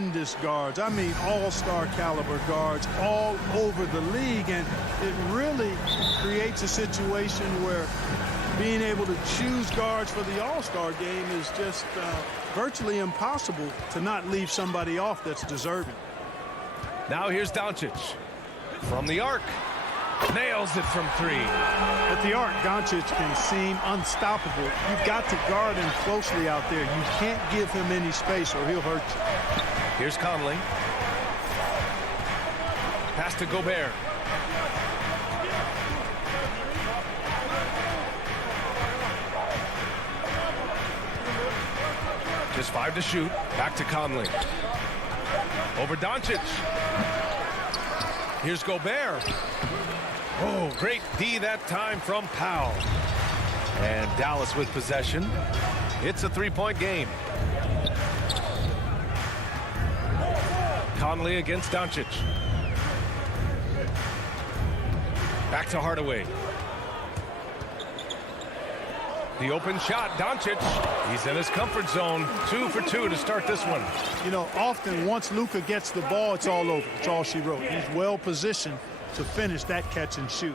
tremendous guards. I mean, all-star caliber guards all over the league, and it really creates a situation where being able to choose guards for the all-star game is just virtually impossible to not leave somebody off that's deserving. Now here's Doncic from the arc. Nails it from three. At the arc, Doncic can seem unstoppable. You've got to guard him closely out there. You can't give him any space or he'll hurt you. Here's Conley. Pass to Gobert. Just 5 to shoot. Back to Conley. Over Doncic. Here's Gobert. Oh, great D that time from Powell. And Dallas with possession. It's a three-point game. Conley against Doncic. Back to Hardaway. The open shot, Doncic. He's in his comfort zone. 2 for 2 to start this one. You know, often once Luka gets the ball, it's all over. It's all she wrote. He's well positioned to finish that catch and shoot.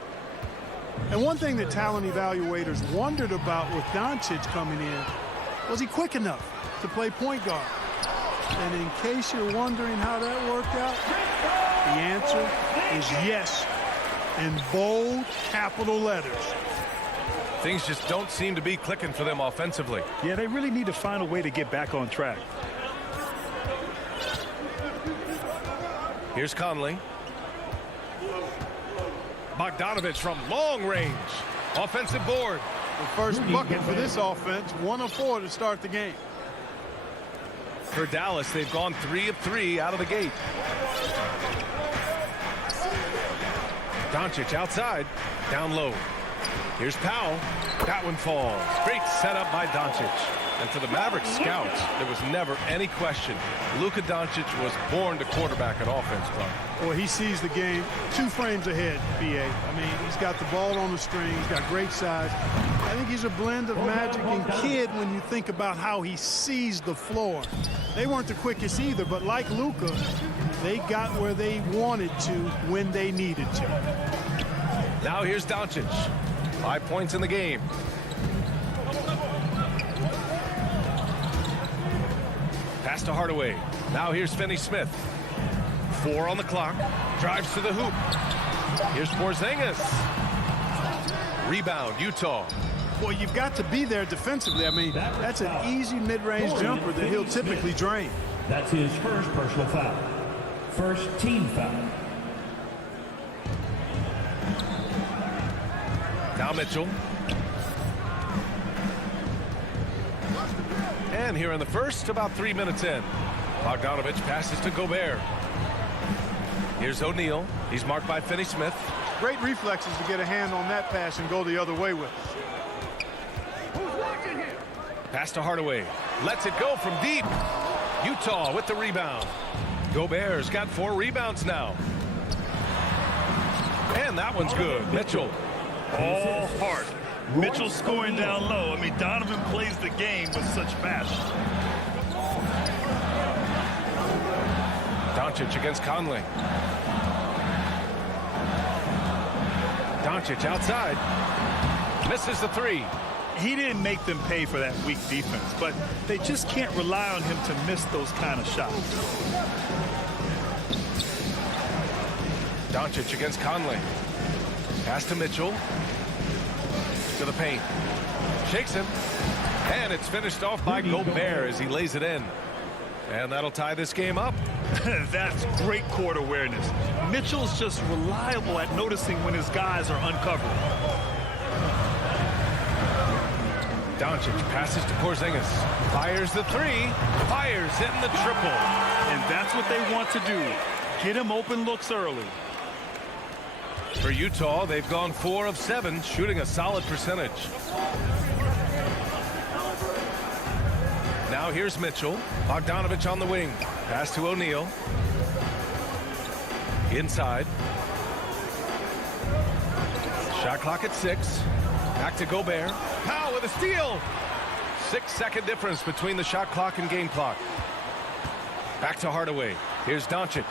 And one thing that talent evaluators wondered about with Doncic coming in, was he quick enough to play point guard? And in case you're wondering how that worked out, the answer is yes, in bold capital letters. Things just don't seem to be clicking for them offensively. Yeah, they really need to find a way to get back on track. Here's Conley. Bogdanovich from long range. Offensive board. The first bucket for this offense, 1 of 4 to start the game. For Dallas, they've gone 3 of 3 out of the gate. Doncic outside, down low. Here's Powell. That one falls. Great setup by Doncic. And for the Mavericks scouts, there was never any question. Luka Doncic was born to quarterback an offense club. Well, he sees the game 2 frames ahead, B.A. I mean, he's got the ball on the string. He's got great size. I think he's a blend of Magic and Kidd when you think about how he sees the floor. They weren't the quickest either, but like Luka, they got where they wanted to when they needed to. Now here's Doncic. 5 points in the game. Pass to Hardaway. Now here's Finney-Smith. 4 on the clock. Drives to the hoop. Here's Porzingis. Rebound, Utah. Well, you've got to be there defensively. I mean, that's an easy mid-range jumper that he'll typically drain. That's his first personal foul. First team foul. Now Mitchell. And here in the first, about 3 minutes in. Bogdanovich passes to Gobert. Here's O'Neal. He's marked by Finney-Smith. Great reflexes to get a hand on that pass and go the other way with it. Pass to Hardaway. Lets it go from deep. Utah with the rebound. Gobert's got 4 rebounds now. And that one's good. Mitchell. All heart. Mitchell scoring down low. I mean, Donovan plays the game with such passion. Doncic against Conley. Doncic outside. Misses the 3. He didn't make them pay for that weak defense, but they just can't rely on him to miss those kind of shots. Doncic against Conley. Pass to Mitchell. To the paint. Shakes him. And it's finished off by Gobert as he lays it in. And that'll tie this game up. That's great court awareness. Mitchell's just reliable at noticing when his guys are uncovered. Doncic passes to Porzingis. Fires the 3. Fires in the triple. And that's what they want to do. Get him open looks early. For Utah, they've gone 4 of 7, shooting a solid percentage. Now here's Mitchell. Bogdanovich on the wing. Pass to O'Neal. Inside. Shot clock at 6. Back to Gobert. Powell with a steal. 6-second difference between the shot clock and game clock. Back to Hardaway. Here's Doncic.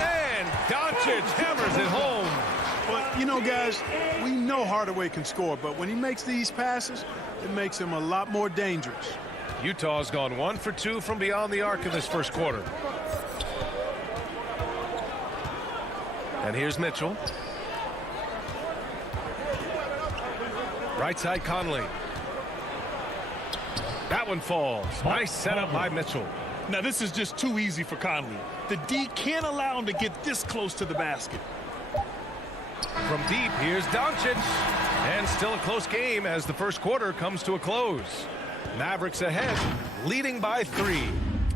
And Doncic hammers it home. Well, you know, guys, we know Hardaway can score, but when he makes these passes, it makes him a lot more dangerous. Utah's gone 1 for 2 from beyond the arc in this first quarter. And here's Mitchell. Right side Conley. That one falls. Nice setup by Mitchell. Now, this is just too easy for Conley. The D can't allow him to get this close to the basket. From deep, here's Doncic. And still a close game as the first quarter comes to a close. Mavericks ahead, leading by 3.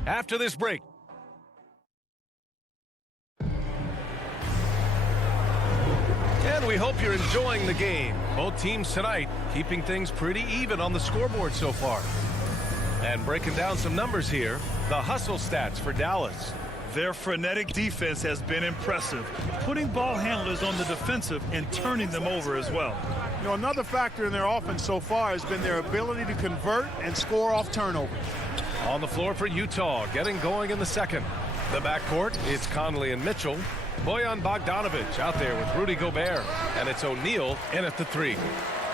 After this break. And we hope you're enjoying the game. Both teams tonight keeping things pretty even on the scoreboard so far. And breaking down some numbers here, the hustle stats for Dallas. Their frenetic defense has been impressive, putting ball handlers on the defensive and turning them over as well. You know, another factor in their offense so far has been their ability to convert and score off turnovers. On the floor for Utah, getting going in the second. The backcourt, it's Conley and Mitchell. Bojan Bogdanovic out there with Rudy Gobert. And it's O'Neal in at the 3.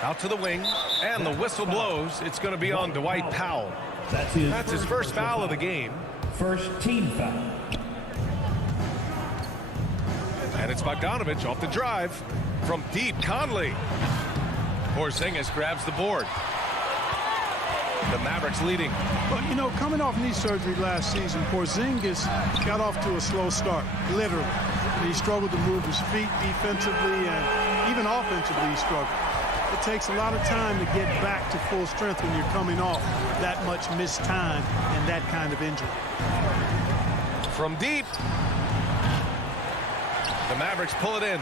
Out to the wing, and the whistle blows. It's going to be on Dwight Powell. That's his first foul of the game. First team foul. And it's Bogdanovic off the drive. From deep, Conley. Porzingis grabs the board. The Mavericks leading. Well, you know, coming off knee surgery last season, Porzingis got off to a slow start, literally. He struggled to move his feet defensively and even offensively he struggled. It takes a lot of time to get back to full strength when you're coming off that much missed time and that kind of injury. From deep. The Mavericks pull it in.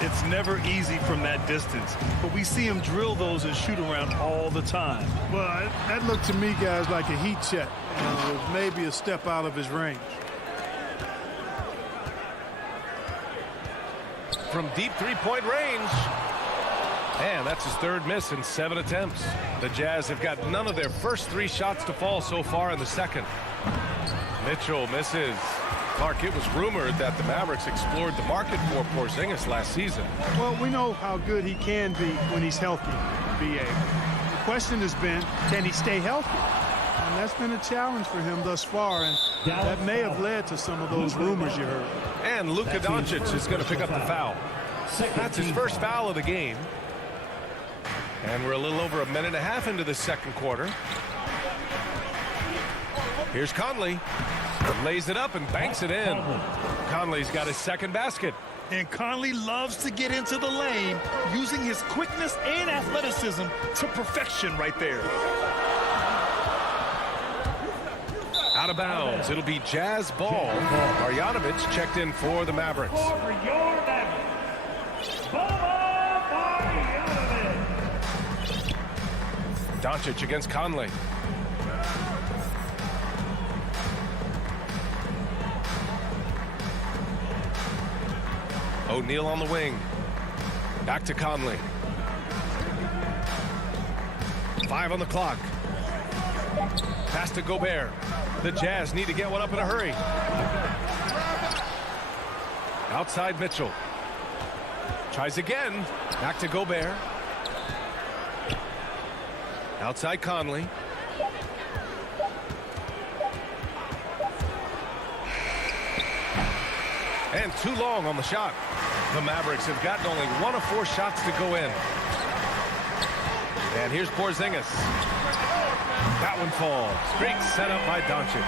It's never easy from that distance, but we see him drill those and shoot around all the time. Well, that looked to me, guys, like a heat check. It was maybe a step out of his range. From deep three-point range. And that's his third miss in 7 attempts. The Jazz have got none of their first 3 shots to fall so far in the second. Mitchell misses. Clark, it was rumored that the Mavericks explored the market for Porzingis last season. Well, we know how good he can be when he's healthy, B.A. The question has been, can he stay healthy? And that's been a challenge for him thus far, and that may have led to some of those rumors you heard. And Luka Doncic is going to pick up the foul. That's his first foul of the game. And we're a little over a minute and a half into the second quarter. Here's Conley. Lays it up and banks it in. Conley's got his second basket. And Conley loves to get into the lane, using his quickness and athleticism to perfection right there. Out of bounds. It'll be Jazz ball. Marjanovic checked in for the Mavericks. Doncic against Conley. O'Neal on the wing. Back to Conley. 5 on the clock. Pass to Gobert. The Jazz need to get one up in a hurry. Outside Mitchell. Tries again. Back to Gobert. Outside Conley. And too long on the shot. The Mavericks have gotten only 1 of 4 shots to go in. And here's Porzingis. That one falls. Great setup by Doncic.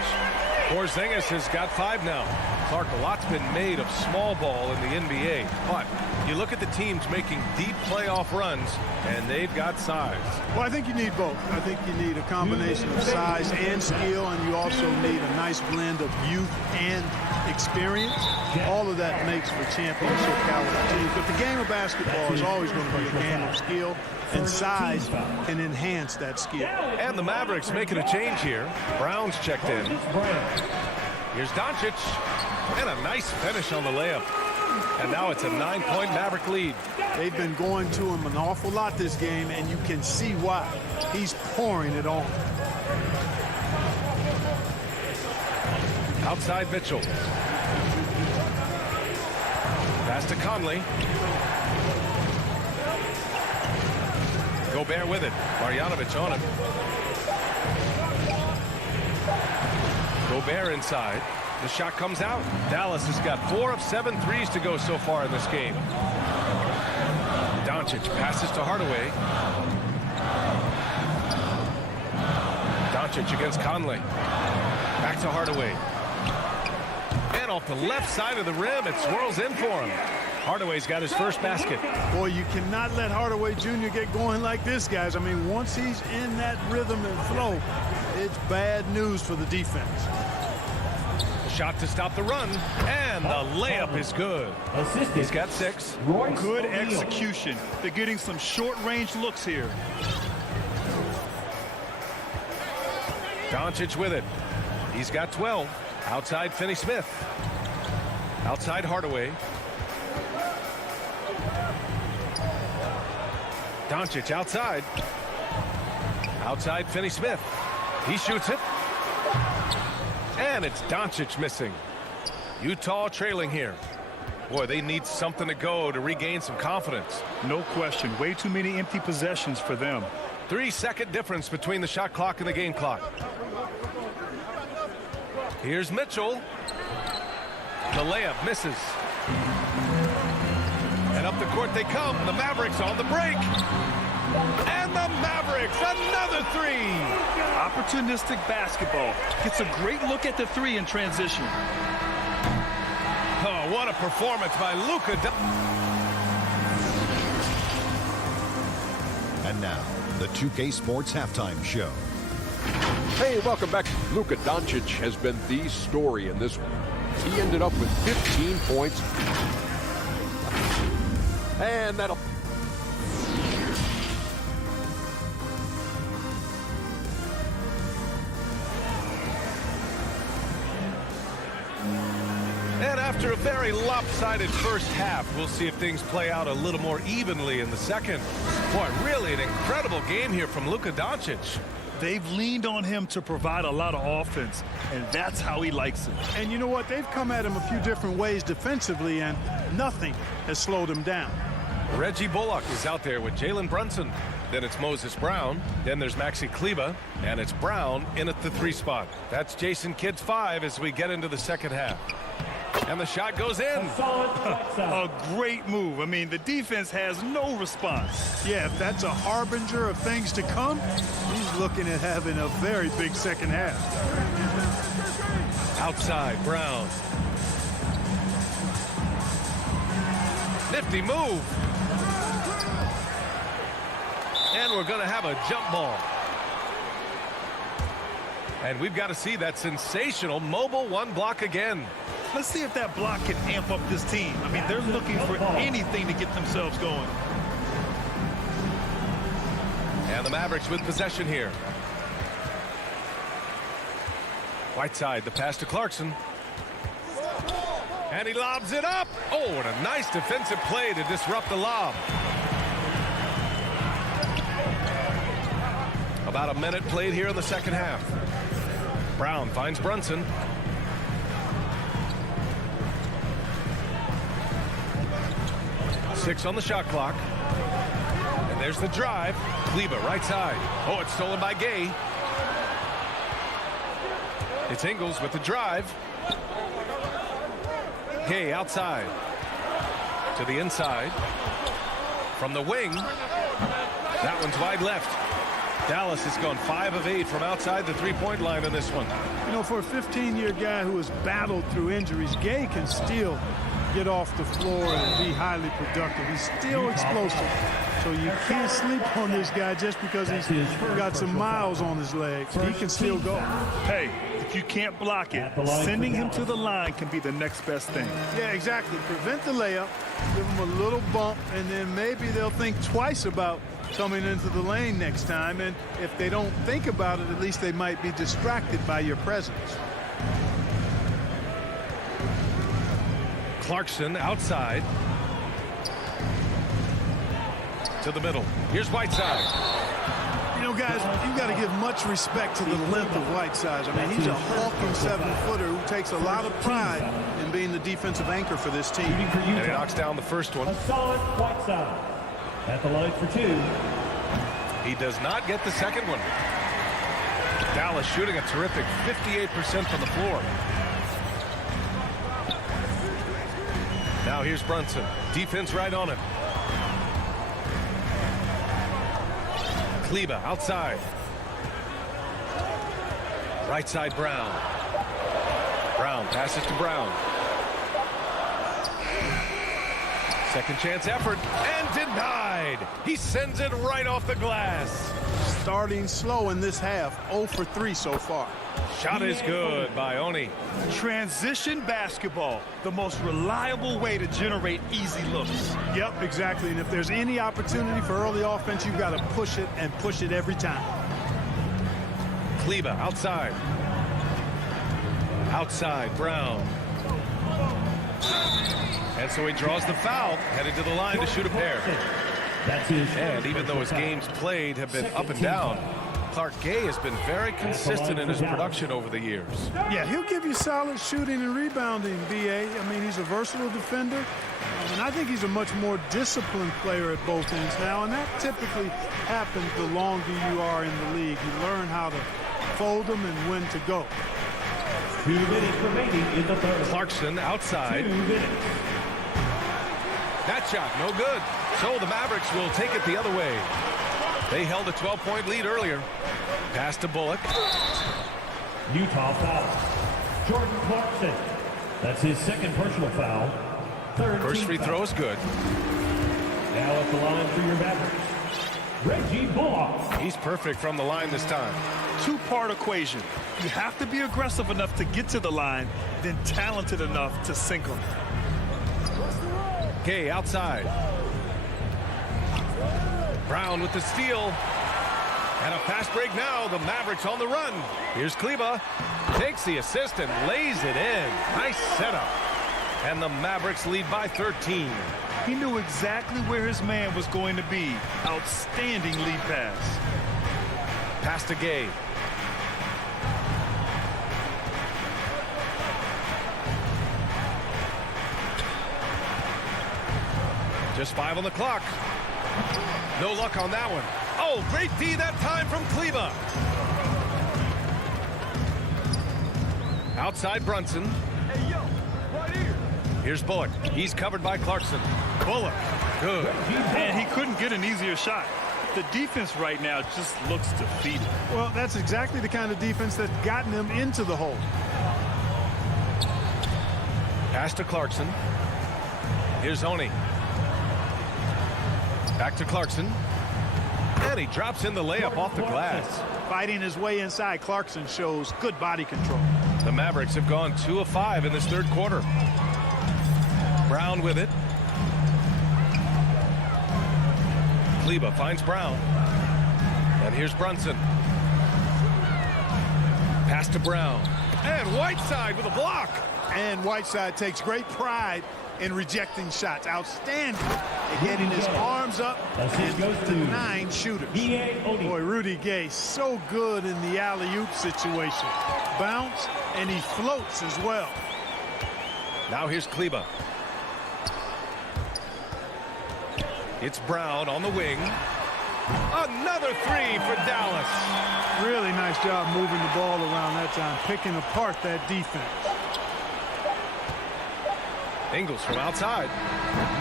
Porzingis has got 5 now. Clark, a lot's been made of small ball in the NBA, but you look at the teams making deep playoff runs, and they've got size. Well, I think you need both. I think you need a combination of size and skill, and you also need a nice blend of youth and experience. All of that makes for championship caliber teams. But the game of basketball is always going to be a game of skill, and size can enhance that skill. And the Mavericks making a change here. Brown's checked in. Here's Doncic. And a nice finish on the layup. And now it's a 9-point Maverick lead. They've been going to him an awful lot this game, and you can see why. He's pouring it on. Outside Mitchell. Pass to Conley. Gobert with it. Marjanovic on him. Gobert inside. The shot comes out. Dallas has got 4 of 7 threes to go so far in this game. Doncic passes to Hardaway. Doncic against Conley. Back to Hardaway. And off the left side of the rim, it swirls in for him. Hardaway's got his first basket. Boy, you cannot let Hardaway Jr. get going like this, guys. I mean, once he's in that rhythm and flow, it's bad news for the defense. Shot to stop the run, and the layup is good. He's got 6. Good execution. They're getting some short-range looks here. Doncic with it. He's got 12. Outside Finney-Smith. Outside Hardaway. Doncic outside. Outside Finney-Smith. He shoots it. And it's Doncic missing. Utah trailing here. Boy, they need something to go to regain some confidence. No question. Way too many empty possessions for them. 3-second difference between the shot clock and the game clock. Here's Mitchell. The layup misses. And up the court they come. The Mavericks on the break. And the Mavericks, another 3. Opportunistic basketball. Gets a great look at the 3 in transition. Oh, what a performance by Luka. And now, the 2K Sports Halftime Show. Hey, welcome back. Luka Doncic has been the story in this one. He ended up with 15 points. And that'll... And after a very lopsided first half, we'll see if things play out a little more evenly in the second. Boy, really an incredible game here from Luka Doncic. They've leaned on him to provide a lot of offense, and that's how he likes it. And you know what? They've come at him a few different ways defensively, and nothing has slowed him down. Reggie Bullock is out there with Jalen Brunson. Then it's Moses Brown. Then there's Maxi Kleba. And it's Brown in at the 3 spot. That's Jason Kidd's 5 as we get into the second half. And the shot goes in. A great move. I mean, the defense has no response. Yeah, if that's a harbinger of things to come, he's looking at having a very big second half. Outside, Brown. Nifty move. And we're going to have a jump ball. And we've got to see that sensational mobile 1 block again. Let's see if that block can amp up this team. I mean, they're looking for anything to get themselves going. And the Mavericks with possession here. Whiteside, the pass to Clarkson. And he lobs it up. Oh, and a nice defensive play to disrupt the lob. About a minute played here in the second half. Brown finds Brunson. Six on the shot clock. And there's the drive. Kleba right side. Oh, it's stolen by Gay. It's Ingles with the drive. Gay outside. To the inside. From the wing. That one's wide left. Dallas has gone 5 of 8 from outside the 3-point line in this one. You know, for a 15-year guy who has battled through injuries, Gay can still get off the floor and be highly productive. He's still explosive. So you can't sleep on this guy just because he's got some miles on his legs. He can still go. Hey, if you can't block it, sending him to the line can be the next best thing. Yeah, exactly. Prevent the layup, give him a little bump, and then maybe they'll think twice about coming into the lane next time. And if they don't think about it, at least they might be distracted by your presence. Clarkson outside. To the middle. Here's Whiteside. You know, guys, you've got to give much respect to the length of Whiteside. I mean, he's a hulking 7-footer who takes a lot of pride in being the defensive anchor for this team. And he knocks down the first one. Hassan Whiteside at the line for 2. He does not get the second one. Dallas shooting a terrific 58% from the floor. Now here's Brunson. Defense right on him. Kleba outside. Right side Brown. Brown passes to Brown. Second chance effort and denied. He sends it right off the glass. Starting slow in this half, 0 for 3 so far. Shot is good by Oni. Transition basketball, the most reliable way to generate easy looks. Yep, exactly. And if there's any opportunity for early offense, you've got to push it and push it every time. Kleba outside. Outside, Brown. And so he draws the foul, headed to the line to shoot a pair. That's his And even though his games played have been up and down, Clark Gay has been very consistent in his production over the years. Yeah, he'll give you solid shooting and rebounding, B.A. I mean, he's a versatile defender, and I think he's a much more disciplined player at both ends now, and that typically happens the longer you are in the league. You learn how to fold them and when to go. 2 minutes remaining in the third. Clarkson outside. 2 minutes. That shot, no good. So the Mavericks will take it the other way. They held a 12-point lead earlier. Pass to Bullock. Utah foul. Jordan Clarkson. That's his second personal foul. Third First team free foul. throw is good. Now at the line for your Mavericks, Reggie Bullock. He's perfect from the line this time. Two-part equation. You have to be aggressive enough to get to the line, then talented enough to sink them. Gay outside. Brown with the steal. And a fast break now. The Mavericks on the run. Here's Kleba. Takes the assist and lays it in. Nice setup. And the Mavericks lead by 13. He knew exactly where his man was going to be. Outstanding lead pass. Pass to Gay. Just 5 on the clock. No luck on that one. Oh, great D that time from Kleba. Outside Brunson. Hey, yo, right here. Here's Bullock. He's covered by Clarkson. Bullock. Good. And he couldn't get an easier shot. The defense right now just looks defeated. Well, that's exactly the kind of defense that's gotten them into the hole. Pass to Clarkson. Here's Oni. Back to Clarkson. And he drops in the layup off the glass. Fighting his way inside, Clarkson shows good body control. The Mavericks have gone 2 of 5 in this third quarter. Brown with it. Kleba finds Brown. And here's Brunson. Pass to Brown. And Whiteside with a block. And Whiteside takes great pride in rejecting shots. Outstanding at getting his arms up and denying shooters. Boy, Rudy Gay, so good in the alley-oop situation. Bounce, and he floats as well. Now here's Kleba. It's Brown on the wing. Another three for Dallas. Really nice job moving the ball around that time, picking apart that defense. Ingles from outside.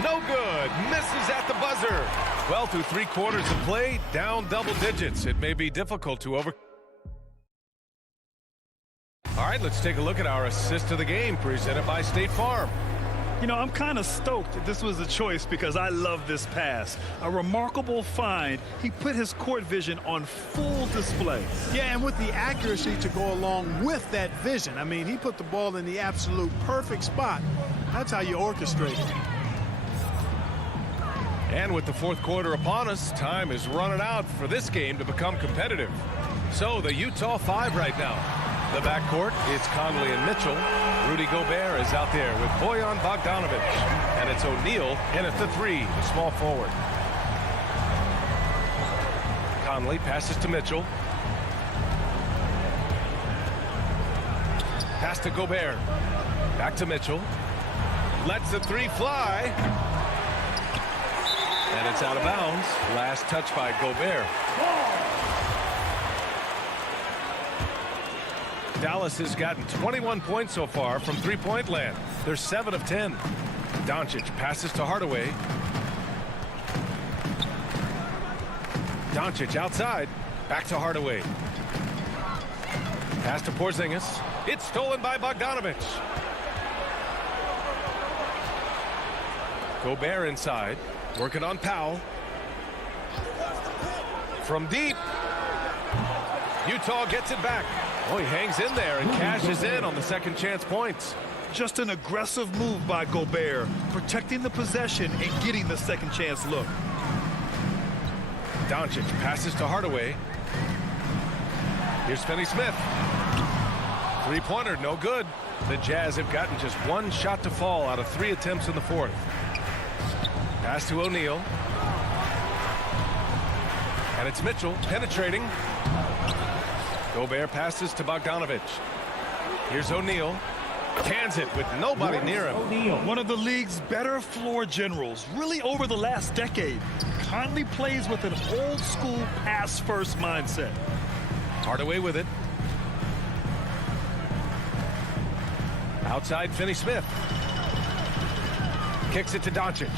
No good. Misses at the buzzer. Well, through 3 quarters of play, down double digits. It may be difficult to over. All right, let's take a look at our assist of the game presented by State Farm. You know, I'm kind of stoked that this was a choice because I love this pass. A remarkable find. He put his court vision on full display. Yeah, and with the accuracy to go along with that vision. I mean, he put the ball in the absolute perfect spot. That's how you orchestrate it. And with the fourth quarter upon us, time is running out for this game to become competitive. So the Utah 5 right now. The backcourt, it's Conley and Mitchell. Rudy Gobert is out there with Bojan Bogdanovic. And it's O'Neal in at the 3, the small forward. Conley passes to Mitchell. Pass to Gobert. Back to Mitchell. Lets the three fly. And it's out of bounds. Last touch by Gobert. Dallas has gotten 21 points so far from three-point land. They're 7 of 10. Doncic passes to Hardaway. Doncic outside. Back to Hardaway. Pass to Porzingis. It's stolen by Bogdanovic. Gobert inside. Working on Powell. From deep. Utah gets it back. Oh, he hangs in there and cashes in on the second chance points. Just an aggressive move by Gobert, protecting the possession and getting the second chance look. Doncic passes to Hardaway. Here's Finney-Smith. Three-pointer, no good. The Jazz have gotten just one shot to fall out of 3 attempts in the fourth. Pass to O'Neal. And it's Mitchell penetrating. Gobert passes to Bogdanovic. Here's O'Neal. Cans it with nobody near him. One of the league's better floor generals, really over the last decade. Conley plays with an old-school pass-first mindset. Hardaway with it. Outside Finney-Smith. Kicks it to Doncic.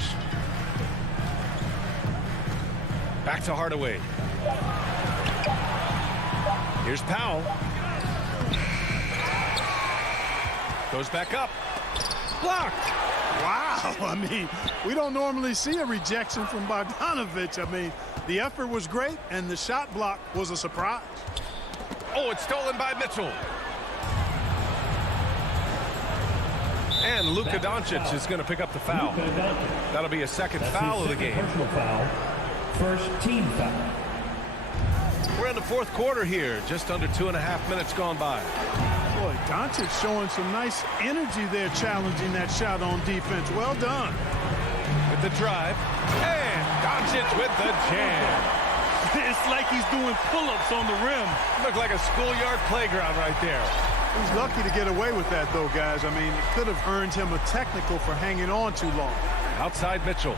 Back to Hardaway. Here's Powell. Goes back up. Blocked. Wow. I mean, we don't normally see a rejection from Bogdanovic. I mean, the effort was great, and the shot block was a surprise. Oh, it's stolen by Mitchell. And Luka Doncic is going to pick up the foul. That'll be a second foul of the game. Personal foul. First team foul. We're in the fourth quarter here. Just under 2.5 minutes gone by. Boy, Doncic showing some nice energy there, challenging that shot on defense. Well done. With the drive. And Doncic with the jam. It's like he's doing pull-ups on the rim. Looked like a schoolyard playground right there. He's lucky to get away with that, though, guys. I mean, it could have earned him a technical for hanging on too long. Outside Mitchell.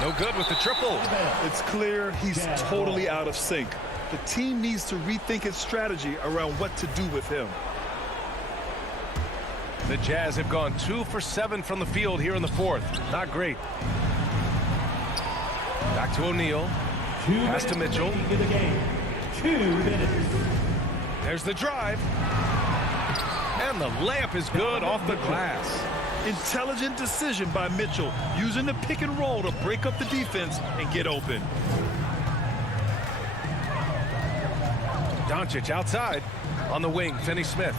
No good with the triple. It's clear he's totally out of sync. The team needs to rethink its strategy around what to do with him. The Jazz have gone 2 for 7 from the field here in the fourth. Not great. Back to O'Neal. Pass to Mitchell. 2 minutes. There's the drive. And the layup is good off the glass. Intelligent decision by Mitchell, using the pick and roll to break up the defense and get open. Doncic outside. On the wing, Finney-Smith.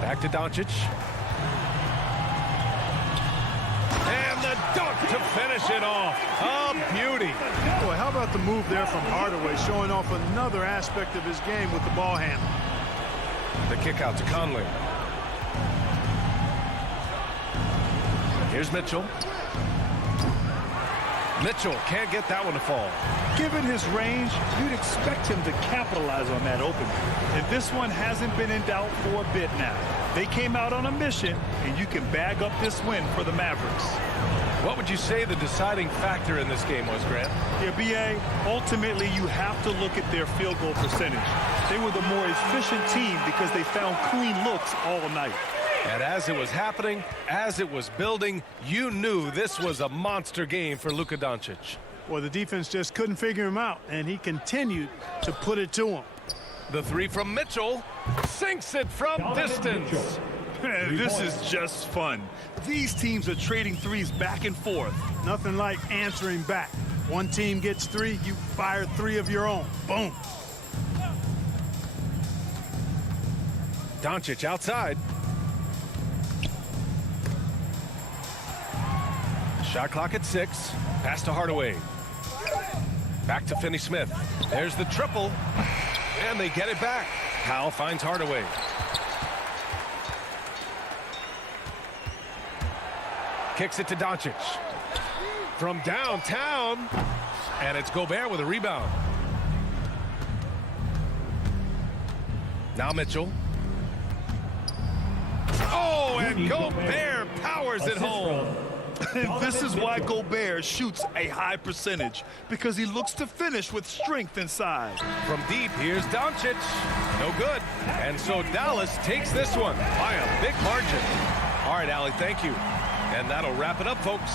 Back to Doncic. And the dunk to finish it off. A beauty. Boy, how about the move there from Hardaway, showing off another aspect of his game with the ball handle. The kick out to Conley. Here's Mitchell. Mitchell can't get that one to fall. Given his range, you'd expect him to capitalize on that opening. And this one hasn't been in doubt for a bit now. They came out on a mission, and you can bag up this win for the Mavericks. What would you say the deciding factor in this game was, Grant? Yeah, B.A., ultimately you have to look at their field goal percentage. They were the more efficient team because they found clean looks all night. And as it was happening, as it was building, you knew this was a monster game for Luka Doncic. Well, the defense just couldn't figure him out, and he continued to put it to him. The three from Mitchell sinks it from distance. Man, this is just fun. These teams are trading threes back and forth. Nothing like answering back. One team gets 3, you fire 3 of your own. Boom. Doncic outside. Shot clock at 6. Pass to Hardaway. Back to Finney-Smith. There's the triple. And they get it back. Powell finds Hardaway. Kicks it to Doncic. from downtown. And it's Gobert with a rebound. Now Mitchell. Oh, and Gobert powers it home. And this is why Gobert shoots a high percentage, because he looks to finish with strength inside. From deep, here's Doncic. No good. And so Dallas takes this one by a big margin. All right, Allie, thank you. And that'll wrap it up, folks.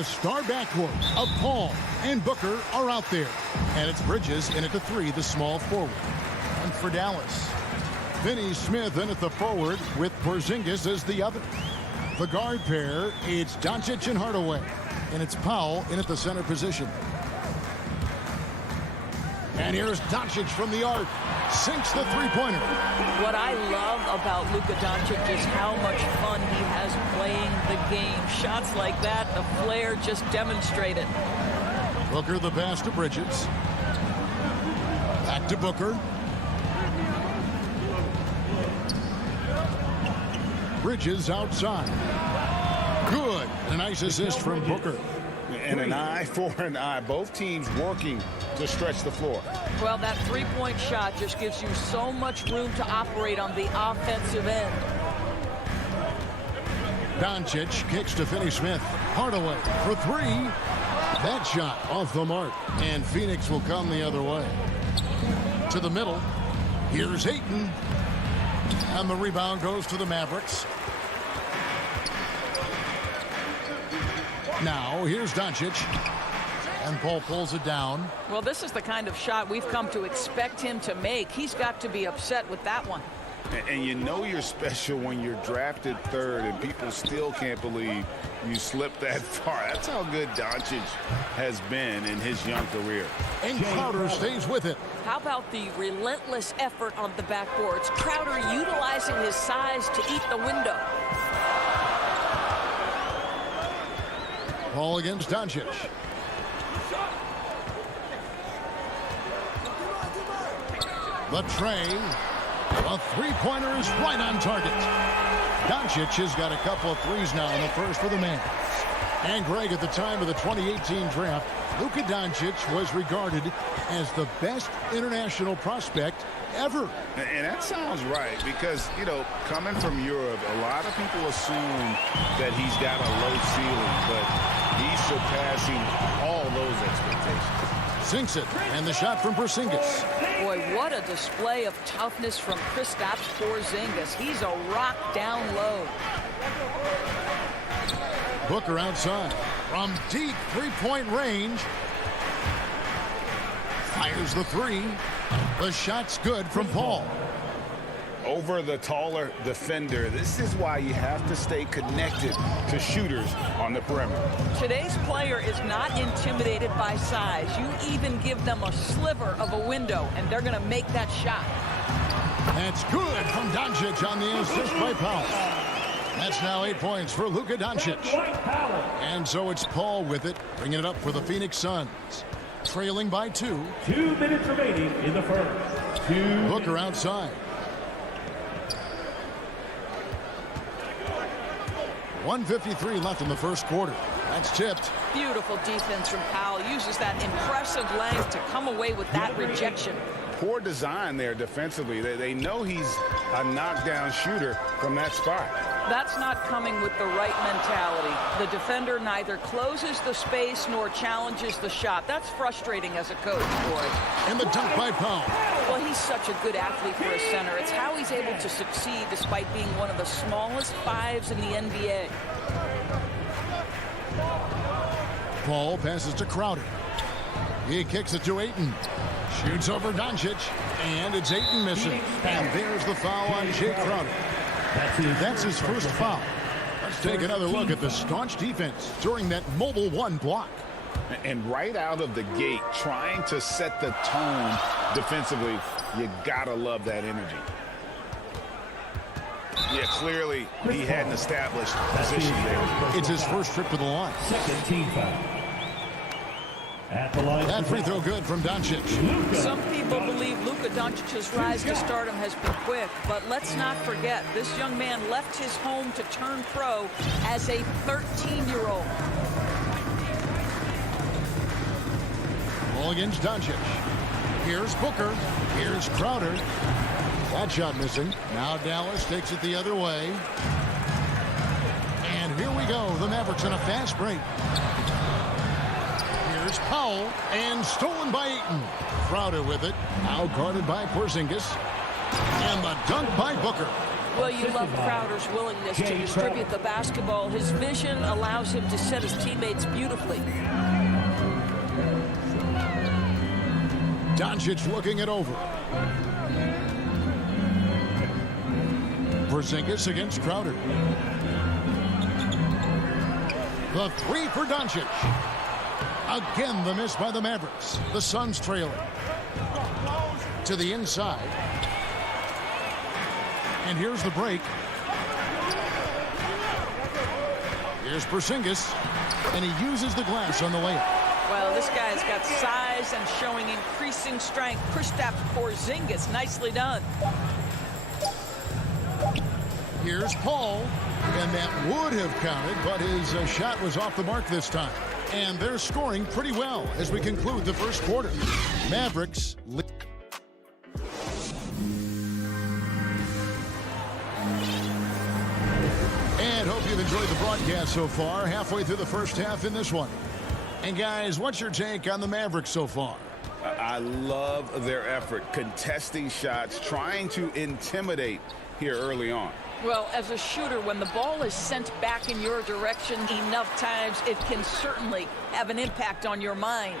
The star backcourt of Paul and Booker are out there. And it's Bridges in at the 3, the small forward. And for Dallas, Finney Smith in at the forward with Porzingis as the other. The guard pair, it's Doncic and Hardaway. And it's Powell in at the center position. And here's Doncic from the arc. Sinks the three-pointer. What I love about Luka Doncic is how much fun he has playing the game. Shots like that, the flair just demonstrated. Booker the pass to Bridges. Back to Booker. Bridges outside. Good. A nice assist from Booker. And an eye for an eye. Both teams working to stretch the floor. Well, that three-point shot just gives you so much room to operate on the offensive end. Doncic kicks to Finney Smith. Hardaway for 3. That shot off the mark. And Phoenix will come the other way. To the middle. Here's Ayton. And the rebound goes to the Mavericks. Now, here's Doncic. And Paul pulls it down. Well, this is the kind of shot we've come to expect him to make. He's got to be upset with that one. And you know you're special when you're drafted 3rd and people still can't believe you slipped that far. That's how good Doncic has been in his young career. And Crowder stays with it. How about the relentless effort on the backboards? Crowder utilizing his size to eat the window. Paul against Doncic. The tray. A three-pointer is right on target. Doncic has got a couple of threes now in the first for the Mavs. And Greg, at the time of the 2018 draft, Luka Doncic was regarded as the best international prospect ever. And that sounds right because, you know, coming from Europe, a lot of people assume that he's got a low ceiling, but he's surpassing all those expectations. Sinks it, and the shot from Porzingis. Boy, what a display of toughness from Kristaps Porzingis. He's a rock down low. Booker outside from deep three-point range. Fires the 3. The shot's good from Paul. Over the taller defender. This is why you have to stay connected to shooters on the perimeter. Today's player is not intimidated by size. You even give them a sliver of a window, and they're going to make that shot. That's good from Doncic on the assist by Powell. That's now 8 points for Luka Doncic. And so it's Paul with it, bringing it up for the Phoenix Suns. Trailing by 2. 2 minutes remaining in the first. Booker outside. 1:53 left in the first quarter. That's tipped. Beautiful defense from Powell. Uses that impressive length to come away with that rejection. Poor design there defensively. They know he's a knockdown shooter from that spot. That's not coming with the right mentality. The defender neither closes the space nor challenges the shot. That's frustrating as a coach, boy. And the dunk by Powell. Well, he's such a good athlete for a center. It's how he's able to succeed despite being one of the smallest 5s in the NBA. Paul passes to Crowder. He kicks it to Ayton. Shoots over Doncic. And it's Ayton missing. And there's the foul on Jay Crowder. That's his first foul. Let's take another look at the staunch defense during that mobile 1 block. And right out of the gate, trying to set the tone defensively, you gotta love that energy. Yeah, clearly he hadn't established position there. It's his first trip to the line. Second team foul. At the line. That free throw good from Doncic. Some people believe Luka Doncic's rise to stardom has been quick, but let's not forget, this young man left his home to turn pro as a 13-year-old. Ball against Doncic. Here's Booker. Here's Crowder. That shot missing. Now Dallas takes it the other way. And here we go. The Mavericks in a fast break. Here's Powell, and stolen by Ayton. Crowder with it. Now guarded by Porzingis. And the dunk by Booker. Well, you love Crowder's willingness to distribute the basketball. His vision allows him to set his teammates beautifully. Doncic looking it over. Porzingis against Crowder. The three for Doncic. Again, the miss by the Mavericks. The Suns trailing. To the inside. And here's the break. Here's Porzingis. And he uses the glass on the layup. Well, this guy's got size and showing increasing strength. Kristaps Porzingis, nicely done. Here's Paul. And that would have counted, but his shot was off the mark this time. And they're scoring pretty well as we conclude the first quarter. Mavericks lead. And hope you've enjoyed the broadcast so far. Halfway through the first half in this one. And guys, what's your take on the Mavericks so far? I love their effort, contesting shots, trying to intimidate here early on. Well, as a shooter, when the ball is sent back in your direction enough times, it can certainly have an impact on your mind.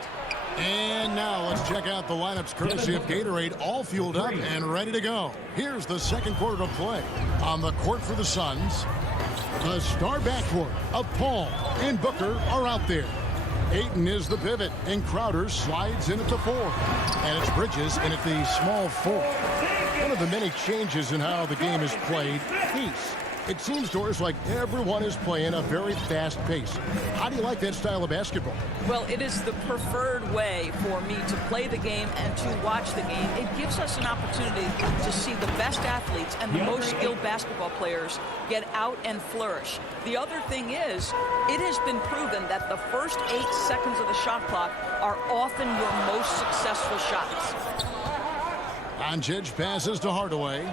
And now let's check out the lineups courtesy of Gatorade, all fueled up and ready to go. Here's the second quarter of play. On the court for the Suns, the star backcourt of Paul and Booker are out there. Ayton is the pivot, and Crowder slides in at the 4. And it's Bridges in at the small 4. One of the many changes in how the game is played, pace. It seems to us like everyone is playing a very fast pace. How do you like that style of basketball? Well, it is the preferred way for me to play the game and to watch the game. It gives us an opportunity to see the best athletes and the most skilled basketball players get out and flourish. The other thing is, it has been proven that the first 8 seconds of the shot clock are often your most successful shots. Doncic passes to Hardaway.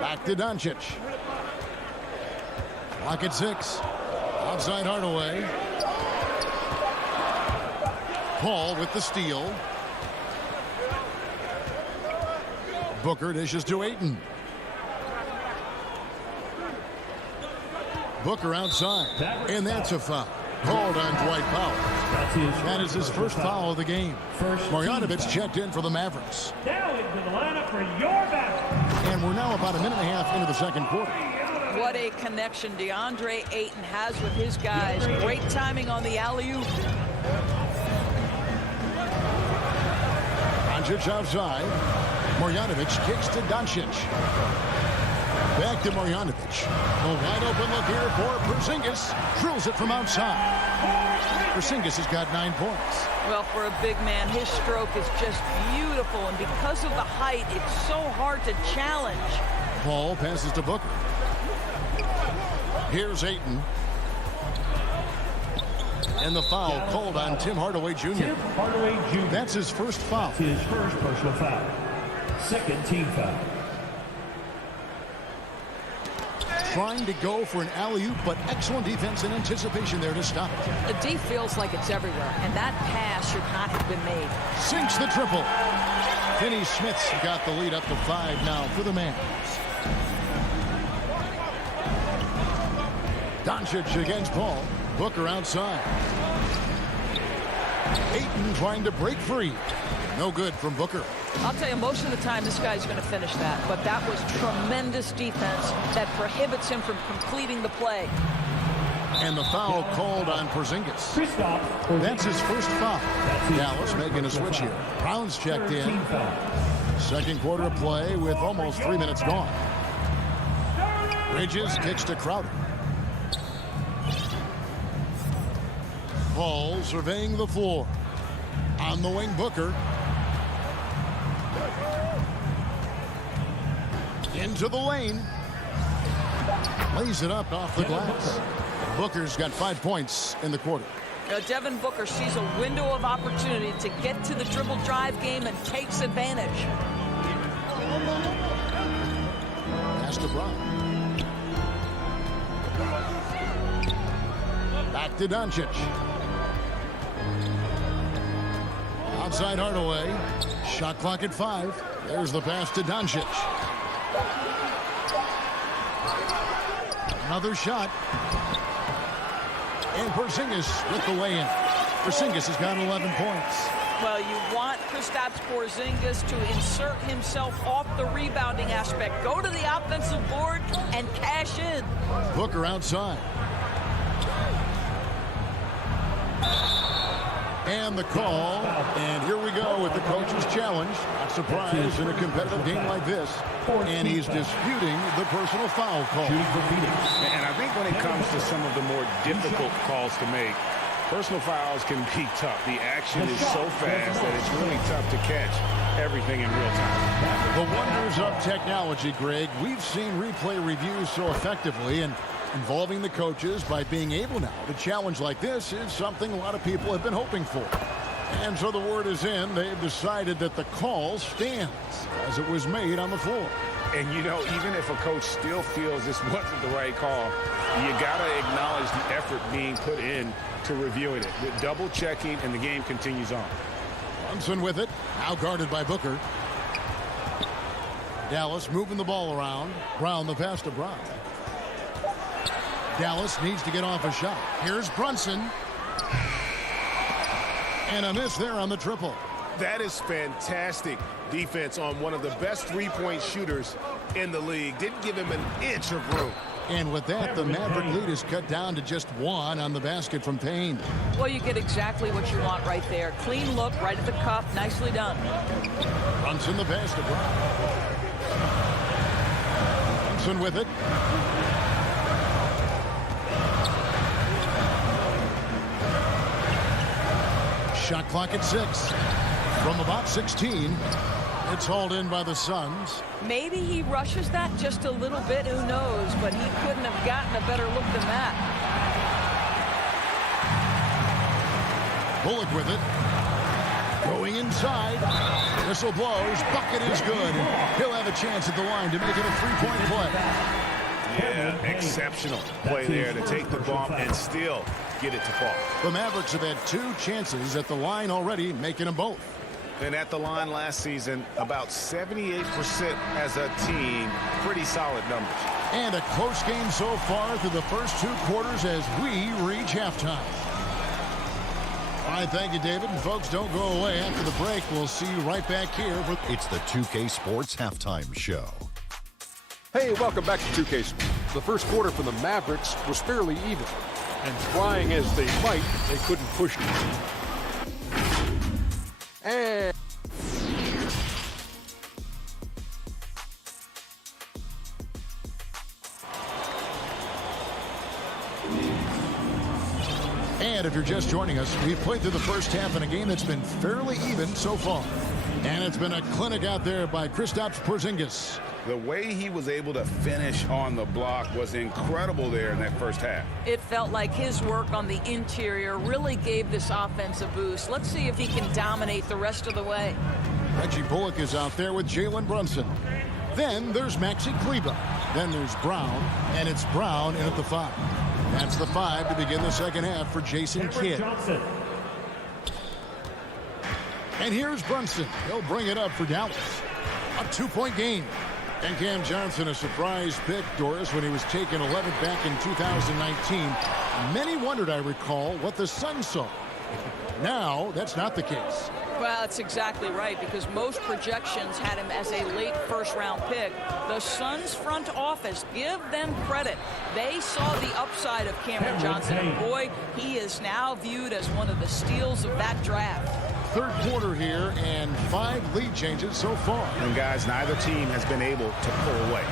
Back to Doncic. Clock at 6. Outside Hardaway. Paul with the steal. Booker dishes to Ayton. Booker outside. And that's a foul. Called on Dwight Powell. That is his first foul of the game. Marjanovic checked in for the Mavericks. Now into the lineup for your Mavericks. And we're now about a minute and a half into the second quarter. What a connection DeAndre Ayton has with his guys. Great timing on the alley-oop. Doncic outside. Marjanovic kicks to Doncic. Back to Marjanovic. A wide open look here for Porzingis. Drills it from outside. Porzingis has got 9 points. Well, for a big man, his stroke is just beautiful. And because of the height, it's so hard to challenge. Paul passes to Booker. Here's Ayton. And the foul called on Tim Hardaway Jr. Tim Hardaway Jr. That's his first foul. His first personal foul. Second team foul. Trying to go for an alley-oop, but excellent defense and anticipation there to stop it. The D feels like it's everywhere, and that pass should not have been made. Sinks the triple. Finney Smith's got the lead up to 5 now for the Mavs. Doncic against Paul. Booker outside. Ayton trying to break free. No good from Booker. I'll tell you, most of the time this guy's going to finish that, but that was tremendous defense that prohibits him from completing the play. And the foul called on Porzingis. That's his first foul. Dallas making a switch here. Brown's checked in. Second quarter of play with almost 3 minutes gone. Bridges kicks to Crowder. Paul surveying the floor. On the wing, Booker. Into the lane. Lays it up off the glass. Booker's got 5 points in the quarter. Devin Booker sees a window of opportunity to get to the dribble drive game and takes advantage. Pass to Brown. Back to Doncic. Outside Hardaway. Shot clock at 5. There's the pass to Doncic. Another shot. And Porzingis with the lay-in. Porzingis has got 11 points. Well, you want Kristaps Porzingis to insert himself off the rebounding aspect. Go to the offensive board and cash in. Booker outside. And the call. And here we go with the coach's challenge. Not surprised in a competitive game like this. And he's disputing the personal foul call. And I think when it comes to some of the more difficult calls to make, personal fouls can be tough. The action is so fast that it's really tough to catch everything in real time. The wonders of technology, Greg. We've seen replay reviews so effectively, and involving the coaches by being able now to challenge like this is something a lot of people have been hoping for. And so the word is in. They've decided that the call stands as it was made on the floor. And, you know, even if a coach still feels this wasn't the right call, you got to acknowledge the effort being put in to reviewing it. With double checking, and the game continues on. Brunson with it. Now guarded by Booker. Dallas moving the ball around. Brown the pass to Brown. Dallas needs to get off a shot. Here's Brunson. And a miss there on the triple. That is fantastic defense on one of the best three-point shooters in the league. Didn't give him an inch of room. And with that, the Maverick lead is cut down to just 1 on the basket from Payne. Well, you get exactly what you want right there. Clean look, right at the cup. Nicely done. Brunson the pass to Brown. Brunson with it. Shot clock at 6. From about 16, it's hauled in by the Suns. Maybe he rushes that just a little bit. Who knows? But he couldn't have gotten a better look than that. Bullock with it. Going inside. Whistle blows. Bucket is good. He'll have a chance at the line to make it a three-point play. Yeah, exceptional play there to take the bump and still get it to fall. The Mavericks have had 2 chances at the line already, making them both. And at the line last season, about 78% as a team. Pretty solid numbers. And a close game so far through the first 2 quarters as we reach halftime. All right, thank you, David. And folks, don't go away. After the break, we'll see you right back here. It's the 2K Sports Halftime Show. Hey, welcome back to 2K Sports. The first quarter for the Mavericks was fairly even. And trying as they might, they couldn't push it. And if you're just joining us, we've played through the first half in a game that's been fairly even so far. And it's been a clinic out there by Kristaps Porzingis. The way he was able to finish on the block was incredible there in that first half. It felt like his work on the interior really gave this offense a boost. Let's see if he can dominate the rest of the way. Reggie Bullock is out there with Jalen Brunson. Then there's Maxi Kleber. Then there's Brown, and it's Brown in at the 5. That's the 5 to begin the second half for Jason Kidd. And here's Brunson. He'll bring it up for Dallas. A 2-point game. And Cam Johnson, a surprise pick, Doris, when he was taken 11th back in 2019. Many wondered, I recall, what the Suns saw. Now, that's not the case. Well, that's exactly right, because most projections had him as a late first-round pick. The Suns front office, give them credit. They saw the upside of Cameron Johnson. And boy, he is now viewed as one of the steals of that draft. Third quarter here, and 5 lead changes so far. And guys, neither team has been able to pull away.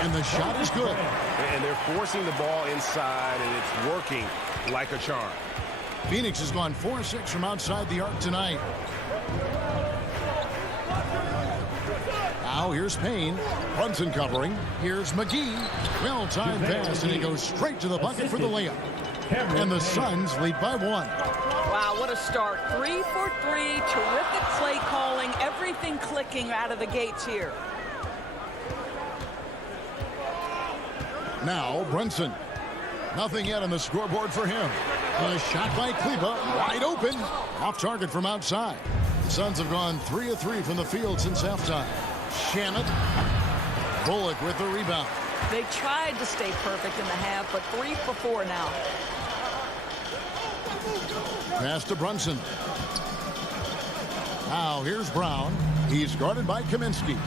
And the shot is good. And they're forcing the ball inside, and it's working like a charm. Phoenix has gone 4-6 from outside the arc tonight. Now here's Payne. Brunson covering. Here's McGee. Well-timed pass, and he goes straight to the bucket for the layup. And the Suns lead by 1. Wow, what a start. 3 for 3. Terrific play calling. Everything clicking out of the gates here. Now Brunson. Nothing yet on the scoreboard for him. A shot by Kleber. Wide open. Off target from outside. Suns have gone 3 of 3 from the field since halftime. Shannon. Bullock with the rebound. They tried to stay perfect in the half, but 3 for 4 now. Pass to Brunson. Now here's Brown. He's guarded by Kaminsky.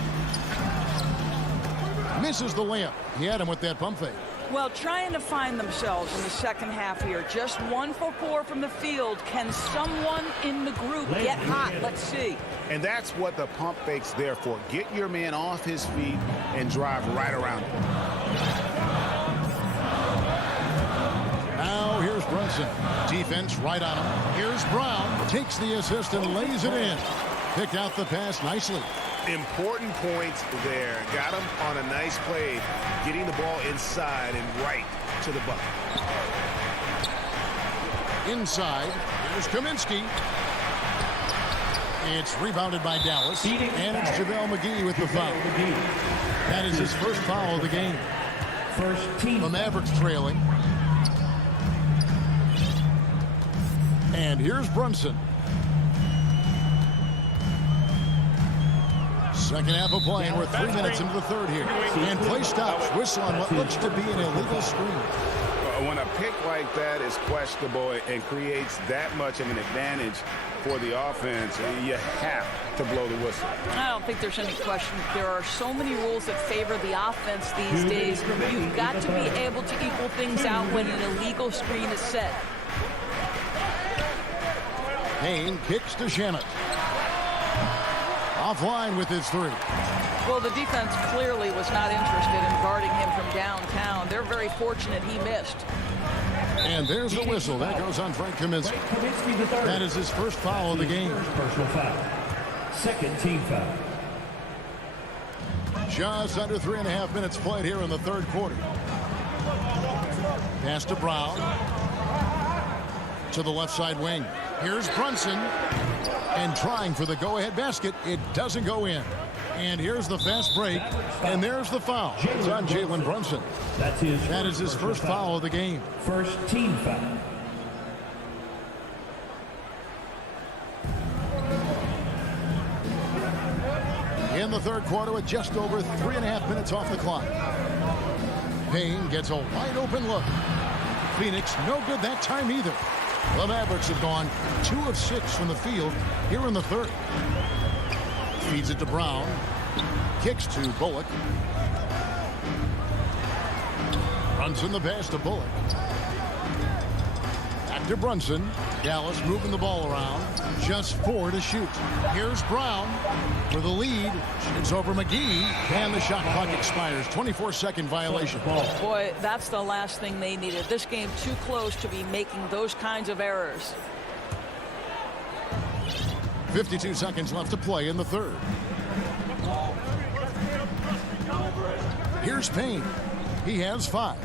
Misses the layup. He had him with that pump fake. Well, trying to find themselves in the second half here. Just 1 for 4 from the field. Can someone in the group get hot? Let's see. And that's what the pump fake's there for. Get your man off his feet and drive right around him. Now here's Brunson. Defense right on him. Here's Brown. Takes the assist and lays it in. Picked out the pass nicely. Important points there. Got him on a nice play, getting the ball inside and right to the bucket. Inside, here's Kaminsky. It's rebounded by Dallas, and it's JaVale McGee with the foul. That is his first foul of the game. First team. The Mavericks trailing. And here's Brunson. Second half of play, and we're 3 minutes into the third here. And play stops. Whistle on what looks to be an illegal screen. When a pick like that is questionable and creates that much of an advantage for the offense, you have to blow the whistle. I don't think there's any question. There are so many rules that favor the offense these days. You've got to be able to equal things out when an illegal screen is set. Payne kicks to Shannon. Offline with his 3. Well, the defense clearly was not interested in guarding him from downtown. They're very fortunate he missed. And there's the whistle. That goes on Frank Kaminsky. That is his first foul of the game. Personal foul. Second team foul. Just under 3.5 minutes played here in the third quarter. Pass to Brown. To the left side wing. Here's Brunson. And trying for the go-ahead basket. It doesn't go in. And here's the fast break. And there's the foul. It's on Jalen Brunson. That is his first foul of the game. First team foul. In the third quarter with just over 3.5 minutes off the clock. Payne gets a wide open look. Phoenix no good that time either. The Mavericks have gone 2 of 6 from the field here in the third. Feeds it to Brown. Kicks to Bullock. Brunson the pass to Bullock. Back to Brunson. Dallas moving the ball around. Just 4 to shoot. Here's Brown for the lead. It's over McGee. And the shot clock expires. 24-second violation. Boy, that's the last thing they needed. This game too close to be making those kinds of errors. 52 seconds left to play in the third. Here's Payne. He has 5.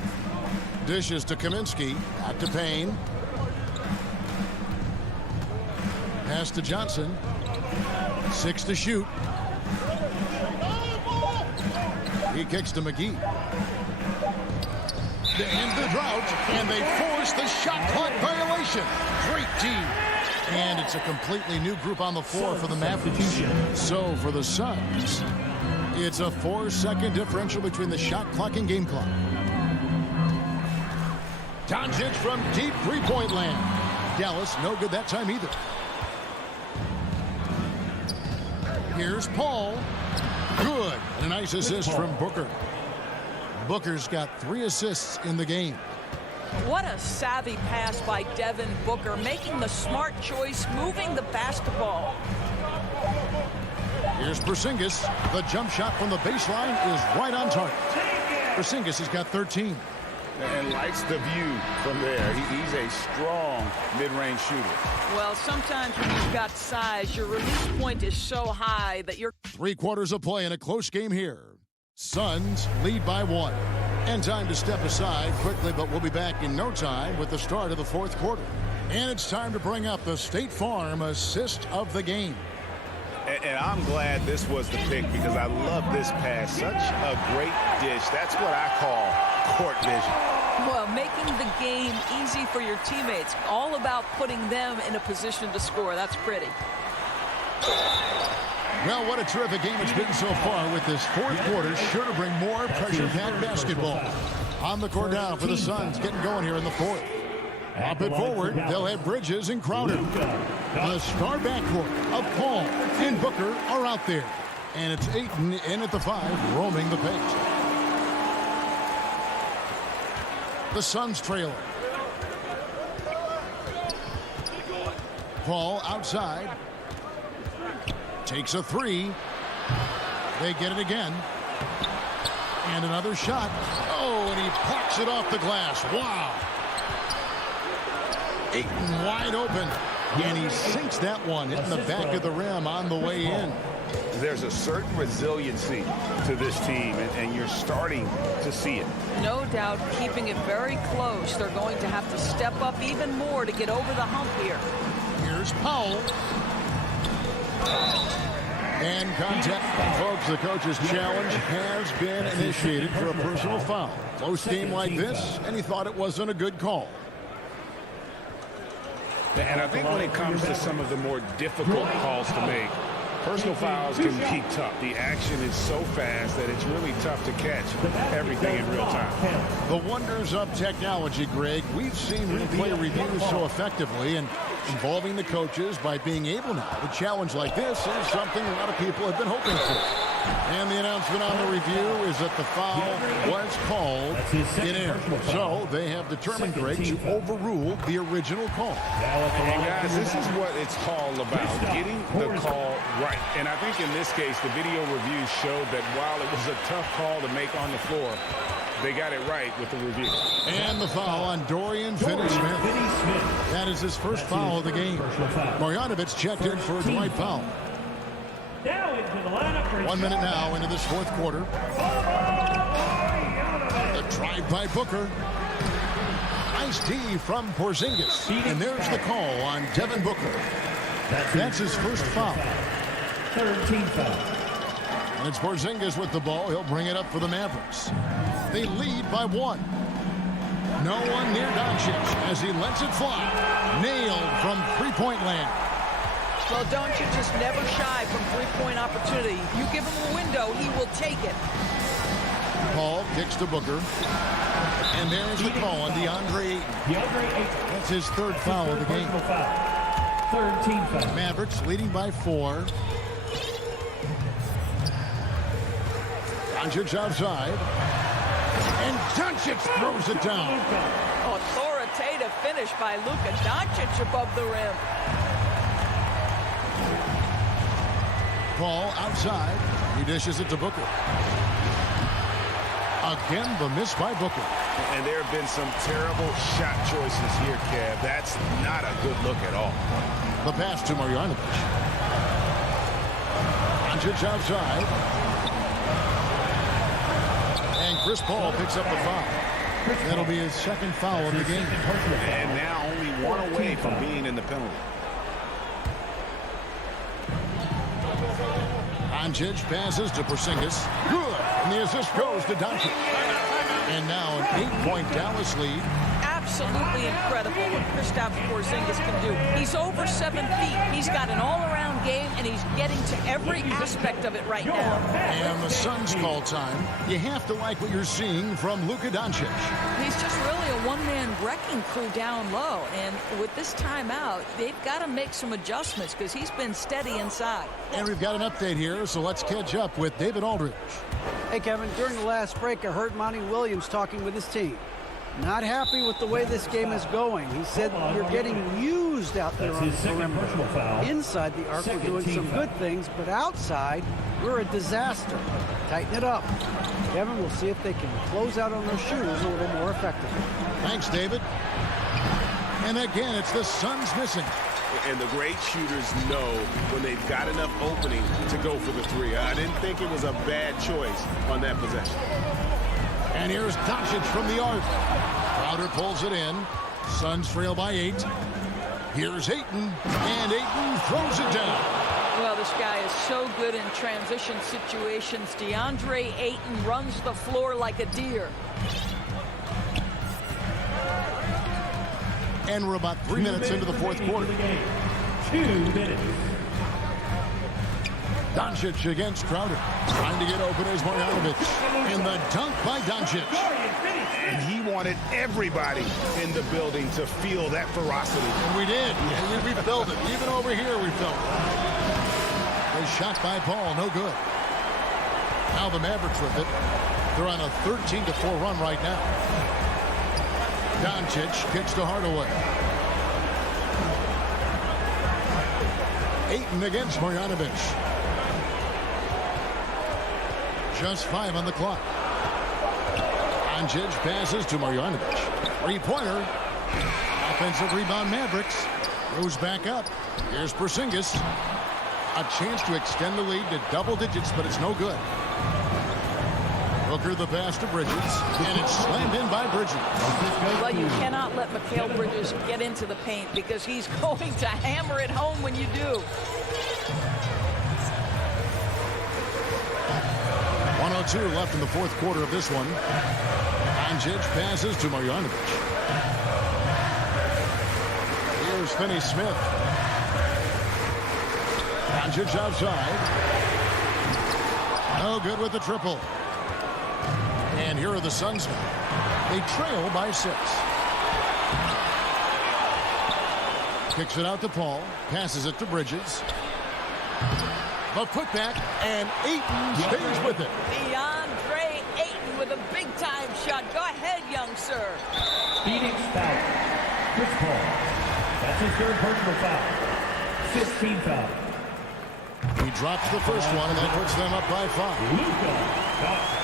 Dishes to Kaminsky. Back to Payne. Pass to Johnson. 6 to shoot. He kicks to McGee. To end the drought, and they force the shot clock violation. Great team. And it's a completely new group on the floor for the Mavericks. So for the Suns, it's a 4-second differential between the shot clock and game clock. Doncic from deep three-point land. Dallas no good that time either. Here's Paul. Good. And a nice assist from Booker. Booker's got 3 assists in the game. What a savvy pass by Devin Booker, making the smart choice, moving the basketball. Here's Porzingis. The jump shot from the baseline is right on target. Porzingis has got 13. And likes the view from there. He's a strong mid-range shooter. Well, sometimes when you've got size, your release point is so high that you're... 3 quarters of play in a close game here. Suns lead by 1. And time to step aside quickly, but we'll be back in no time with the start of the fourth quarter. And it's time to bring up the State Farm assist of the game. And I'm glad this was the pick because I love this pass. Such a great dish. That's what I call court vision. Well, making the game easy for your teammates. All about putting them in a position to score. That's pretty. Well, what a terrific game it's been so far with this fourth quarter. Sure to bring more pressure-packed basketball. On the court now for the Suns, getting going here in the fourth. Up it forward, they'll have Bridges and Crowder. The star backcourt of Paul and Booker are out there. And it's Ayton in at the 5, roaming the paint. The Suns trailer. Paul outside. Takes a 3. They get it again. And another shot. Oh, and he plucks it off the glass. Wow. Ayton wide open. And he sinks that one, hitting the back of the rim on the way in. There's a certain resiliency to this team, and you're starting to see it. No doubt, keeping it very close. They're going to have to step up even more to get over the hump here. Here's Powell. And contact. Folks, the coach's challenge has been initiated for a personal foul. Close game like this, and he thought it wasn't a good call. And I think when it comes to some of the more difficult calls to make, personal fouls can be tough. The action is so fast that it's really tough to catch everything in real time. The wonders of technology, Greg. We've seen replay reviews so effectively, and involving the coaches by being able now. A challenge like this is something a lot of people have been hoping for. And the announcement on the review is that the foul was called in air. So they have determined, Greg, to overrule the original call. And guys, this is what it's all about, getting the call right. And I think in this case, the video review showed that while it was a tough call to make on the floor, they got it right with the review. And the foul on Dorian Finney-Smith. That is his first foul of the game. Marjanovic checked in for Dwight Powell. Now into the lineup for 1 minute now into this fourth quarter. The drive by Booker. Nice D from Porzingis. And there's the call on Devin Booker. That's his first foul. Third team foul. And it's Porzingis with the ball. He'll bring it up for the Mavericks. They lead by 1. No one near Doncic as he lets it fly. Nailed from three-point land. Well, Doncic just never shy from three-point opportunity. You give him a window, he will take it. Paul kicks to Booker. And there's the call on DeAndre Ayton. That's his third foul of the game. Third team foul. Mavericks leading by 4. Doncic outside. And Doncic throws it down. Authoritative finish by Luka Doncic above the rim. Paul outside. He dishes it to Booker. Again, the miss by Booker. And there have been some terrible shot choices here, Kev. That's not a good look at all. The pass to Marjanovic. Doncic outside. And Chris Paul picks up the foul. That'll be his second foul of the game. And now only one away from being in the penalty. Doncic passes to Porzingis. Good. And the assist goes to Doncic. And now an 8-point Dallas lead. Absolutely incredible what Kristaps Porzingis can do. He's over 7 feet. He's got an all-around game, and he's getting to every aspect of it right now. And the Suns call time. You have to like what you're seeing from Luka Doncic. He's just really a one-man wrecking crew down low. And with this timeout, they've got to make some adjustments because he's been steady inside. And we've got an update here, so let's catch up with David Aldridge. Hey, Kevin, during the last break, I heard Monty Williams talking with his team. Not happy with the way this game is going. He said you're getting used out there on the perimeter. Inside the arc, we're doing some good things, but outside, we're a disaster. Tighten it up. Kevin, we'll see if they can close out on their shooters a little more effectively. Thanks, David. And again, it's the Suns missing. And the great shooters know when they've got enough opening to go for the 3. I didn't think it was a bad choice on that possession. And here's Doncic from the arc. Crowder pulls it in. Suns trail by 8. Here's Ayton. And Ayton throws it down. Well, this guy is so good in transition situations. DeAndre Ayton runs the floor like a deer. And we're about 3 minutes into the fourth quarter. 2 minutes. Doncic against Crowder. Trying to get open is Marjanovic. And the dunk by Doncic. And he wanted everybody in the building to feel that ferocity. And we did. Yeah. We felt it. Even over here, we felt it. A shot by Paul, no good. Now the Mavericks with it. They're on a 13-4 run right now. Doncic kicks to Hardaway. Ayton against Marjanovic. Just 5 on the clock. Doncic passes to Marjanovic. Three-pointer. Offensive rebound Mavericks. Goes back up. Here's Porzingis. A chance to extend the lead to double digits, but it's no good. Booker the pass to Bridges, and it's slammed in by Bridges. Well, you cannot let Mikal Bridges get into the paint because he's going to hammer it home when you do. 1:02 left in the fourth quarter of this one. Doncic passes to Marjanovic. Here's Finney-Smith. Doncic outside. No good with the triple. And here are the Suns now. They trail by 6. Kicks it out to Paul. Passes it to Bridges. The putback, and Ayton stays with it. DeAndre Ayton with a big-time shot. Go ahead, young sir. Phoenix foul. Chris Paul. That's his third personal foul. 15 foul. He drops the first one, and that puts them up by 5.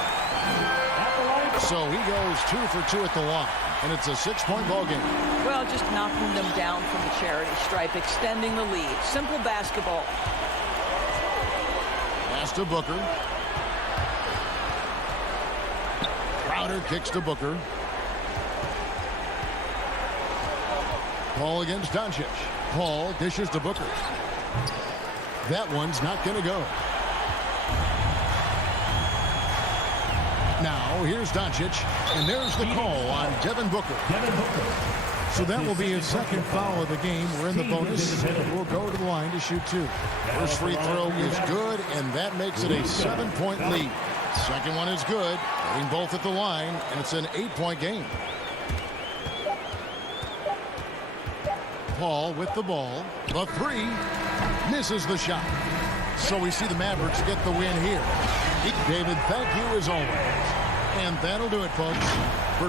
So he goes 2 for 2 at the line, and it's a 6-point ball game. Well, just knocking them down from the charity stripe, extending the lead. Simple basketball. Pass to Booker. Crowder kicks to Booker. Paul against Doncic. Paul dishes to Booker. That one's not going to go. Now, here's Doncic, and there's the call on Devin Booker. So that will be his second foul of the game. We're in the bonus. We'll go to the line to shoot 2. First free throw is good, and that makes it a 7-point lead. Second one is good, getting both at the line, and it's an 8-point game. Paul with the ball. The 3 misses the shot. So we see the Mavericks get the win here. David, thank you as always. And that'll do it, folks. For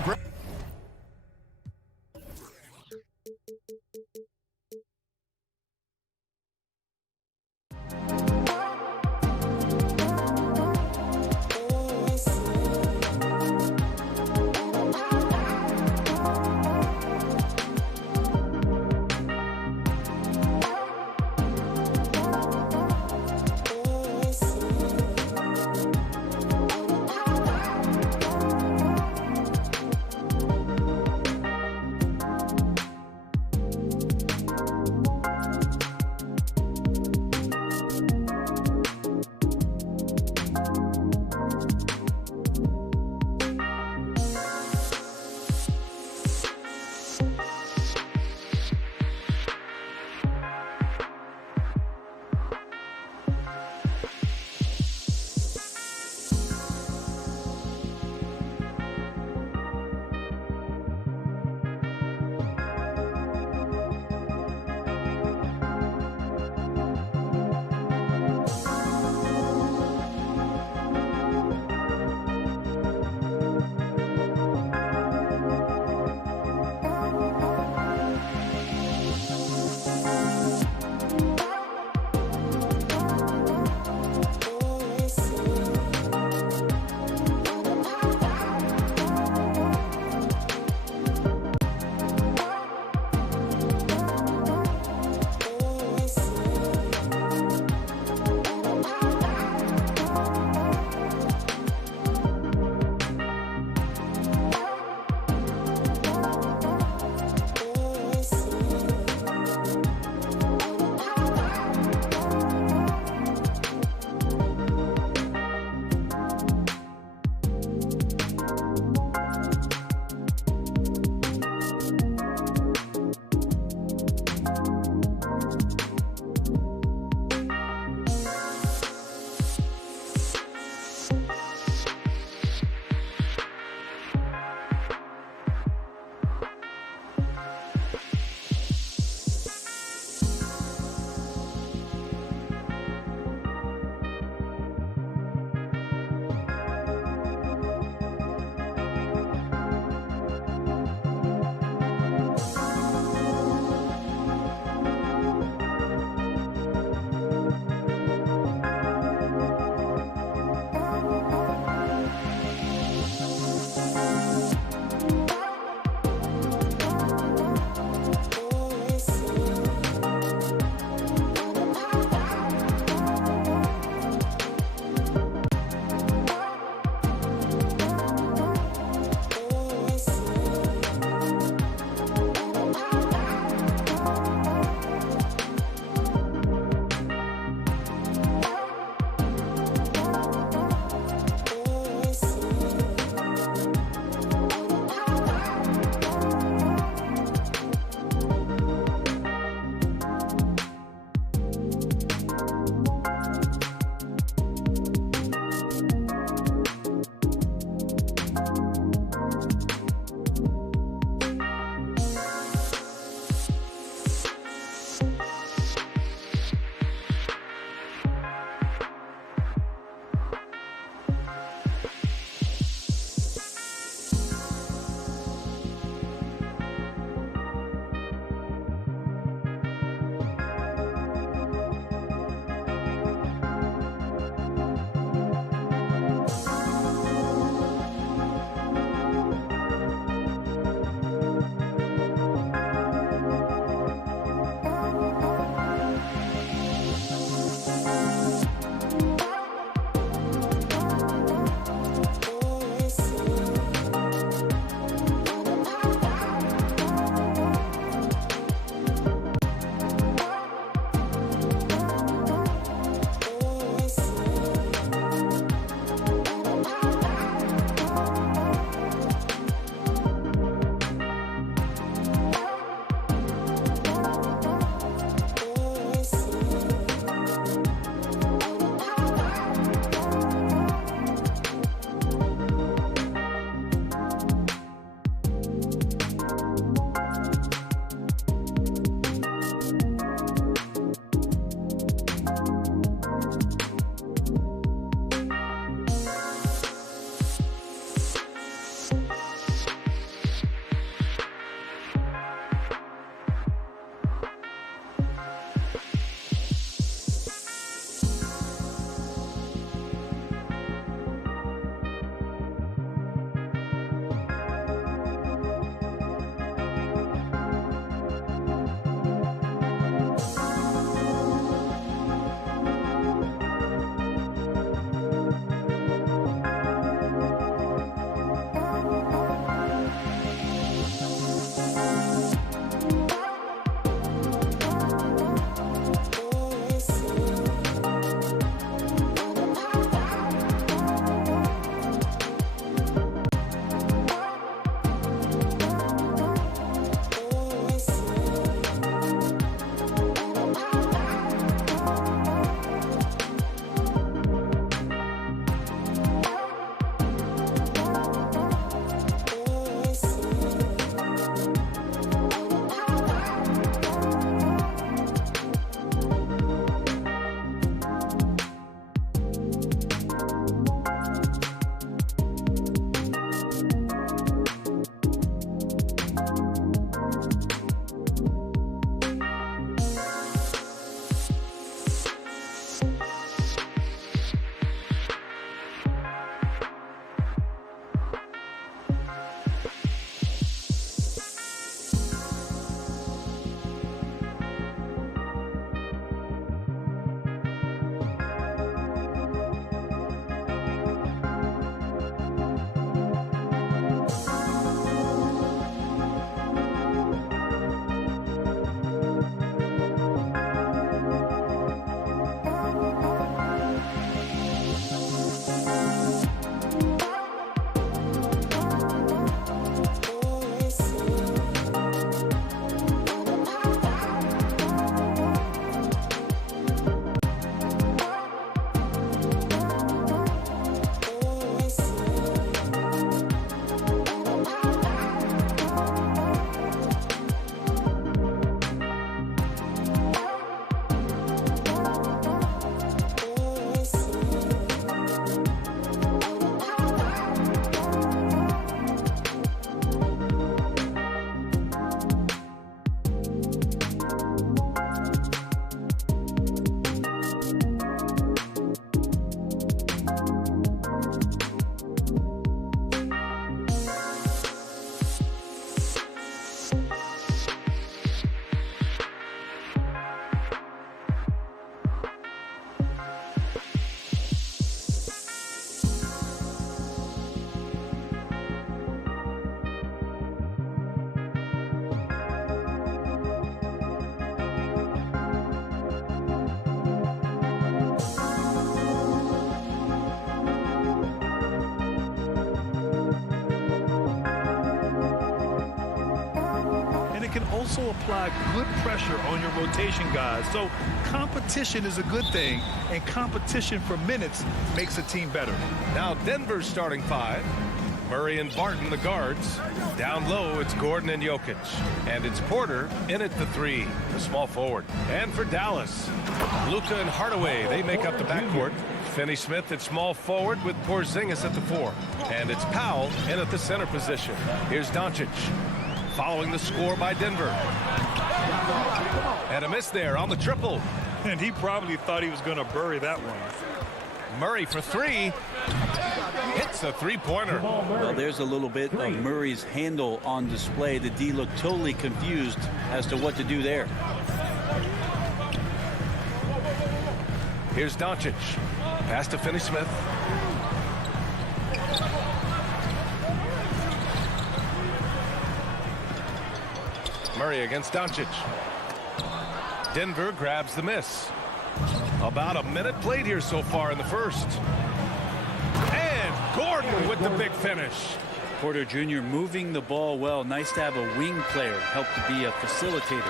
can also apply good pressure on your rotation guys. So competition is a good thing, and competition for minutes makes a team better. Now Denver's starting five. Murray and Barton, the guards. Down low, it's Gordon and Jokic. And it's Porter in at the three, the small forward. And for Dallas, Luka and Hardaway, they make up the backcourt. Finney-Smith at small forward with Porzingis at the four. And it's Powell in at the center position. Here's Doncic, following the score by Denver. And a miss there on the triple. And he probably thought he was going to bury that one. Murray for three. Hits a three-pointer. Well, there's a little bit of Murray's handle on display. The D looked totally confused as to what to do there. Here's Doncic. Pass to Finney-Smith. Murray against Doncic. Denver grabs the miss. About a minute played here so far in the first. And Gordon with the big finish. Porter Jr. moving the ball well. Nice to have a wing player help to be a facilitator.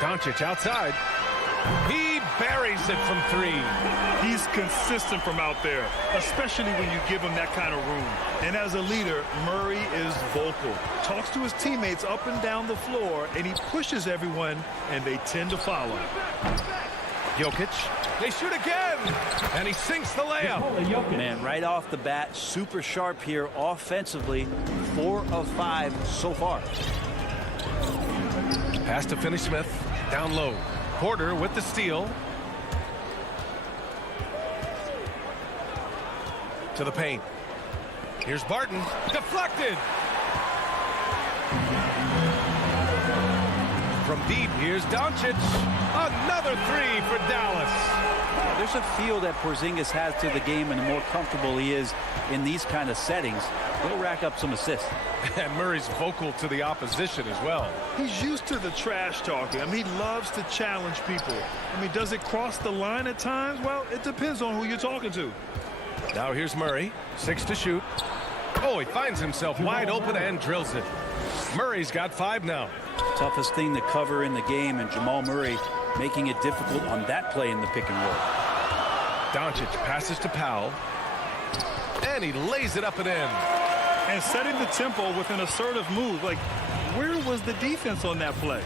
Doncic outside. He buries it from three. He's consistent from out there, especially when you give him that kind of room. And as a leader, Murray is vocal. Talks to his teammates up and down the floor, and he pushes everyone, and they tend to follow. Jokic, they shoot again, and he sinks the layup. Man, right off the bat, super sharp here offensively. 4 of 5 so far. Pass to Finney-Smith, down low. Porter with the steal. To the paint. Here's Barton. Deflected. From deep, here's Doncic. Another three for Dallas. There's a feel that Porzingis has to the game, and the more comfortable he is in these kind of settings, he'll rack up some assists. And Murray's vocal to the opposition as well. He's used to the trash talking. I mean, he loves to challenge people. I mean, does it cross the line at times? Well, it depends on who you're talking to. Now here's Murray, 6 to shoot. Oh, he finds himself wide open and drills it. Murray's got 5 now. Toughest thing to cover in the game, and Jamal Murray making it difficult on that play in the pick and roll. Doncic passes to Powell, and he lays it up and in. And setting the tempo with an assertive move. Like, where was the defense on that play?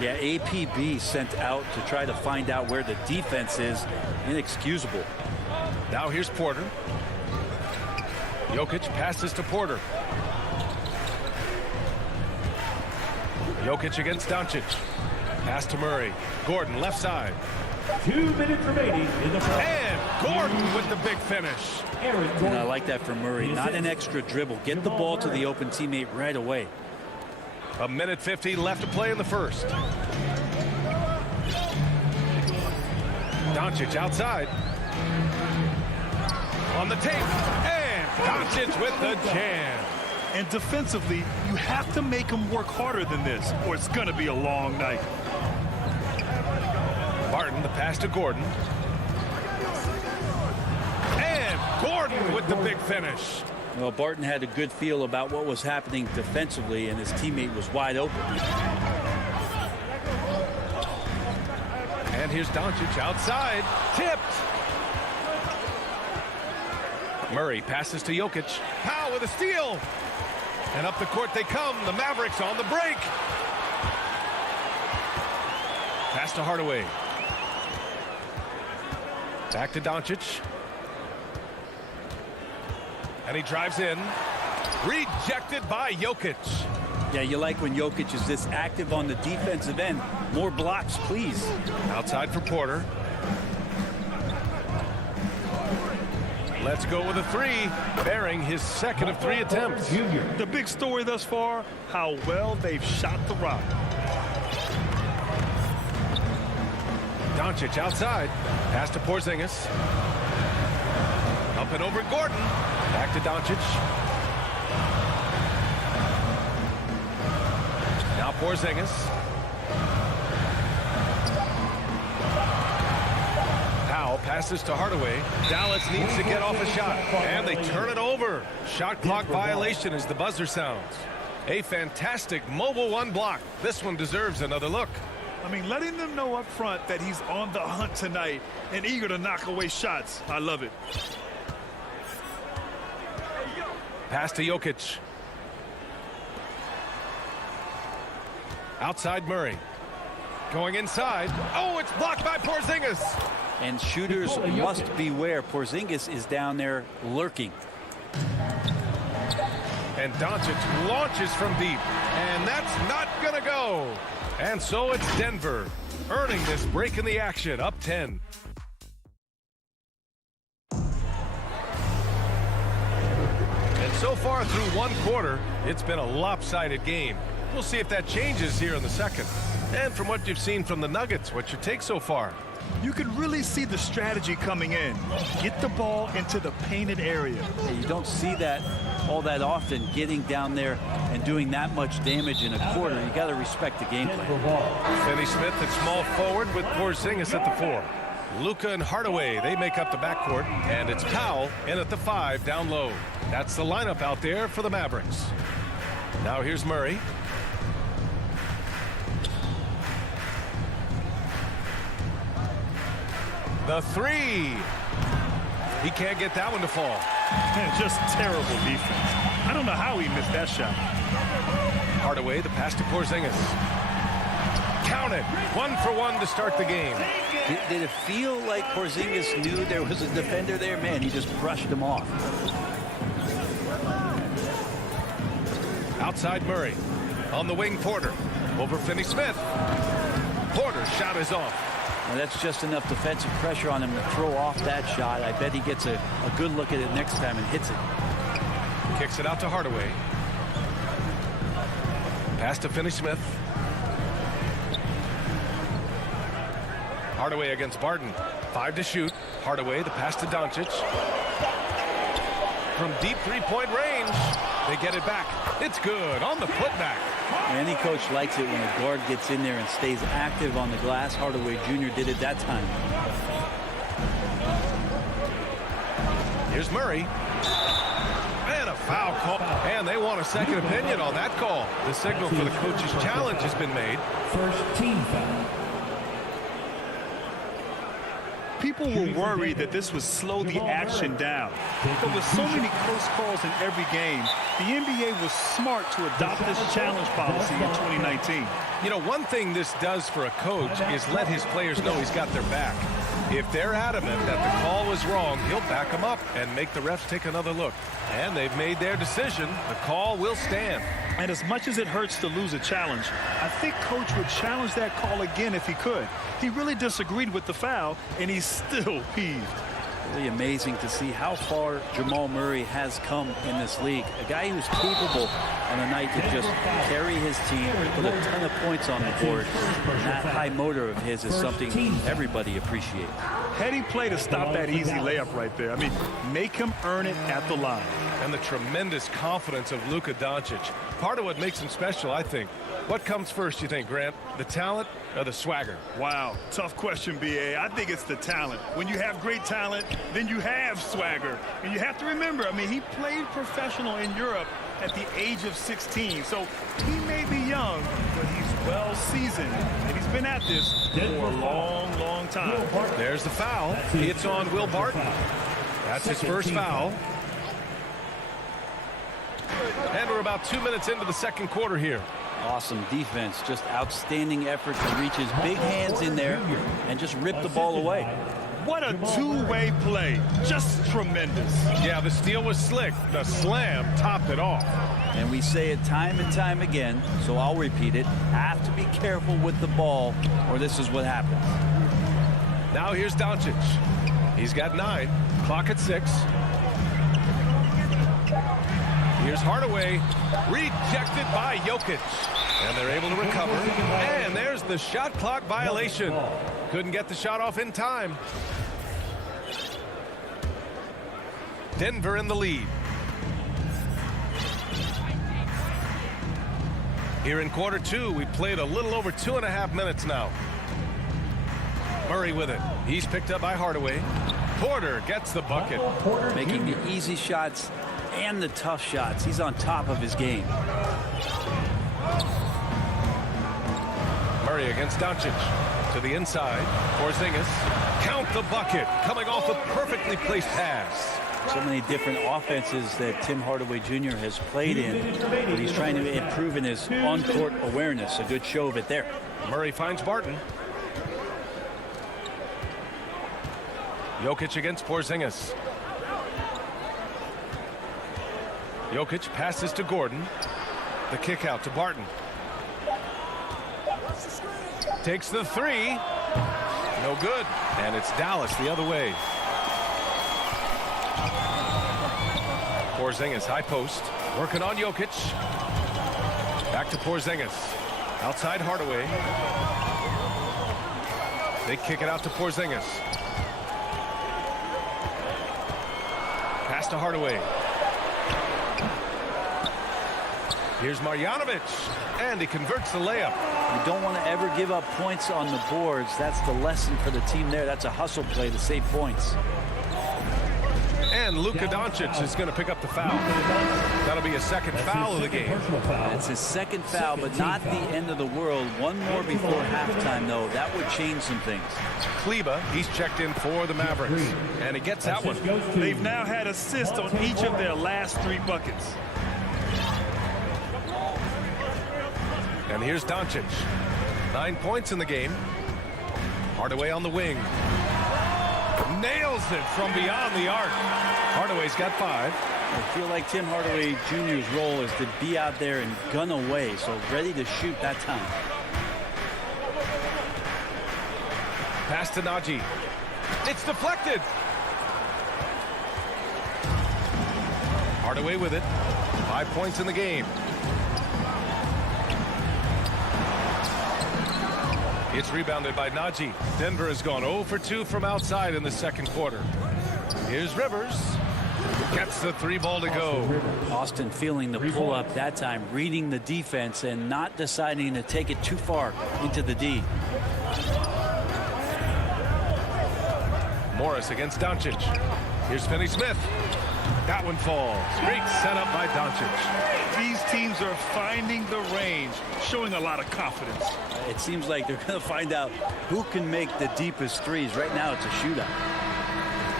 Yeah, APB sent out to try to find out where the defense is. Inexcusable. Now here's Porter. Jokic passes to Porter. Jokic against Doncic. Pass to Murray. Gordon left side. 2 minutes remaining in the first. And Gordon with the big finish. And I like that from Murray. Not an extra dribble. Get the ball to the open teammate right away. A minute 50 left to play in the first. Doncic outside. On the tape. And Doncic with the jam. And defensively, you have to make him work harder than this, or it's going to be a long night. Barton, the pass to Gordon. And Gordon with the big finish. Well, Barton had a good feel about what was happening defensively, and his teammate was wide open. And here's Doncic outside. Tipped. Murray passes to Jokic. Powell with a steal. And up the court they come. The Mavericks on the break. Pass to Hardaway. Back to Doncic. And he drives in. Rejected by Jokic. Yeah, you like when Jokic is this active on the defensive end. More blocks, please. Outside for Porter. Let's go with a three, bearing his second of 3 attempts. The big story thus far, how well they've shot the rock. Doncic outside. Pass to Porzingis. Up and over Gordon. Back to Doncic. Now Porzingis. Powell passes to Hardaway. Dallas needs to get off a shot, and they turn it over. Shot clock violation as the buzzer sounds. A fantastic mobile one block. This one deserves another look. I mean, letting them know up front that he's on the hunt tonight and eager to knock away shots. I love it. Pass to Jokic. Outside Murray. Going inside. Oh, it's blocked by Porzingis. And shooters must beware. Porzingis is down there lurking. And Doncic launches from deep. And that's not going to go. And so it's Denver earning this break in the action, up 10. And so far through one quarter, it's been a lopsided game. We'll see if that changes here in the second. And from what you've seen from the Nuggets, what's your take so far? You can really see the strategy coming in. Get the ball into the painted area. Yeah, you don't see that all that often, getting down there and doing that much damage in a quarter. You got to respect the game plan. Finney Smith at small forward with Porzingis at the 4. Luka and Hardaway, they make up the backcourt, and it's Powell in at the 5 down low. That's the lineup out there for the Mavericks. Now here's Murray. The 3. He can't get that one to fall. Just terrible defense. I don't know how he missed that shot. Hardaway, the pass to Porzingis. Count it. 1 for 1 to start the game. Did it feel like Porzingis knew there was a defender there? Man, he just brushed him off. Outside Murray. On the wing, Porter. Over Finney Smith. Porter's shot is off. Now that's just enough defensive pressure on him to throw off that shot. I bet he gets a good look at it next time and hits it. Kicks it out to Hardaway. Pass to Finney Smith. Hardaway against Barton. 5 to shoot. Hardaway, the pass to Doncic. From deep three-point range, they get it back. It's good on the putback. Any coach likes it when a guard gets in there and stays active on the glass. Hardaway Jr. did it that time. Here's Murray. And a foul call. And they want a second opinion on that call. The signal for the coach's challenge has been made. First team foul. People were worried that this would slow the action down. But with so many close calls in every game, the NBA was smart to adopt this challenge policy in 2019. You know, one thing this does for a coach is let his players know he's got their back. If they're adamant that the call was wrong, he'll back them up and make the refs take another look. And they've made their decision. The call will stand. And as much as it hurts to lose a challenge, I think Coach would challenge that call again if he could. He really disagreed with the foul, and he's still peeved. Really amazing to see how far Jamal Murray has come in this league. A guy who's capable on a night to just carry his team, put a ton of points on the board. And that high motor of his is something everybody appreciates. Heady play to stop that easy layup right there. I mean, make him earn it at the line. And the tremendous confidence of Luka Doncic. Part of what makes him special, I think. What comes first, you think, Grant? The talent or the swagger? Wow, tough question, B.A. I think it's the talent. When you have great talent, then you have swagger. And you have to remember, I mean, he played professional in Europe at the age of 16. So he may be young, but he's well seasoned. And he's been at this for a long, long time. There's the foul. It's on Will Barton. That's his first foul. And we're about 2 minutes into the second quarter here. Awesome defense, just outstanding effort to reach his big hands in there and just rip the ball away. What a two-way play. Just tremendous. Yeah, the steal was slick. The slam topped it off. And we say it time and time again, so I'll repeat it. Have to be careful with the ball, or this is what happens. Now here's Doncic. He's got 9. Clock at 6. Here's Hardaway, rejected by Jokic. And they're able to recover. And there's the shot clock violation. Couldn't get the shot off in time. Denver in the lead. Here in quarter 2, we played a little over 2.5 minutes now. Murray with it. He's picked up by Hardaway. Porter gets the bucket. Making the easy shots and the tough shots. He's on top of his game. Murray against Doncic. To the inside. Porzingis. Count the bucket. Coming off a perfectly placed pass. So many different offenses that Tim Hardaway Jr. has played in, but he's trying to improve in his on-court awareness. A good show of it there. Murray finds Barton. Jokic against Porzingis. Jokic passes to Gordon. The kick out to Barton. Takes the three. No good. And it's Dallas the other way. Porzingis, high post. Working on Jokic. Back to Porzingis. Outside Hardaway. They kick it out to Porzingis. Pass to Hardaway. Here's Marjanovic. And he converts the layup. You don't want to ever give up points on the boards. That's the lesson for the team there. That's a hustle play to save points. And Luka Doncic is going to pick up the foul. That'll be a second foul of the game. It's his second foul, but not the end of the world. One more before halftime, though. That would change some things. Kleba, he's checked in for the Mavericks. And he gets that one. They've now had assists on each of their last 3 buckets. And here's Doncic. 9 points in the game. Hardaway on the wing. Nails it from beyond the arc. Hardaway's got 5. I feel like Tim Hardaway Jr.'s role is to be out there and gun away, so ready to shoot that time. Pass to Najee. It's deflected. Hardaway with it. 5 points in the game. It's rebounded by Najee. Denver has gone 0 for 2 from outside in the second quarter. Here's Rivers. Gets the 3 ball to go. Austin feeling the pull up that time, reading the defense and not deciding to take it too far into the D. Morris against Doncic. Here's Finney-Smith. That one falls. Great setup by Doncic. These teams are finding the range, showing a lot of confidence. It seems like they're going to find out who can make the deepest threes. Right now, it's a shootout.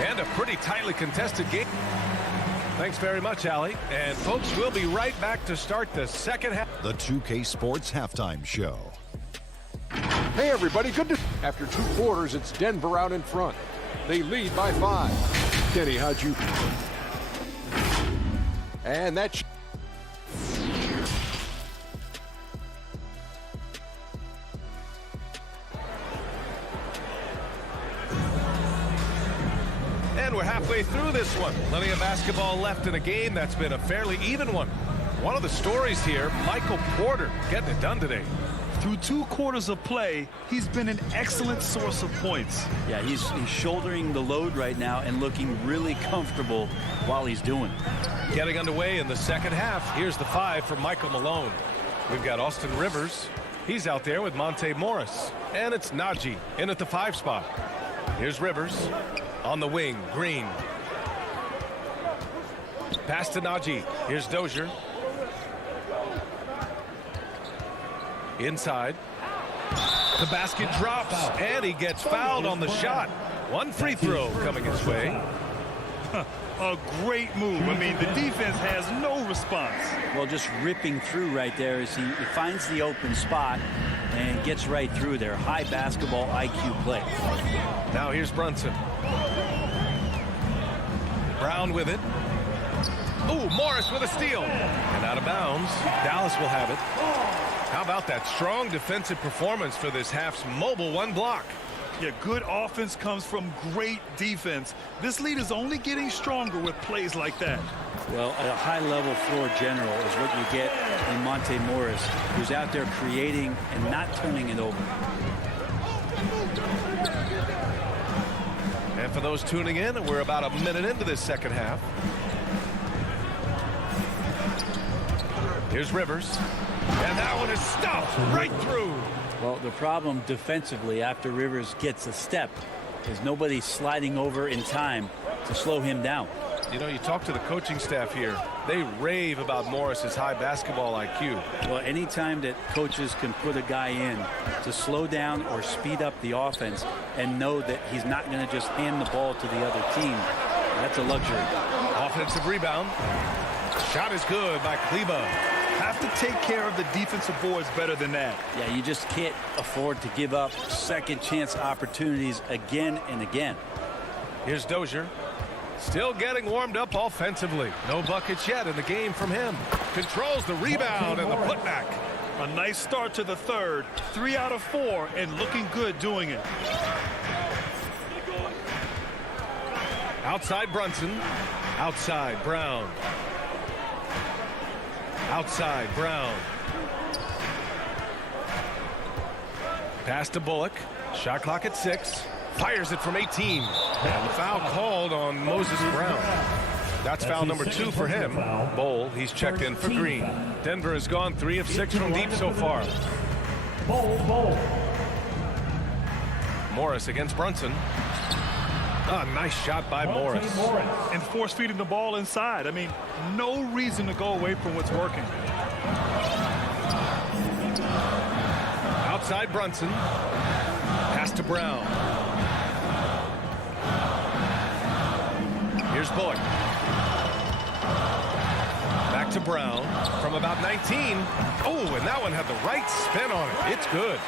And a pretty tightly contested game. Thanks very much, Allie. And folks, we'll be right back to start the second half. The 2K Sports Halftime Show. Hey, everybody. Good to... After 2 quarters, it's Denver out in front. They lead by 5. Kenny, how'd you... And that's... And we're halfway through this one. Plenty of basketball left in a game that's been a fairly even one. One of the stories here, Michael Porter getting it done today. Through 2 quarters of play, he's been an excellent source of points. Yeah, he's shouldering the load right now and looking really comfortable while he's doing it. Getting underway in the second half. Here's the 5 for Michael Malone. We've got Austin Rivers. He's out there with Monte Morris. And it's Najee in at the 5 spot. Here's Rivers. On the wing, Green. Pass to Najee. Here's Dozier. Inside. The basket drops, and he gets fouled on the shot. 1 free throw coming his way. A great move. I mean, the defense has no response. Well, just ripping through right there as he finds the open spot and gets right through there. High basketball IQ play. Now here's Brunson. Brown with it. Ooh, Morris with a steal. And out of bounds. Dallas will have it. How about that strong defensive performance for this half's mobile 1 block? Yeah, good offense comes from great defense. This lead is only getting stronger with plays like that. Well, a high-level floor general is what you get in Monte Morris, who's out there creating and not turning it over. And for those tuning in, we're about a minute into this second half. Here's Rivers. And that one is stuffed right through. Well, the problem defensively after Rivers gets a step is nobody sliding over in time to slow him down. You know, you talk to the coaching staff here. They rave about Morris's high basketball IQ. Well, anytime that coaches can put a guy in to slow down or speed up the offense and know that he's not going to just hand the ball to the other team, that's a luxury. Offensive rebound. Shot is good by Kleba. Have to take care of the defensive boards better than that. Yeah, you just can't afford to give up second chance opportunities again and again. Here's Dozier. Still getting warmed up offensively. No buckets yet in the game from him. Controls the rebound and the putback. A nice start to the third. 3 out of 4 and looking good doing it. Outside Brunson. Outside Brown. Outside Brown. Pass to Bullock. Shot clock at 6. Fires it from 18. And the foul called on Moses Brown. That's foul number 2 for him. Bowl, he's checked in for Green. Denver has gone 3 of 6 from deep so far. Morris against Brunson. A nice shot by Morris. And force feeding the ball inside. I mean, no reason to go away from what's working. Outside Brunson. Pass to Brown. Here's Bullock. Back to Brown from about 19. Oh, and that one had the right spin on it. It's good.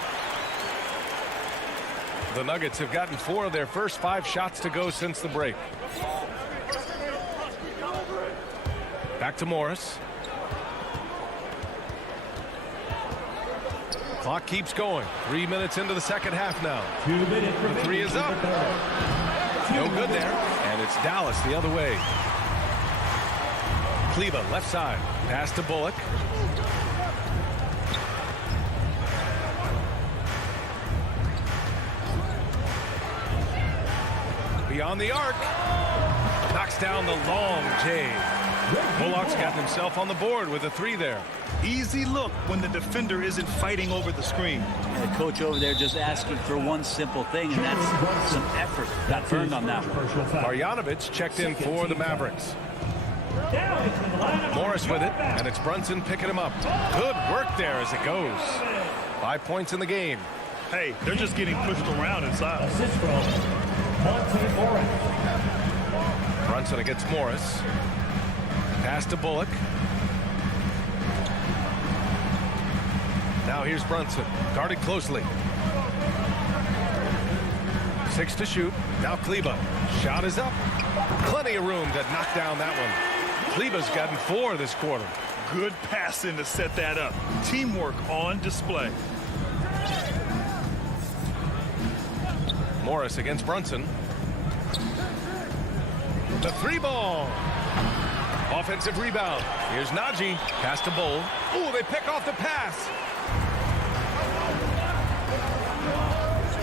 The Nuggets have gotten 4 of their first 5 shots to go since the break. Back to Morris. Clock keeps going. 3 minutes into the second half now. The 3 is up. No good there. And it's Dallas the other way. Kleba left side. Pass to Bullock. Beyond the arc. Knocks down the long J. Bullock's gotten himself on the board with a 3 there. Easy look when the defender isn't fighting over the screen. And the coach over there just asking for one simple thing, and that's some effort. Got burned on that one. Marjanovic checked in for the Mavericks. Morris with it, and it's Brunson picking him up. Good work there as it goes. 5 points in the game. Hey, they're just getting pushed around inside. Brunson against Morris. Pass to Bullock. Now here's Brunson, guarded closely. 6 to shoot. Now Kleba. Shot is up. Plenty of room to knock down that one. Kleba's gotten 4 this quarter. Good passing to set that up. Teamwork on display. Morris against Brunson. The 3-ball. Offensive rebound. Here's Najee. Pass to Bowl. Ooh, they pick off the pass.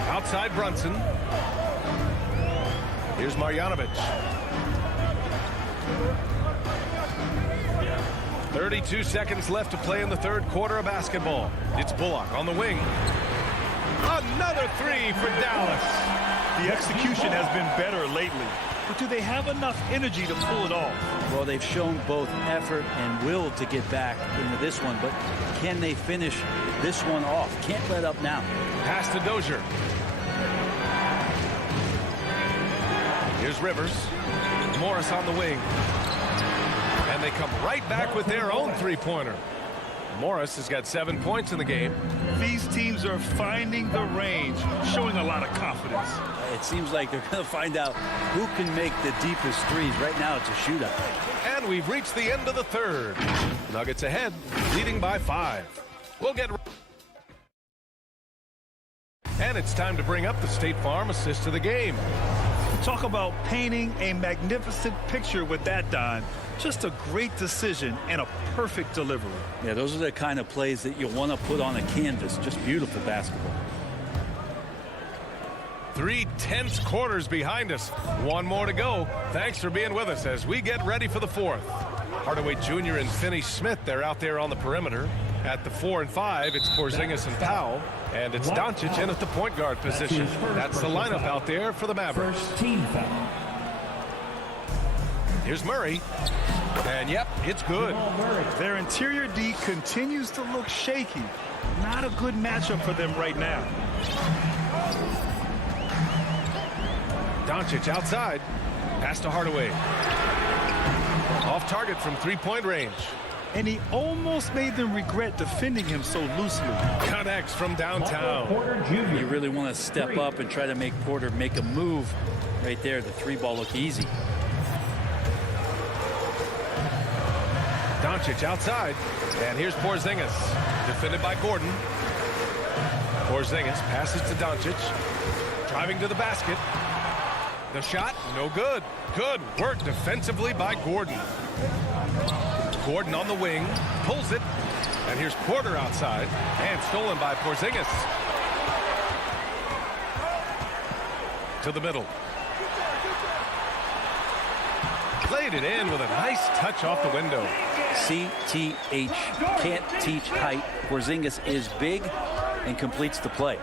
Outside Brunson. Here's Marjanovic. 32 seconds left to play in the third quarter of basketball. It's Bullock on the wing. Another 3 for Dallas. The execution has been better lately. But do they have enough energy to pull it off? Well, they've shown both effort and will to get back into this one, but can they finish this one off? Can't let up now. Pass to Dozier. Here's Rivers. Morris on the wing. And they come right back with their own 3-pointer. Morris has got 7 points in the game. These teams are finding the range, showing a lot of confidence. It seems like they're going to find out who can make the deepest threes. Right now, it's a shootout. And we've reached the end of the third. Nuggets ahead, leading by 5. We'll get... And it's time to bring up the State Farm assist of the game. Talk about painting a magnificent picture with that, Don. Just a great decision and a perfect delivery. Yeah, those are the kind of plays that you want to put on a canvas. Just beautiful basketball. 3 tense quarters behind us. 1 more to go. Thanks for being with us as we get ready for the 4th. Hardaway Jr. and Finney Smith, they're out there on the perimeter. At the 4 and 5, it's Porzingis and Powell, and it's Doncic in at the point guard position. That's the lineup out there for the Mavericks. First team foul. Here's Murray, and yep, it's good. Their interior D continues to look shaky. Not a good matchup for them right now. Doncic outside, pass to Hardaway. Off target from three-point range. And he almost made them regret defending him so loosely. Connects from downtown. You really want to step up and try to make Porter make a move right there. The three ball looked easy. Doncic outside, and here's Porzingis, defended by Gordon. Porzingis passes to Doncic, driving to the basket. The shot, no good. Good work defensively by Gordon. Gordon on the wing, pulls it, and here's Porter outside, and stolen by Porzingis. To the middle. Played it in with a nice touch off the window. CTH, can't teach height. Porzingis is big and completes the play.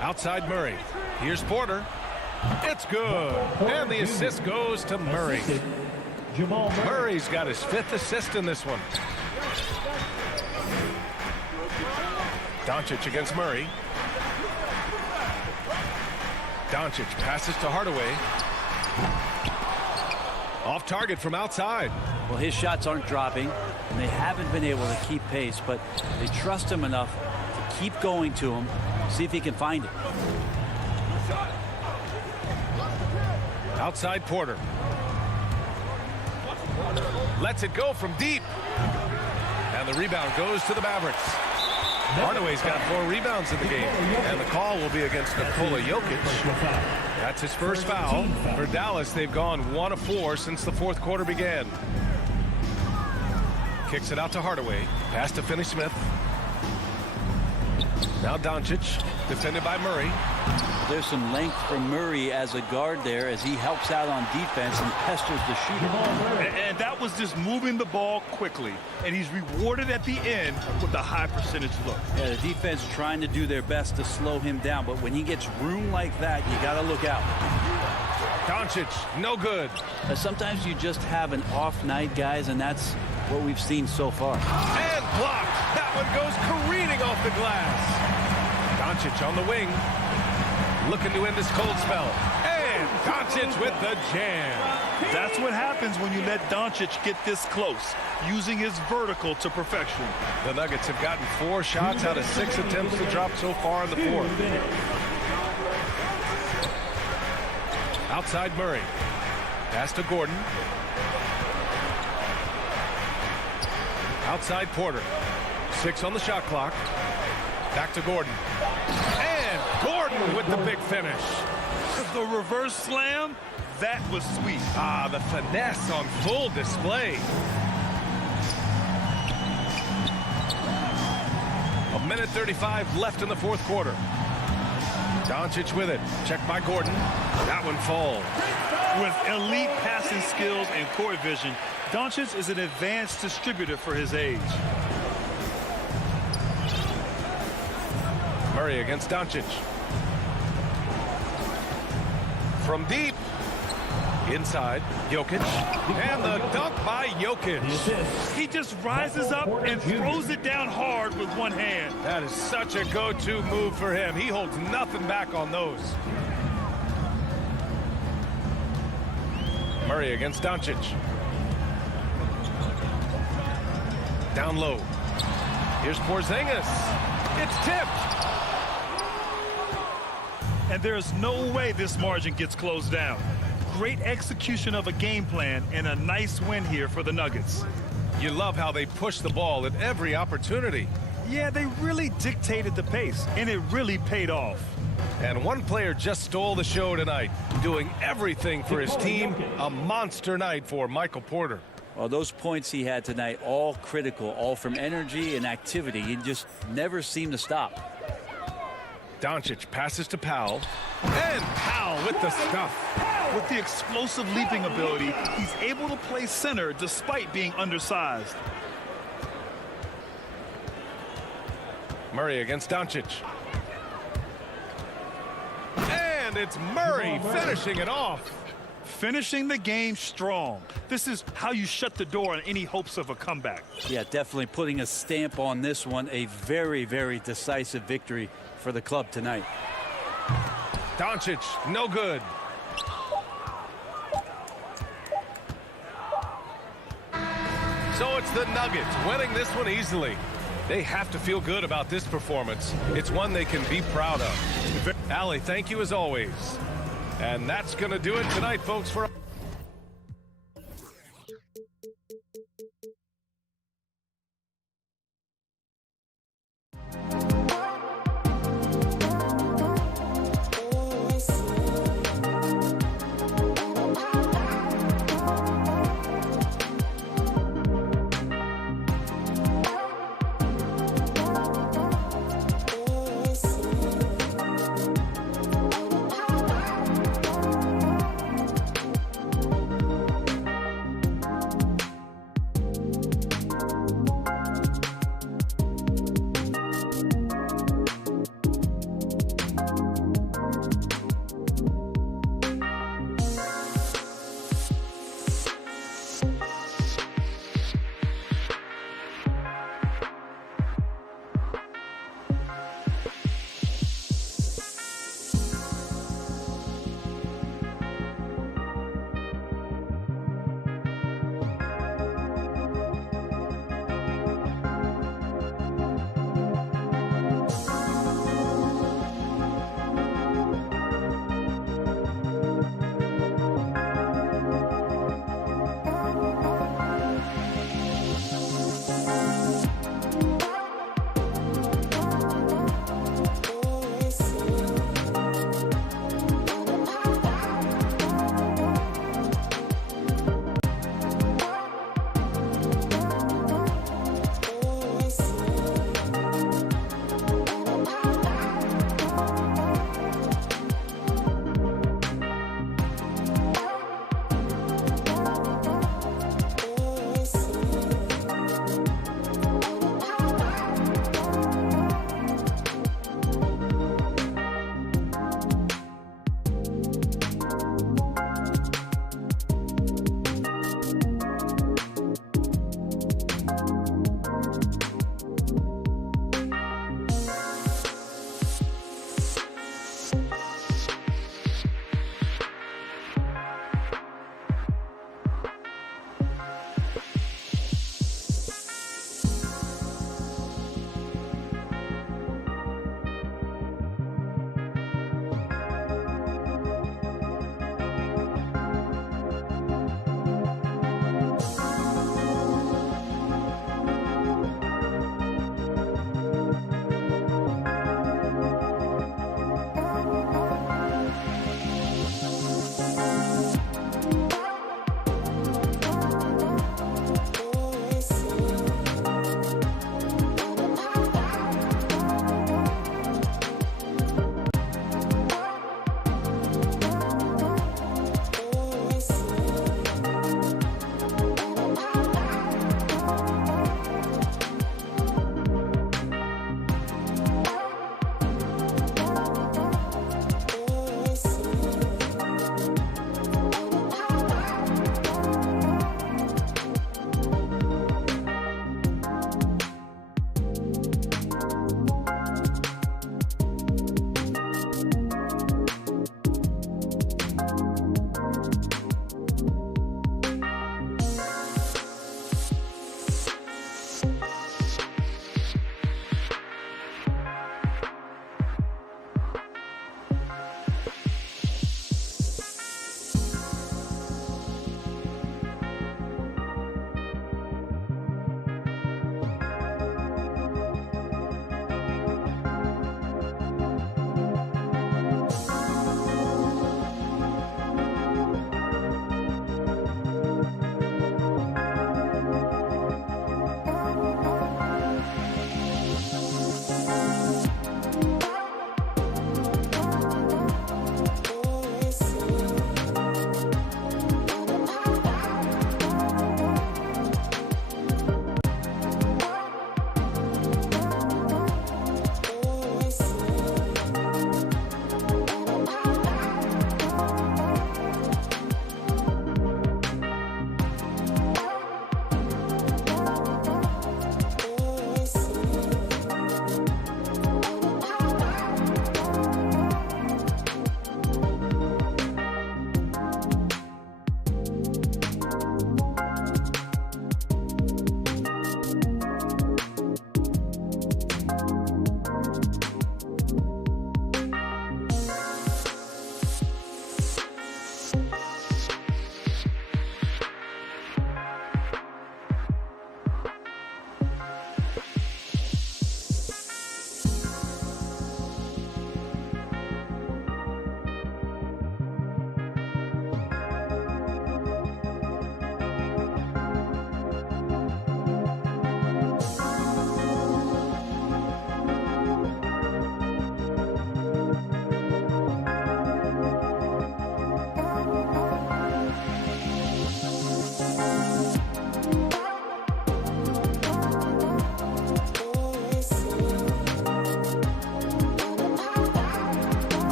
Outside Murray. Here's Porter. It's good. And the assist goes to Murray. Murray's got his 5th assist in this one. Doncic against Murray. Doncic passes to Hardaway. Off target from outside. Well, his shots aren't dropping, and they haven't been able to keep pace, but they trust him enough to keep going to him, see if he can find it. Outside Porter. Lets it go from deep. And the rebound goes to the Mavericks. Hardaway's got 4 rebounds in the game, and the call will be against Nikola Jokic. That's his first foul. For Dallas, they've gone 1 of 4 since the 4th quarter began. Kicks it out to Hardaway. Pass to Finney-Smith. Now Doncic, defended by Murray. There's some length from Murray as a guard there as he helps out on defense and pesters the shooter. And that was just moving the ball quickly. And he's rewarded at the end with a high percentage look. Yeah, the defense trying to do their best to slow him down, but when he gets room like that, you got to look out. Doncic, no good. Sometimes you just have an off night, guys, and that's what we've seen so far. And blocked. That one goes careening off the glass. Doncic on the wing. Looking to end this cold spell. And Doncic with the jam. That's what happens when you let Doncic get this close, using his vertical to perfection. The Nuggets have gotten 4 shots out of 6 attempts to drop so far in the 4th. Outside Murray. Pass to Gordon. Outside Porter. 6 on the shot clock. Back to Gordon. And Gordon with the big finish. The reverse slam, that was sweet. Ah, the finesse on full display. A minute 35 left in the 4th quarter. Doncic with it. Checked by Gordon. That one falls. With elite passing skills and court vision, Doncic is an advanced distributor for his age. Murray against Doncic. From deep. Inside, Jokic. And the dunk by Jokic. He just rises up and throws it down hard with one hand. That is such a go-to move for him. He holds nothing back on those. Murray against Doncic. Down low. Here's Porzingis. It's tipped. And there's no way this margin gets closed down. Great execution of a game plan and a nice win here for the Nuggets. You love how they push the ball at every opportunity. Yeah, they really dictated the pace, and it really paid off. And one player just stole the show tonight, doing everything for his team. A monster night for Michael Porter. Well, those points he had tonight, all critical, all from energy and activity. He just never seemed to stop. Doncic passes to Powell. And Powell with the stuff. With the explosive leaping ability, he's able to play center despite being undersized. Murray against Doncic. And it's Murray finishing it off. Finishing the game strong. This is how you shut the door on any hopes of a comeback. Yeah, definitely putting a stamp on this one. A very, very decisive victory for the club tonight. Doncic, no good. So it's the Nuggets winning this one easily. They have to feel good about this performance. It's one they can be proud of. Allie, thank you as always. And that's going to do it tonight, folks, for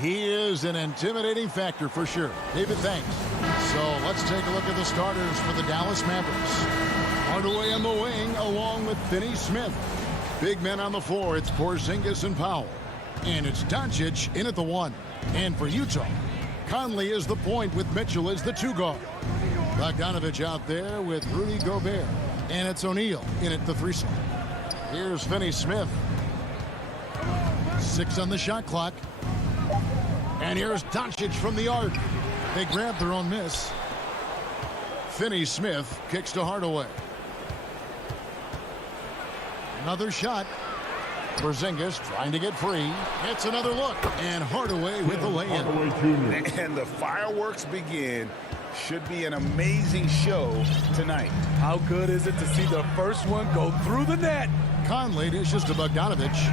He is an intimidating factor for sure. David, thanks. So let's take a look at the starters for the Dallas Mavericks. Hardaway on the wing along with Finney Smith. Big men on the floor, it's Porzingis and Powell. And it's Doncic in at the 1. And for Utah, Conley is the point with Mitchell as the 2 guard. Bogdanovich out there with Rudy Gobert. And it's O'Neal in at the 3 slot. Here's Finney Smith. 6 on the shot clock. And here's Doncic from the arc. They grab their own miss. Finney Smith kicks to Hardaway. Another shot. Porzingis trying to get free. It's another look. And Hardaway with the lay-in. And the fireworks begin. Should be an amazing show tonight. How good is it to see the first one go through the net? Conley dishes to Bogdanovich.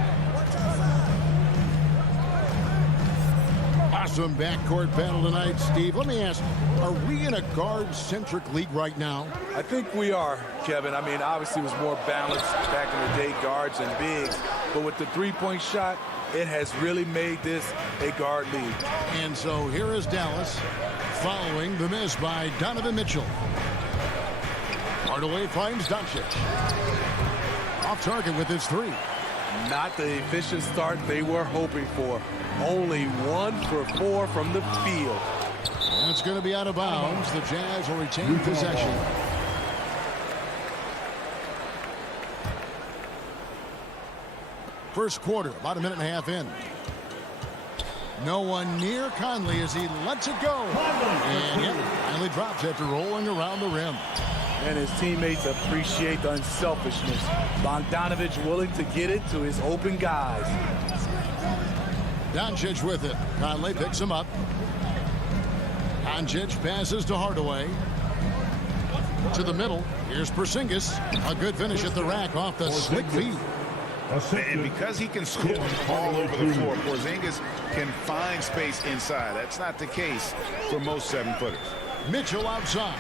Awesome backcourt battle tonight, Steve. Let me ask, are we in a guard-centric league right now? I think we are, Kevin. I mean, obviously it was more balanced back in the day, guards and bigs. But with the three-point shot, it has really made this a guard league. And so here is Dallas following the miss by Donovan Mitchell. Hardaway finds Doncic. Off target with his 3. Not the efficient start they were hoping for. Only 1 for 4 from the field. That's going to be out of bounds. The Jazz will retain possession. First quarter, about a minute and a half in. No one near Conley as he lets it go. And yet, finally drops after rolling around the rim. And his teammates appreciate the unselfishness. Bogdanovich willing to get it to his open guys. Doncic with it. Conley picks him up. Doncic passes to Hardaway. To the middle. Here's Porzingis. A good finish at the rack off the slick feed. And because he can score all over the floor, Porzingis can find space inside. That's not the case for most 7-footers. Mitchell outside.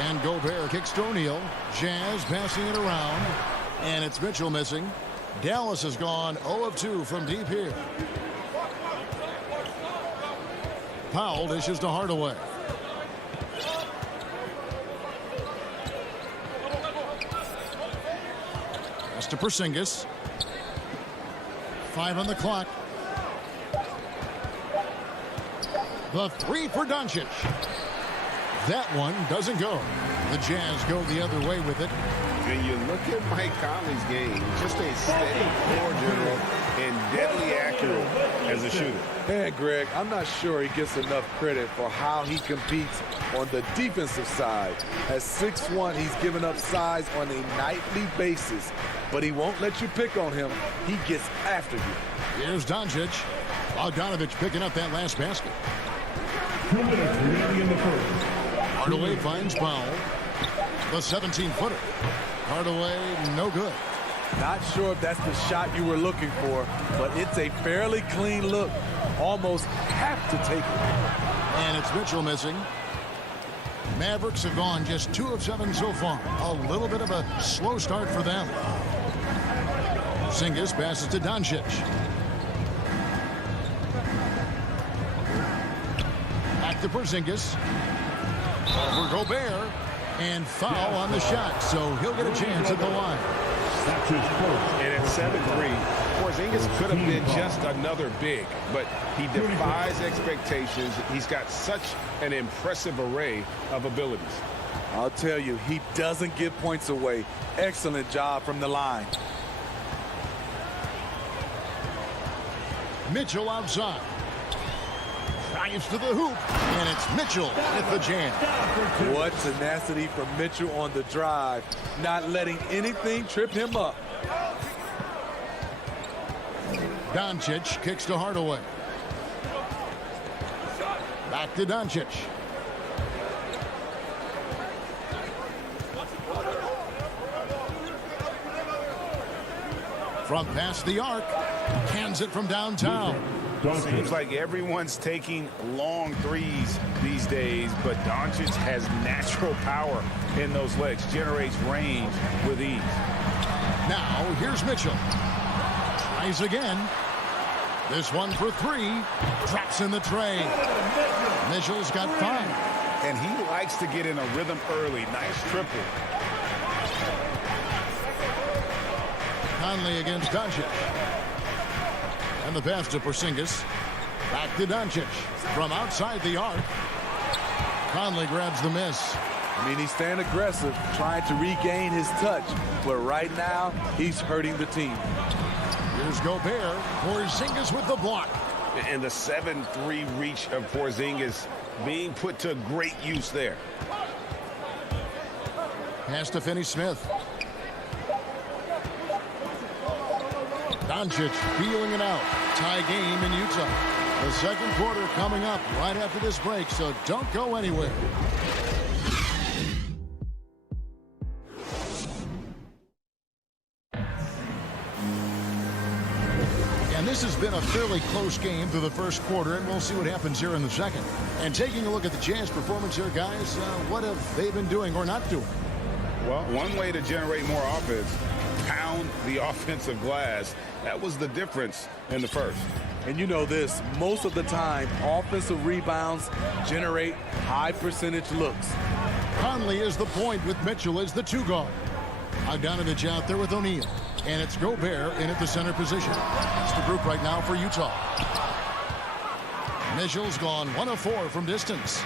And Gobert kicks to O'Neal. Jazz passing it around. And it's Mitchell missing. Dallas has gone 0 of 2 from deep here. Powell dishes to Hardaway. That's to Porzingis. 5 on the clock. The 3 for Doncic. That one doesn't go. The Jazz go the other way with it. When you look at Mike Conley's game, just a steady floor general and deadly accurate as a shooter. Man, Greg, I'm not sure he gets enough credit for how he competes on the defensive side. At 6'1", he's given up size on a nightly basis, but he won't let you pick on him. He gets after you. Here's Doncic. Bogdanovich picking up that last basket. 2 minutes remaining in the first. Hardaway finds Powell. The 17-footer. Hardaway, no good. Not sure if that's the shot you were looking for, but it's a fairly clean look. Almost have to take it. And it's Mitchell missing. Mavericks have gone just 2 of 7 so far. A little bit of a slow start for them. Porzingis passes to Doncic. Back to Porzingis. Over Gobert. And foul on the shot, so he'll get a chance at the line. That's his first. And at 7'3", Porzingis could have been just another big, but he defies expectations. He's got such an impressive array of abilities. I'll tell you, he doesn't give points away. Excellent job from the line. Mitchell outside. Drives to the hoop, and it's Mitchell with the jam. What tenacity from Mitchell on the drive, not letting anything trip him up. Doncic kicks to Hardaway. Back to Doncic. From past the arc, hands it from downtown. Seems like everyone's taking long threes these days, but Doncic has natural power in those legs, generates range with ease. Now, here's Mitchell. Tries again. This one for three. Drops in the tray. Mitchell's got 5. And he likes to get in a rhythm early. Nice triple. Conley against Doncic. And the pass to Porzingis. Back to Doncic. From outside the arc. Conley grabs the miss. I mean, he's staying aggressive, trying to regain his touch. But right now, he's hurting the team. Here's Gobert. Porzingis with the block. And the 7-3 reach of Porzingis being put to great use there. Pass to Finney-Smith. Doncic feeling it out. Tie game in Utah. The second quarter coming up right after this break, so don't go anywhere. And this has been a fairly close game through the first quarter, and we'll see what happens here in the second. And taking a look at the Jazz performance here, guys, what have they been doing or not doing? Well, one way to generate more offense, pound the offensive glass. That was the difference in the first. And you know this, most of the time, offensive rebounds generate high percentage looks. Conley is the point with Mitchell as the 2 guard. Bogdanovich out there with O'Neal. And it's Gobert in at the center position. That's the group right now for Utah. Mitchell's gone 1 of 4 from distance.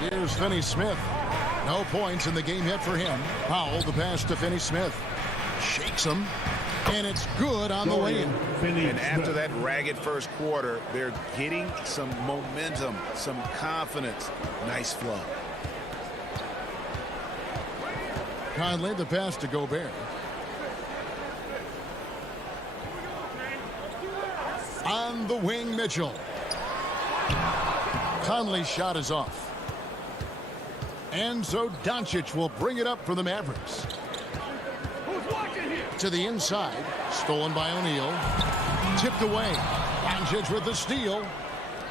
Here's Finney-Smith. No points in the game yet for him. Powell, the pass to Finney-Smith. Shakes him. And it's good on the way in. And after that ragged first quarter, they're getting some momentum, some confidence. Nice flow. Conley, the pass to Gobert. On the wing, Mitchell. Conley's shot is off. And so Doncic will bring it up for the Mavericks. To the inside. Stolen by O'Neal. Tipped away. Doncic with the steal.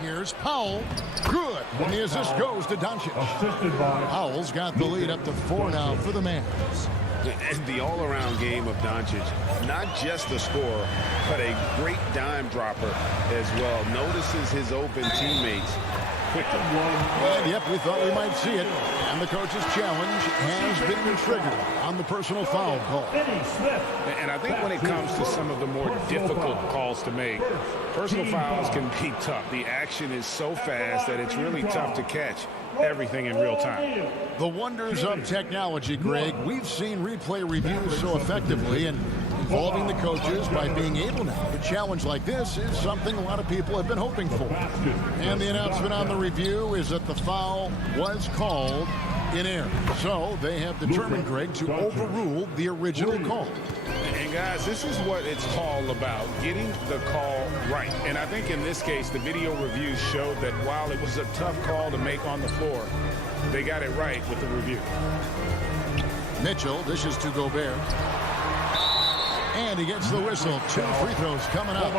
Here's Powell. Good. And the assist goes to Doncic. Powell's got the lead up to 4 now for the Mavs. And the all-around game of Doncic, not just a scorer, but a great dime dropper as well. Notices his open teammates quickly. And yep, we thought we might see it. And the coach's challenge has been triggered on the personal foul call. And I think when it comes to some of the more difficult calls to make, personal fouls can be tough. The action is so fast that it's really tough to catch everything in real time. The wonders of technology, Greg. We've seen replay reviews so effectively, and involving the coaches by being able now to challenge like this is something a lot of people have been hoping for. And the announcement on the review is that the foul was called in error. So they have determined, Greg, to overrule the original call. And guys, this is what it's all about, getting the call right. And I think in this case, the video reviews showed that while it was a tough call to make on the floor, they got it right with the review. Mitchell dishes to Gobert. And he gets the whistle. 2 free throws coming up.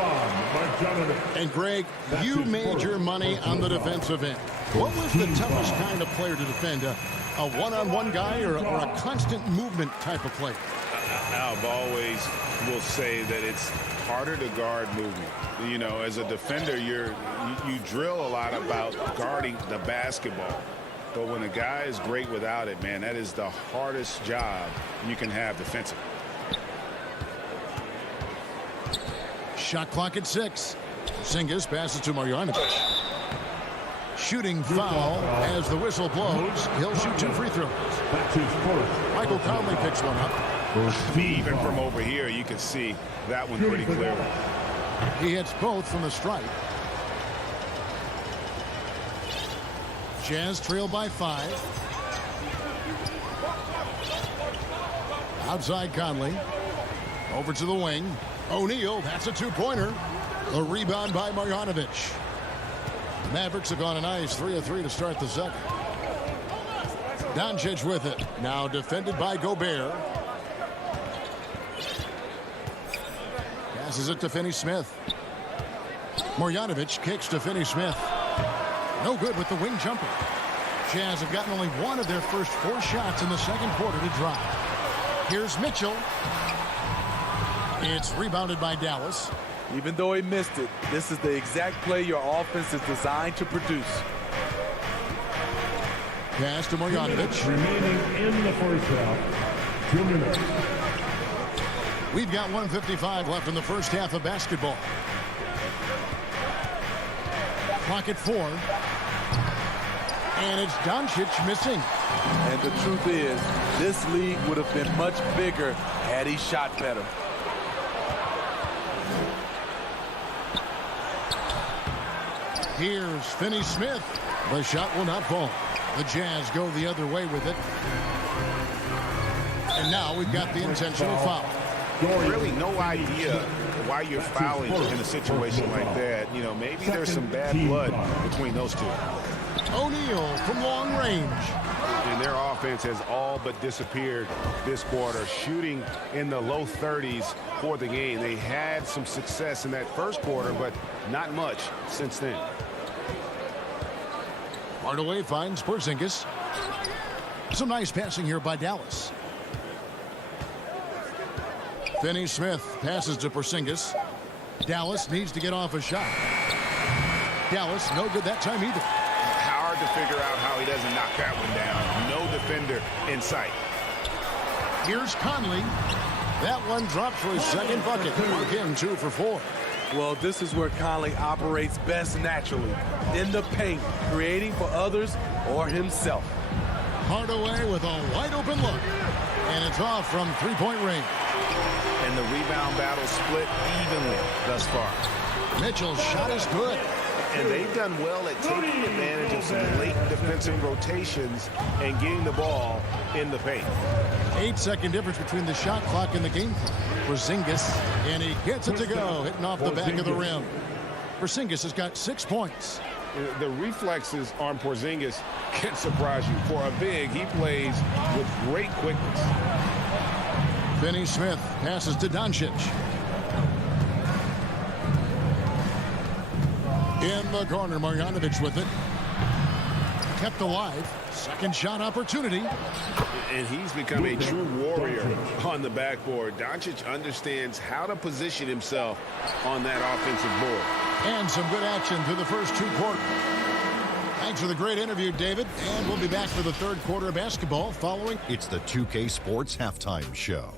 And Greg, you made your money on the defensive end. What was the toughest kind of player to defend? A one-on-one guy or a constant movement type of player? I've always will say that it's harder to guard movement. You know, as a defender, you drill a lot about guarding the basketball. But when a guy is great without it, man, that is the hardest job you can have defensively. Shot clock at 6. Porzingis passes to Marjanovic. Shooting foul as the whistle blows. He'll shoot 2 free throws. Michael Conley picks one up. Even from over here, you can see that one pretty clearly. He hits both from the stripe. Jazz trail by 5. Outside Conley. Over to the wing. O'Neal, that's a 2-pointer. A rebound by Marjanovic. The Mavericks have gone a nice 3 of 3 to start the second. Doncic with it. Now defended by Gobert. Passes it to Finney-Smith. Marjanovic kicks to Finney-Smith. No good with the wing jumper. Jazz have gotten only 1 of their first 4 shots in the second quarter to drive. Here's Mitchell. It's rebounded by Dallas. Even though he missed it, this is the exact play your offense is designed to produce. Pass to Marjanovic. Remaining in the first half, 2 minutes. We've got 1:55 left in the first half of basketball. Clock at 4. And it's Doncic missing. And the truth is, this league would have been much bigger had he shot better. Here's Finney-Smith. The shot will not fall. The Jazz go the other way with it. And now we've got the intentional foul. Really no idea why you're fouling in a situation like that. You know, maybe there's some bad blood between those two. O'Neal from long range. And their offense has all but disappeared this quarter, shooting in the low 30s for the game. They had some success in that first quarter, but not much since then. Hardaway finds Porzingis. Some nice passing here by Dallas. Finney-Smith passes to Porzingis. Dallas needs to get off a shot. Dallas no good that time either. Hard to figure out how he doesn't knock that one down. No defender in sight. Here's Conley. That one dropped for his second bucket. Again, 2 for 4. Well, this is where Conley operates best naturally. In the paint, creating for others or himself. Hardaway with a wide open look. And it's off from three-point range. And the rebound battle split evenly thus far. Mitchell's shot is good. And they've done well at taking advantage of some late defensive rotations and getting the ball in the paint. 8-second difference between the shot clock and the game. Porzingis, and he gets it to go, hitting off the back of the rim. Porzingis has got 6 points. The reflexes on Porzingis can surprise you. For a big, he plays with great quickness. Finney-Smith passes to Doncic. In the corner, Marjanovic with it. Kept alive. Second shot opportunity. And he's become a true warrior on the backboard. Doncic understands how to position himself on that offensive board. And some good action through the first 2 quarters. Thanks for the great interview, David. And we'll be back for the third quarter of basketball following. It's the 2K Sports Halftime Show.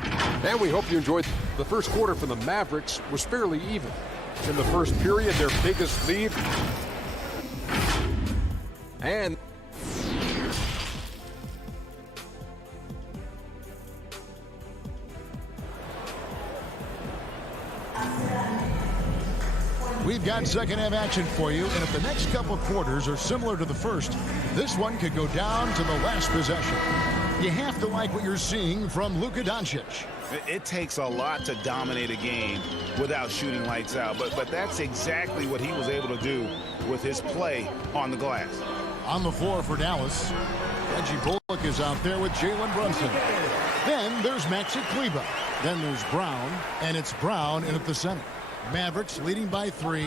And we hope you enjoyed. The first quarter for the Mavericks was fairly even. In the first period, their biggest lead. And we've got second half action for you, and if the next couple quarters are similar to the first, this one could go down to the last possession. You have to like what you're seeing from Luka Doncic. It takes a lot to dominate a game without shooting lights out, but that's exactly what he was able to do with his play on the glass. On the floor for Dallas, Reggie Bullock is out there with Jalen Brunson. Then there's Maxi Kleber. Then there's Brown, and it's Brown in at the center. Mavericks leading by 3.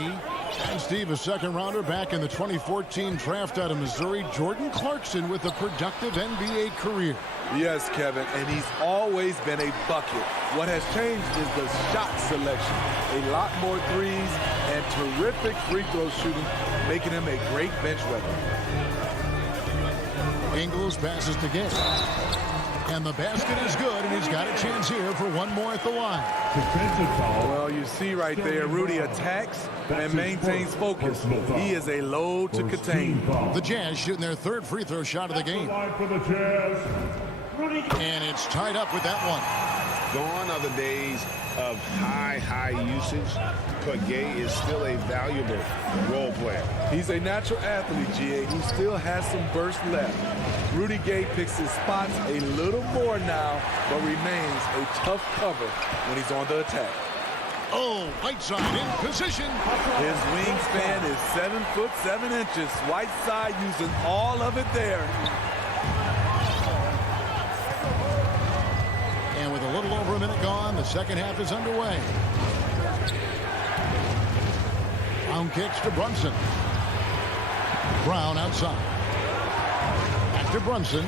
And Steve, a second rounder back in the 2014 draft out of Missouri, Jordan Clarkson with a productive NBA career. Yes, Kevin, and he's always been a bucket. What has changed is the shot selection. A lot more threes and terrific free throw shooting, making him a great bench weapon. Ingles passes to Gay. And the basket is good, and he's got a chance here for one more at the line. Well, you see right there, Rudy attacks and maintains focus. He is a load to contain. The Jazz shooting their third free throw shot of the game. And it's tied up with that one. Gone are the days of high usage, but Gay is still a valuable role player. He's a natural athlete, GA, who still has some burst left. Rudy Gay picks his spots a little more now, but remains a tough cover when he's on the attack. Oh, Whiteside in position. His wingspan is 7'7". Whiteside using all of it there. And with a little over a minute gone, the second half is underway. Brown kicks to Brunson. Brown outside. Back to Brunson.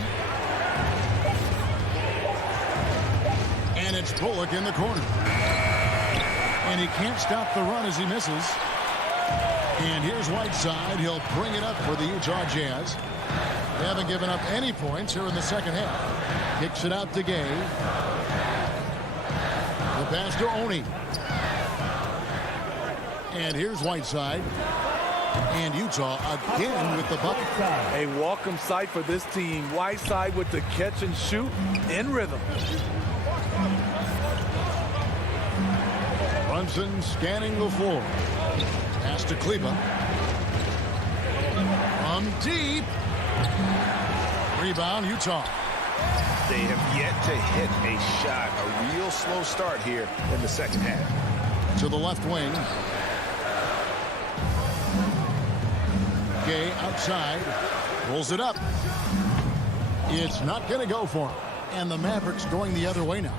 And It's Bullock in the corner. And he can't stop the run as he misses. And here's Whiteside. He'll bring it up for the Utah Jazz. They haven't given up any points here in the second half. Kicks it out to Gay. The pass to Oni. And here's Whiteside. And Utah again with the bucket. A welcome sight for this team. Whiteside with the catch and shoot in rhythm. Brunson scanning the floor. Pass to Kleba. From deep. Rebound, Utah. They have yet to hit a shot. A real slow start here in the second half. To the left wing. Gay outside. Pulls it up. It's not going to go for him. And the Mavericks going the other way now.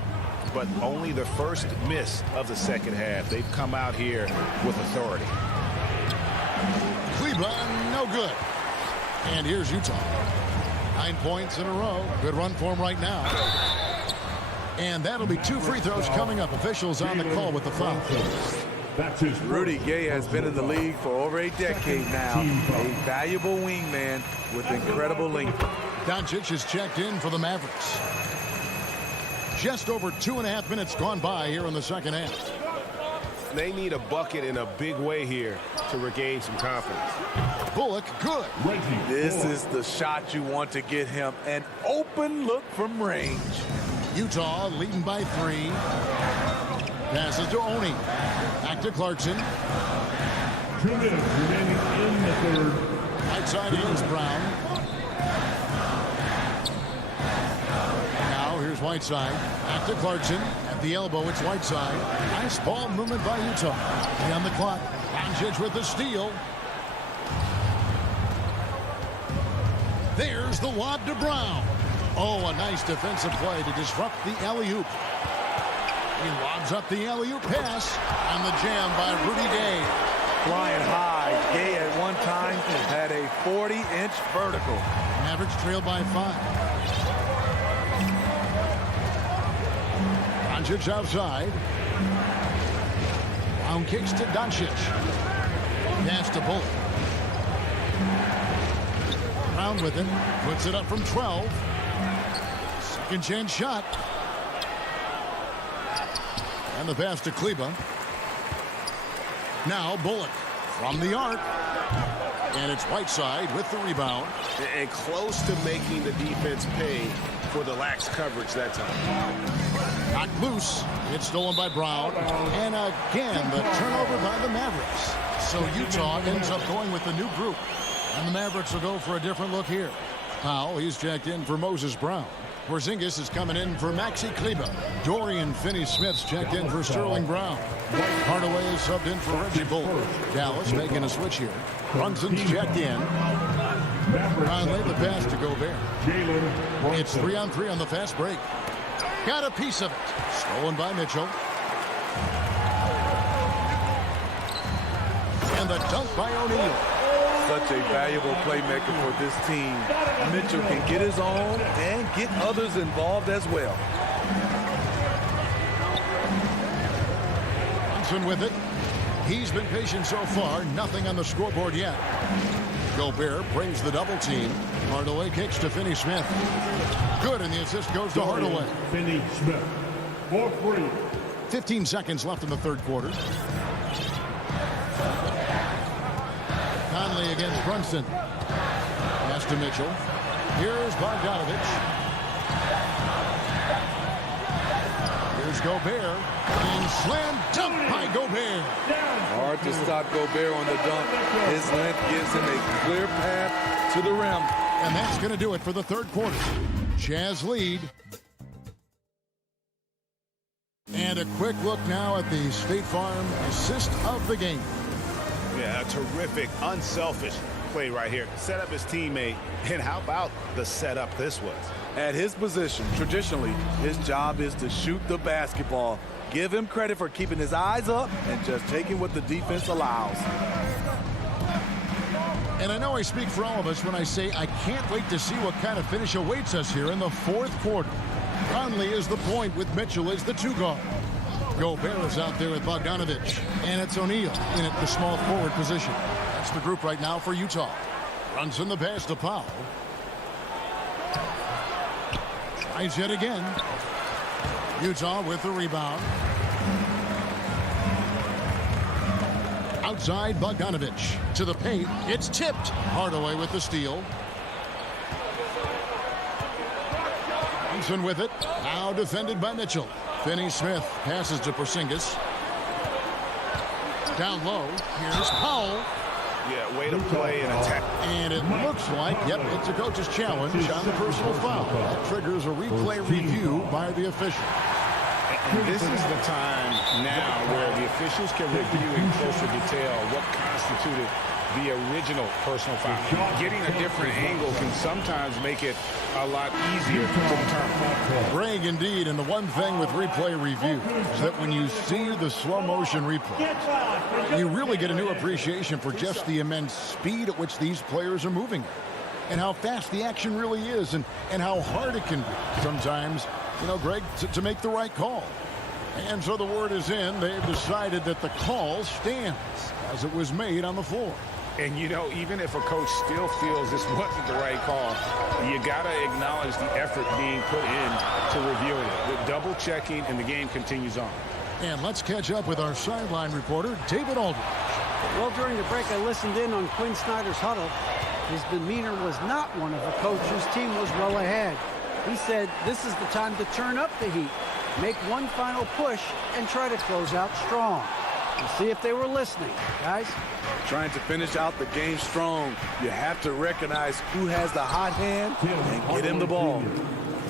But only the first miss of the second half. They've come out here with authority. Cleveland, no good. And here's Utah. 9 points in a row. Good run for him right now. And that'll be 2 free throws coming up. Officials on the call with the foul. Rudy Gay has been in the league for over a decade now. A valuable wingman with incredible length. Doncic is checked in for the Mavericks. Just over 2.5 minutes gone by here in the second half. They need a bucket in a big way here to regain some confidence. Bullock, good. This is the shot you want to get him. An open look from range. Utah leading by 3. Passes to Oni. Back to Clarkson. 2 minutes remaining in the third. Outside against Brown. Now here's Whiteside. Back to Clarkson. At the elbow, it's Whiteside. Nice ball movement by Utah. On the clock. Doncic with the steal. There's the lob to Brown. Oh, a nice defensive play to disrupt the alley-oop. He lobs up the alley-oop pass. And the jam by Rudy Gay. Flying high. Gay at one time had a 40-inch vertical. Mavericks trail by 5. Doncic outside. Brown kicks to Doncic. Pass to Bullock. Brown with it. Puts it up from 12. Second chance shot. And the pass to Kleba. Now Bullock from the arc. And it's Whiteside with the rebound. And close to making the defense pay for the lax coverage that time. Not loose. It's stolen by Brown. And again, the turnover by the Mavericks. So Utah ends up going with the new group. And the Mavericks will go for a different look here. Powell, he's checked in for Moses Brown. Porzingis is coming in for Maxi Kleba. Dorian Finney-Smith's checked in for Sterling Brown. Hardaway is subbed in for Reggie Bullock. Dallas making a switch here. Brunson's checked in. Conley the pass to Gobert. It's 3-on-3 on the fast break. Got a piece of it. Stolen by Mitchell. And the dunk by O'Neal. Such a valuable playmaker for this team. Mitchell can get his own and get others involved as well. Brunson with it. He's been patient so far. Nothing on the scoreboard yet. Gobert brings the double team. Hardaway kicks to Finney-Smith. Good, and the assist goes to Hardaway. Finney-Smith. 4-3. 15 seconds left in the third quarter. Conley against Brunson. Pass to Mitchell. Here's Bogdanovich. Here's Gobert. And slam dunk by Gobert. Hard to stop Gobert on the dunk. His length gives him a clear path to the rim. And that's going to do it for the third quarter. Jazz lead. And a quick look now at the State Farm assist of the game. Yeah, a terrific, unselfish play right here. Set up his teammate. And how about the setup this was? At his position, traditionally, his job is to shoot the basketball. Give him credit for keeping his eyes up and just taking what the defense allows. And I know I speak for all of us when I say I can't wait to see what kind of finish awaits us here in the fourth quarter. Conley is the point with Mitchell as the 2 guard. Gobert is out there with Bogdanovich. And it's O'Neal in at the small forward position. That's the group right now for Utah. Runs in the pass to Powell. Tries yet again. Utah with the rebound. Outside Bogdanovich to the paint. It's tipped. Hardaway with the steal. Thompson with it. Now defended by Mitchell. Finney-Smith passes to Porzingis. Down low. Here's Powell. Yeah, way to play and attack. And it looks like, yep, it's a coach's challenge on the personal foul. That triggers a replay review by the official. And this is the time now where the officials can review in closer detail what constituted the original personal foul. Getting a different angle can sometimes make it a lot easier to determine. Greg, indeed, and the one thing with replay review is that when you see the slow motion replay, you really get a new appreciation for just the immense speed at which these players are moving and how fast the action really is and how hard it can be sometimes, you know, Greg, to make the right call. And so the word is in. They've decided that the call stands as it was made on the floor. And, you know, even if a coach still feels this wasn't the right call, you got to acknowledge the effort being put in to reviewing it. The double checking, and the game continues on. And let's catch up with our sideline reporter, David Aldridge. Well, during the break, I listened in on Quinn Snyder's huddle. His demeanor was not one of a coach whose team was well ahead. He said this is the time to turn up the heat, make one final push, and try to close out strong. We'll see if they were listening, guys. Trying to finish out the game strong, you have to recognize who has the hot hand and get him the ball.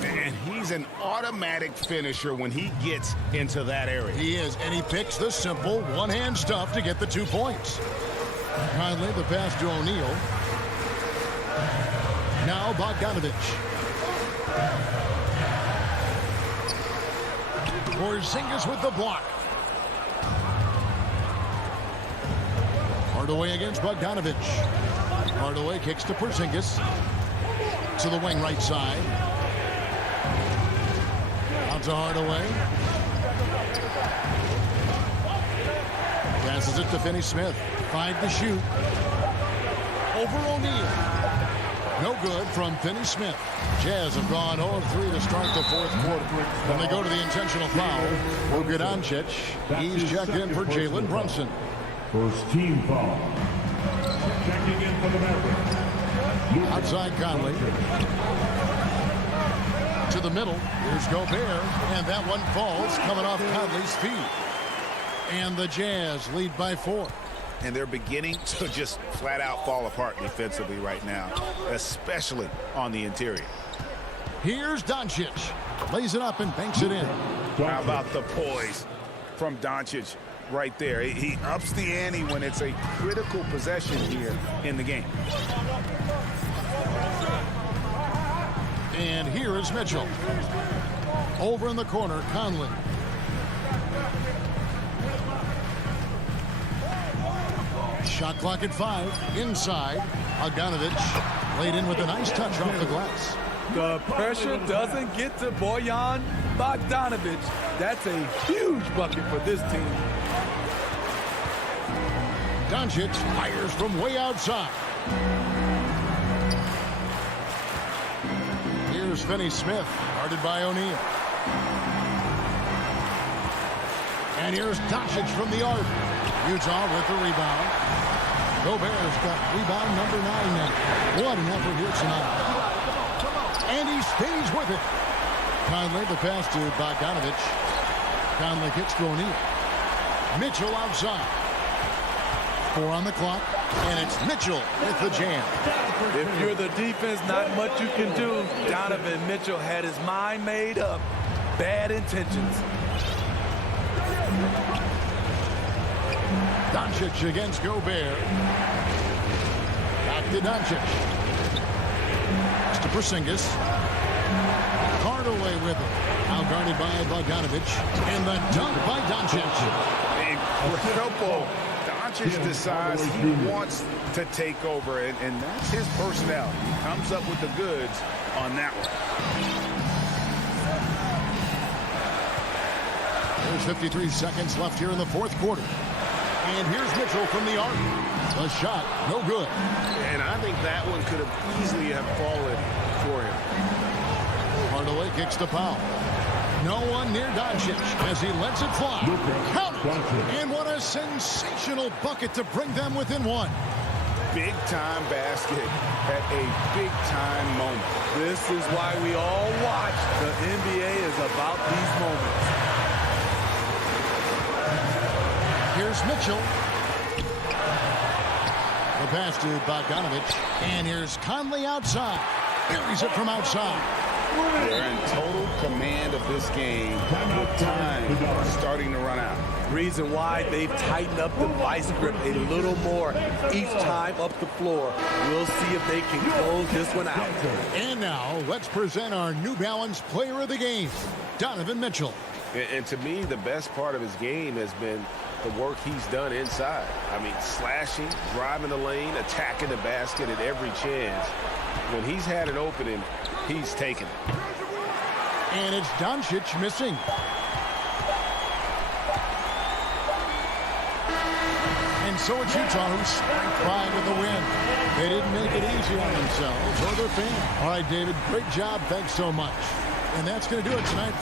And he's an automatic finisher when he gets into that area. He is, and he picks the simple one-hand stuff to get the 2 points. Conley, the pass to O'Neal. Now Bogdanovich. Porzingis with the block. Hardaway against Bogdanovich. Hardaway kicks to Porzingis. To the wing right side. Out to Hardaway. Passes it to Finney-Smith. 5 to shoot. Over O'Neal. No good from Finney-Smith. Jazz have gone 0-3 to start the 4th quarter. When they go to the intentional foul, Luka Doncic. He's checked in for Jalen Brunson. First team foul. Checking in for the Mavericks. Outside Conley. To the middle. Here's Gobert. And that one falls coming off Conley's feet. And the Jazz lead by 4. And they're beginning to just flat out fall apart defensively right now, especially on the interior. Here's Doncic. Lays it up and banks it in. How about the poise from Doncic right there? He ups the ante when it's a critical possession here in the game. And here is Mitchell. Over in the corner, Conley. Shot clock at 5. Inside. Bogdanovich laid in with a nice touch off the glass. The pressure doesn't get to Bojan Bogdanovich. That's a huge bucket for this team. Doncic fires from way outside. Here's Finney-Smith, guarded by O'Neal. And here's Doncic from the arc. Utah with the rebound. Gobert's got rebound number 9 now. What an effort here tonight. And he stays with it. Conley, the pass to Bogdanovich. Conley kicks to O'Neal. Mitchell outside. 4 on the clock. And it's Mitchell with the jam. If you're the defense, not much you can do. Donovan Mitchell had his mind made up. Bad intentions. Doncic against Gobert. Back to Doncic. It's to Porzingis. Hardaway with it. Now guarded by Bogdanovich. And the dunk by Doncic. Incredible. Doncic decides he wants to take over, and that's his personnel. He comes up with the goods on that one. 53 seconds left here in the fourth quarter. And here's Mitchell from the arc. A shot, no good. And I think that one could have easily have fallen for him. Hardaway kicks the foul. No one near Doncic as he lets it fly. Count it. And what a sensational bucket to bring them within one. Big-time basket at a big-time moment. This is why we all watch. The NBA is about these moments. Here's Mitchell. The pass to Bogdanovich. And here's Conley outside. Buries it from outside. They're in total command of this game with time starting to run out. Reason why they've tightened up the vice grip a little more each time up the floor. We'll see if they can close this one out. And now let's present our New Balance player of the game, Donovan Mitchell. And to me, the best part of his game has been the work he's done inside. I mean, slashing, driving the lane, attacking the basket at every chance. When he's had an opening, he's taken it. And it's Doncic missing. And so it's Utah who's flying with the win. They didn't make it easy on themselves or their fans. All right, David, great job. Thanks so much. And that's going to do it tonight.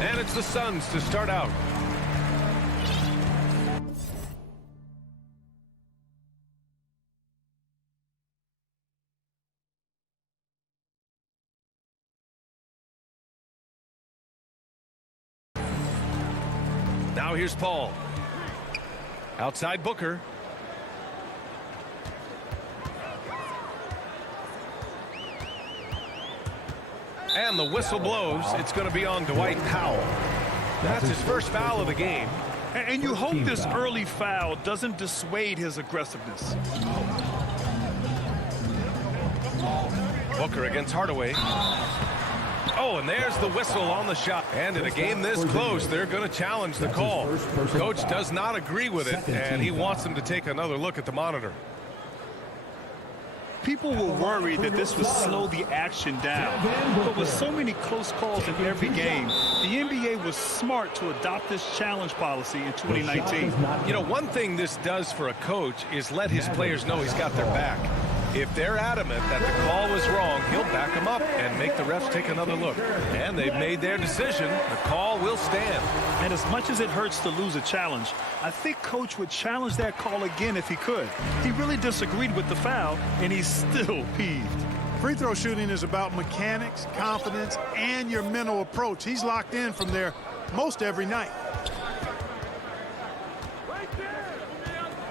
And it's the Suns to start out. Now here's Paul. Outside Booker. And the whistle blows. It's going to be on Dwight Powell. That's his first foul of the game. And you hope this early foul doesn't dissuade his aggressiveness. Booker against Hardaway. Oh, and there's the whistle on the shot. And in a game this close, they're going to challenge the call. Coach does not agree with it, and he wants them to take another look at the monitor. People were worried that this would slow the action down. But with so many close calls in every game, the NBA was smart to adopt this challenge policy in 2019. You know, one thing this does for a coach is let his players know he's got their back. If they're adamant that the call was wrong, he'll back them up and make the refs take another look. And they've made their decision. The call will stand. And as much as it hurts to lose a challenge, I think Coach would challenge that call again if he could. He really disagreed with the foul, and he's still peeved. Free throw shooting is about mechanics, confidence, and your mental approach. He's locked in from there most every night.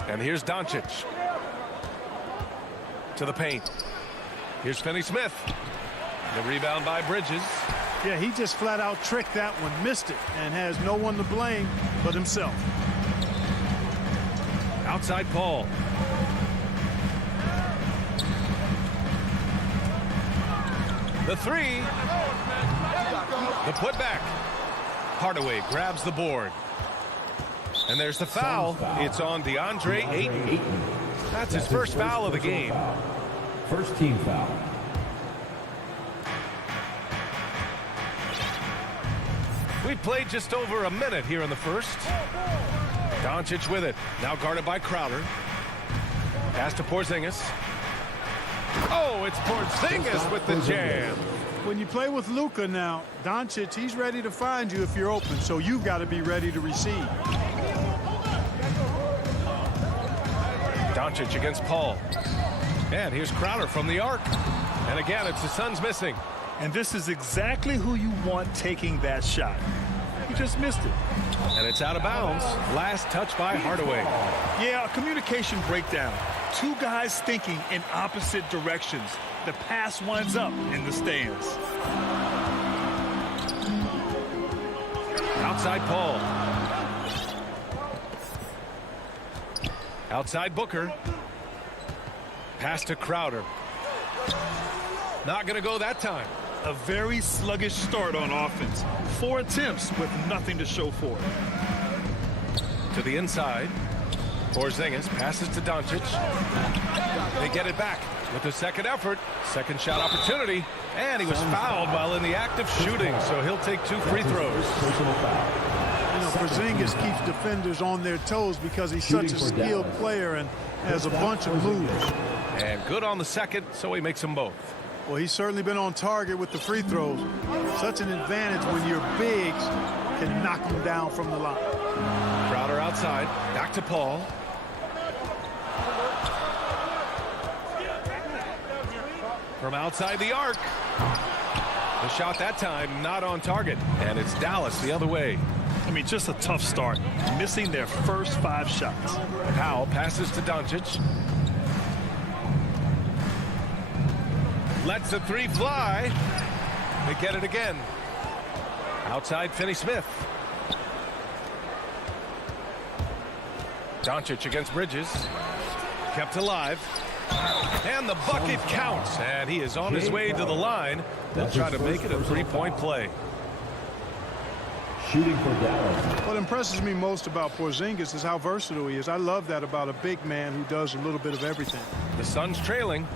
And here's Doncic. To the paint. Here's Finney-Smith. The rebound by Bridges. Yeah, he just flat out tricked that one, missed it, and has no one to blame but himself. Outside Paul. The three. The putback. Hardaway grabs the board. And there's the foul. It's on DeAndre Ayton. That's his first foul of the game. First team foul. We played just over a minute here in the first. Doncic with it. Now guarded by Crowder. Pass to Porzingis. Oh, it's Porzingis with the jam. When you play with Luka now, Doncic, he's ready to find you if you're open, so you've got to be ready to receive. Doncic against Paul. And here's Crowder from the arc. And again, it's the Suns missing. And this is exactly who you want taking that shot. He just missed it. And it's out of bounds. Last touch by Hardaway. Yeah, a communication breakdown. Two guys thinking in opposite directions. The pass winds up in the stands. Outside Paul. Outside Booker. Pass to Crowder. Not going to go that time. A very sluggish start on offense. 4 attempts with nothing to show for it. To the inside. Porzingis passes to Doncic. They get it back with the second effort. Second shot opportunity. And he was fouled while in the act of shooting, so he'll take 2 free throws. You know, Porzingis keeps defenders on their toes because he's such a skilled player and has a bunch of moves. And good on the second, so he makes them both. Well, he's certainly been on target with the free throws. Such an advantage when your bigs can knock him down from the line. Crowder outside. Back to Paul. From outside the arc. The shot that time not on target. And it's Dallas the other way. I mean, just a tough start. Missing their first 5 shots. Powell passes to Doncic. Lets the 3 fly. They get it again. Outside Finney-Smith. Doncic against Bridges. Kept alive. And the bucket counts. And he is on his way to the line. They'll try to make it a 3-point play. Shooting for Dallas. What impresses me most about Porzingis is how versatile he is. I love that about a big man who does a little bit of everything. The Suns trailing.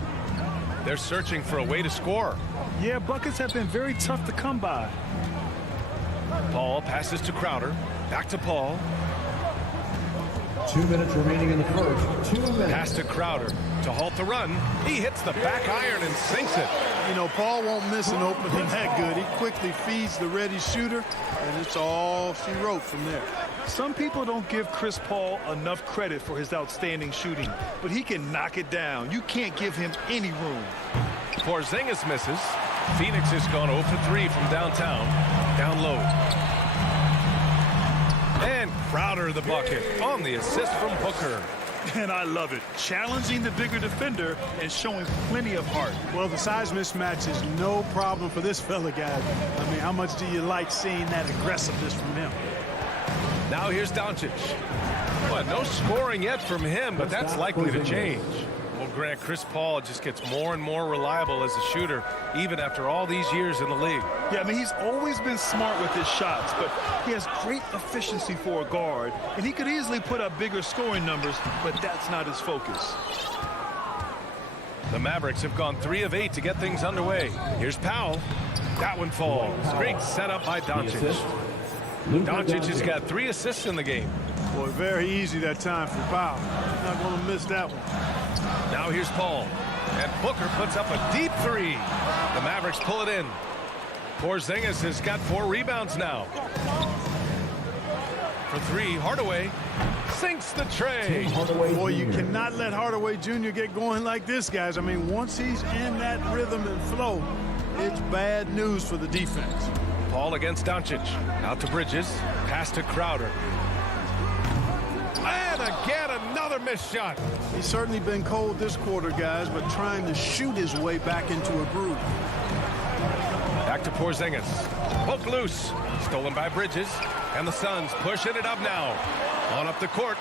They're searching for a way to score. Yeah, buckets have been very tough to come by. Paul passes to Crowder. Back to Paul. 2 minutes remaining in the first. 2 minutes. Pass to Crowder to halt the run. He hits the back iron and sinks it. You know, Paul won't miss an opening that good. He quickly feeds the ready shooter, and it's all she wrote from there. Some people don't give Chris Paul enough credit for his outstanding shooting, but he can knock it down. You can't give him any room. Porzingis misses. Phoenix has gone 0 for 3 from downtown. Down low. And Crowder the bucket on the assist from Booker. And I love it. Challenging the bigger defender and showing plenty of heart. Well, the size mismatch is no problem for this fella, guys. I mean, how much do you like seeing that aggressiveness from him? Now here's Doncic. Well, no scoring yet from him, but that's likely to change. Well, Grant, Chris Paul just gets more and more reliable as a shooter, even after all these years in the league. Yeah, I mean, he's always been smart with his shots, but he has great efficiency for a guard, and he could easily put up bigger scoring numbers, but that's not his focus. The Mavericks have gone 3 of 8 to get things underway. Here's Powell. That one falls. Great setup by Doncic. Doncic has got 3 assists in the game. Boy, very easy that time for Powell. Not going to miss that one. Now here's Paul. And Booker puts up a deep 3. The Mavericks pull it in. Porzingis has got 4 rebounds now. For 3, Hardaway sinks the tray. Boy, you cannot let Hardaway Jr. get going like this, guys. I mean, once he's in that rhythm and flow, it's bad news for the defense. Paul against Doncic. Out to Bridges. Pass to Crowder. And again, another missed shot. He's certainly been cold this quarter, guys, but trying to shoot his way back into a groove. Back to Porzingis. Poke loose. Stolen by Bridges. And the Suns pushing it up now. On up the court.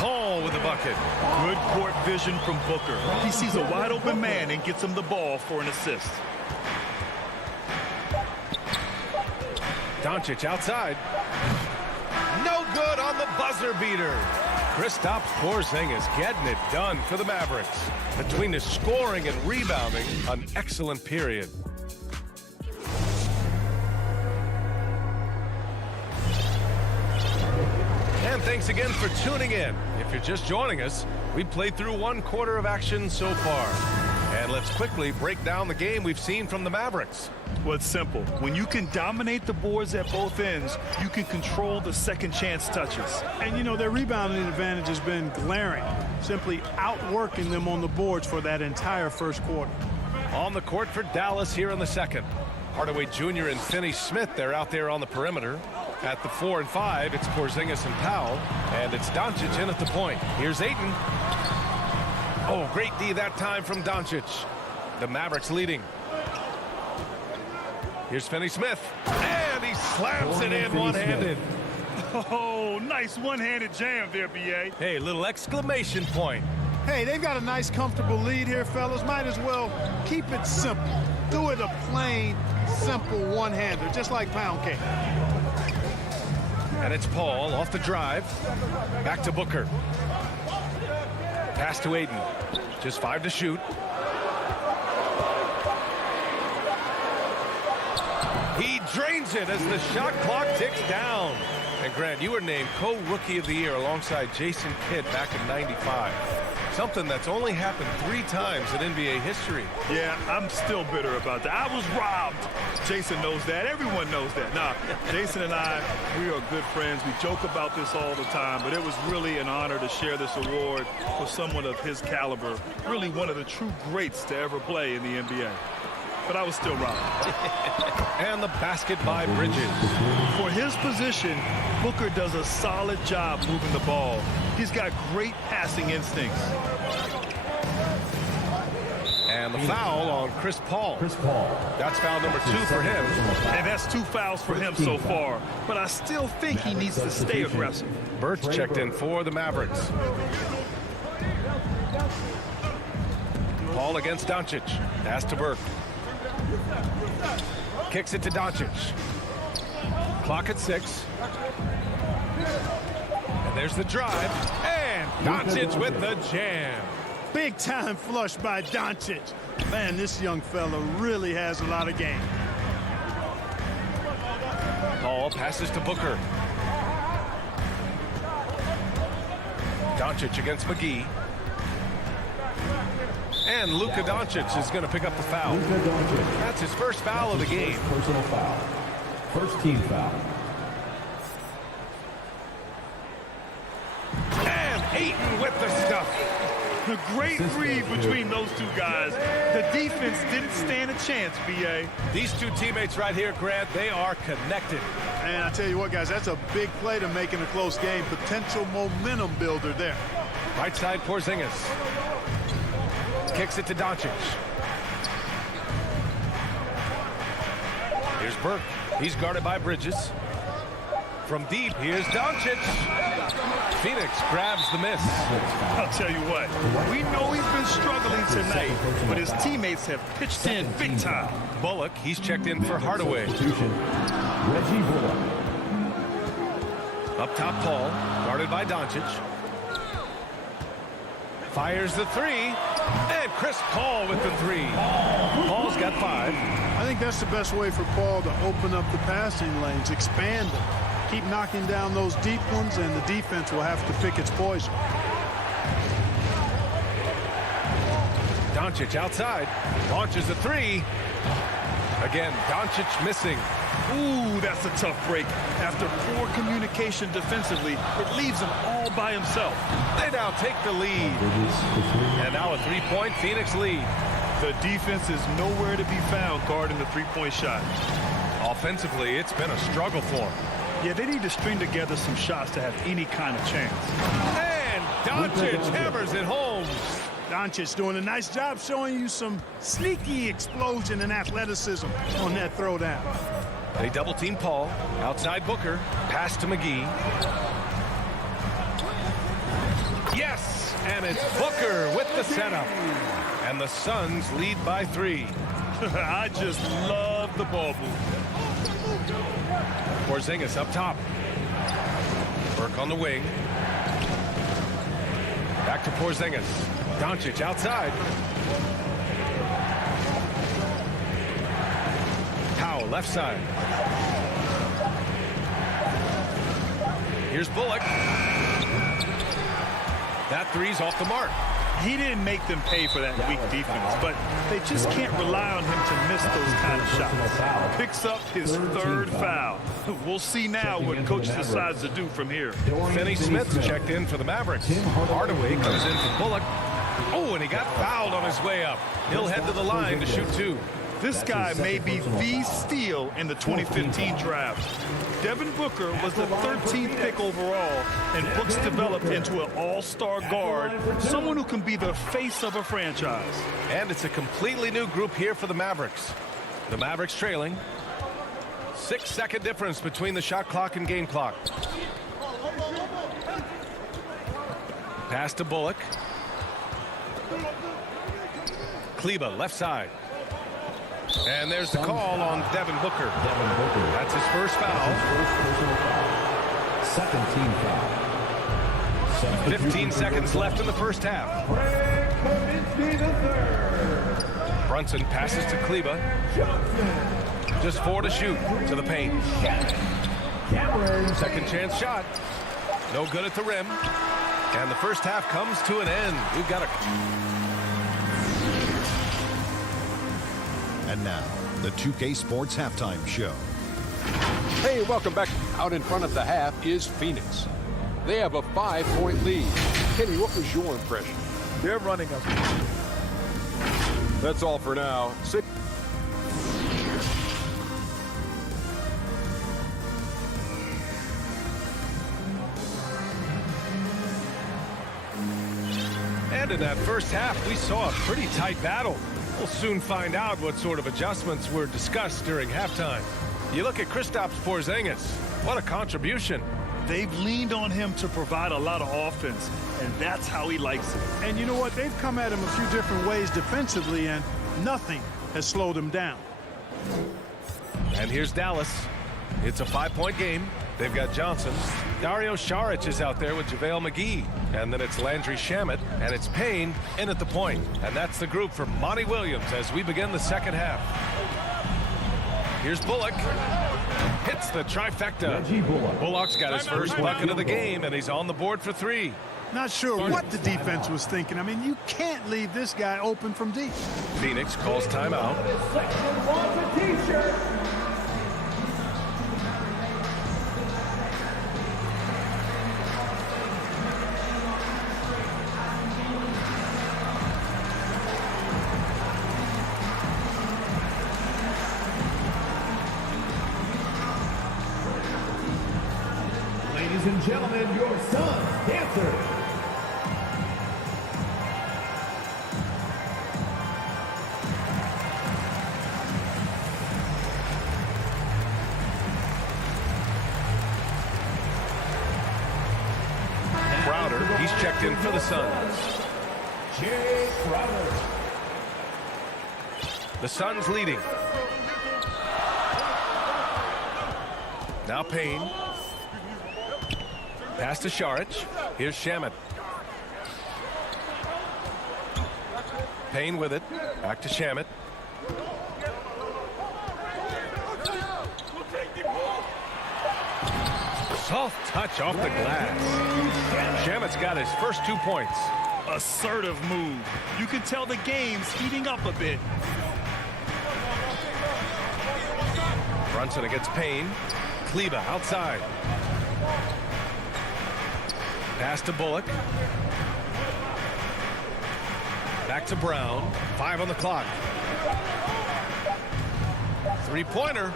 Paul with the bucket. Good court vision from Booker. He sees a wide open man and gets him the ball for an assist. Doncic outside. No good on the buzzer beater. Kristaps Porzingis getting it done for the Mavericks. Between the scoring and rebounding, an excellent period. And thanks again for tuning in. If you're just joining us, we played through 1 quarter of action so far. And let's quickly break down the game we've seen from the Mavericks. Well, it's simple. When you can dominate the boards at both ends, you can control the second chance touches. And, you know, their rebounding advantage has been glaring, simply outworking them on the boards for that entire first quarter. On the court for Dallas here in the second. Hardaway Jr. and Finney Smith, they're out there on the perimeter. At the 4 and 5, it's Porzingis and Powell. And it's Doncic in at the point. Here's Ayton. Oh, great D that time from Doncic. The Mavericks leading. Here's Finney Smith. And he slams it in one-handed. Oh, nice one-handed jam there, B.A. Hey, little exclamation point. Hey, they've got a nice, comfortable lead here, fellas. Might as well keep it simple. Do it a plain, simple one-hander, just like pound cake. And it's Paul off the drive. Back to Booker. Pass to Ayton. Just 5 to shoot. He drains it as the shot clock ticks down. And Grant, you were named co-rookie of the year alongside Jason Kidd back in '95. Something that's only happened 3 times in NBA history. Yeah, I'm still bitter about that. I was robbed. Jason knows that. Everyone knows that. Nah, Jason and I, we are good friends. We joke about this all the time, but it was really an honor to share this award for someone of his caliber. Really one of the true greats to ever play in the NBA. But I was still robbed. And the basket by Bridges. For his position, Booker does a solid job moving the ball. He's got great passing instincts. And the foul on Chris Paul. That's foul number 2 for him. And that's 2 fouls for him so far. But I still think he needs to stay aggressive. Birch checked in for the Mavericks. Paul against Doncic. Pass to Burke. Kicks it to Doncic. Clock at 6. And there's the drive. And Doncic with the jam. Big time flush by Doncic. Man, this young fella really has a lot of game. Paul passes to Booker. Doncic against McGee. And Luka Doncic is going to pick up the foul. That's his first foul of the game. Personal foul. First team foul. And Ayton with the stuff. A great read between those two guys. The defense didn't stand a chance, B.A. These two teammates right here, Grant, they are connected. And I tell you what, guys, that's a big play to make in a close game. Potential momentum builder there. Right side, Porzingis. Kicks it to Doncic. Here's Burke. He's guarded by Bridges. From deep, here's Doncic. Phoenix grabs the miss. I'll tell you what, we know he's been struggling tonight, but his teammates have pitched in big time. Bullock, he's checked in for Hardaway. Reggie Bullock. Up top, Paul, guarded by Doncic. Fires the three, and Chris Paul with the three. Paul's got 5. I think that's the best way for Paul to open up the passing lanes, expand them. Keep knocking down those deep ones, and the defense will have to pick its poison. Doncic outside, launches a 3. Again, Doncic missing. Ooh, that's a tough break. After poor communication defensively, it leaves him all by himself. They now take the lead. And now a 3-point Phoenix lead. The defense is nowhere to be found guarding the three-point shot. Offensively, it's been a struggle for them. Yeah, they need to string together some shots to have any kind of chance. And Doncic hammers it home. Doncic doing a nice job showing you some sneaky explosion and athleticism on that throwdown. They double team Paul. Outside Booker. Pass to McGee. Yes! And it's Booker with the setup. And the Suns lead by 3. I just love the ball move. Porzingis up top. Burke on the wing. Back to Porzingis. Doncic outside. Powell left side. Here's Bullock. That three's off the mark. He didn't make them pay for that weak defense, but they just can't rely on him to miss those kind of shots. Picks up his 3rd foul. We'll see now what coach decides to do from here. Finney Smith checked in for the Mavericks. Hardaway comes in for Bullock. Oh, and he got fouled on his way up. He'll head to the line to shoot 2. This guy may be the steal in the 2015 draft. Devin Booker was the 13th pick overall, and Brooks developed into an all-star guard, someone who can be the face of a franchise. And it's a completely new group here for the Mavericks. The Mavericks trailing. 6-second difference between the shot clock and game clock. Pass to Bullock. Kleba left side. And there's the call on Devin Booker. That's his first foul. Second team foul. 15 seconds left in the first half. Brunson passes to Kleba. Just 4 to shoot to the paint. Second chance shot. No good at the rim. And the first half comes to an end. We've got a... And now, the 2K Sports Halftime Show. Hey, welcome back. Out in front of the half is Phoenix. They have a 5-point lead. Kenny, what was your impression? They're running up. That's all for now. And in that first half, we saw a pretty tight battle. We'll soon find out what sort of adjustments were discussed during halftime. You look at Kristaps Porzingis. What a contribution. They've leaned on him to provide a lot of offense, and that's how he likes it. And you know what? They've come at him a few different ways defensively, and nothing has slowed him down. And here's Dallas. It's a 5-point game. They've got Johnson. Dario Saric is out there with JaVale McGee. And then it's Landry Shamet, and it's Payne in at the point. And that's the group for Monty Williams as we begin the second half. Here's Bullock. Hits the trifecta. Bullock's got his first bucket of the game, and he's on the board for 3. Not sure what the defense was thinking. I mean, you can't leave this guy open from deep. Phoenix calls timeout. Ladies and gentlemen, your son's dancer. Crowder, he's checked in for the Suns. Jay Crowder. The Suns leading. Now Payne. Pass to Saric. Here's Shamet. Payne with it. Back to Shamet. Soft touch off the glass. Shamet's got his first 2 points. Assertive move. You can tell the game's heating up a bit. Brunson against Payne. Kleba outside. Pass to Bullock. Back to Brown. 5 on the clock. Three-pointer.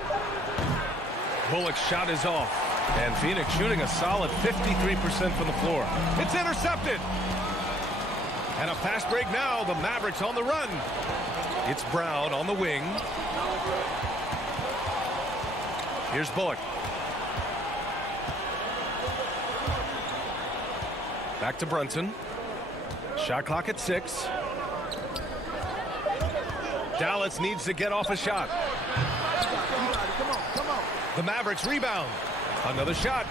Bullock's shot is off. And Phoenix shooting a solid 53% from the floor. It's intercepted. And a fast break now. The Mavericks on the run. It's Brown on the wing. Here's Bullock. Back to Brunson. Shot clock at 6. Dallas needs to get off a shot. The Mavericks rebound. Another shot.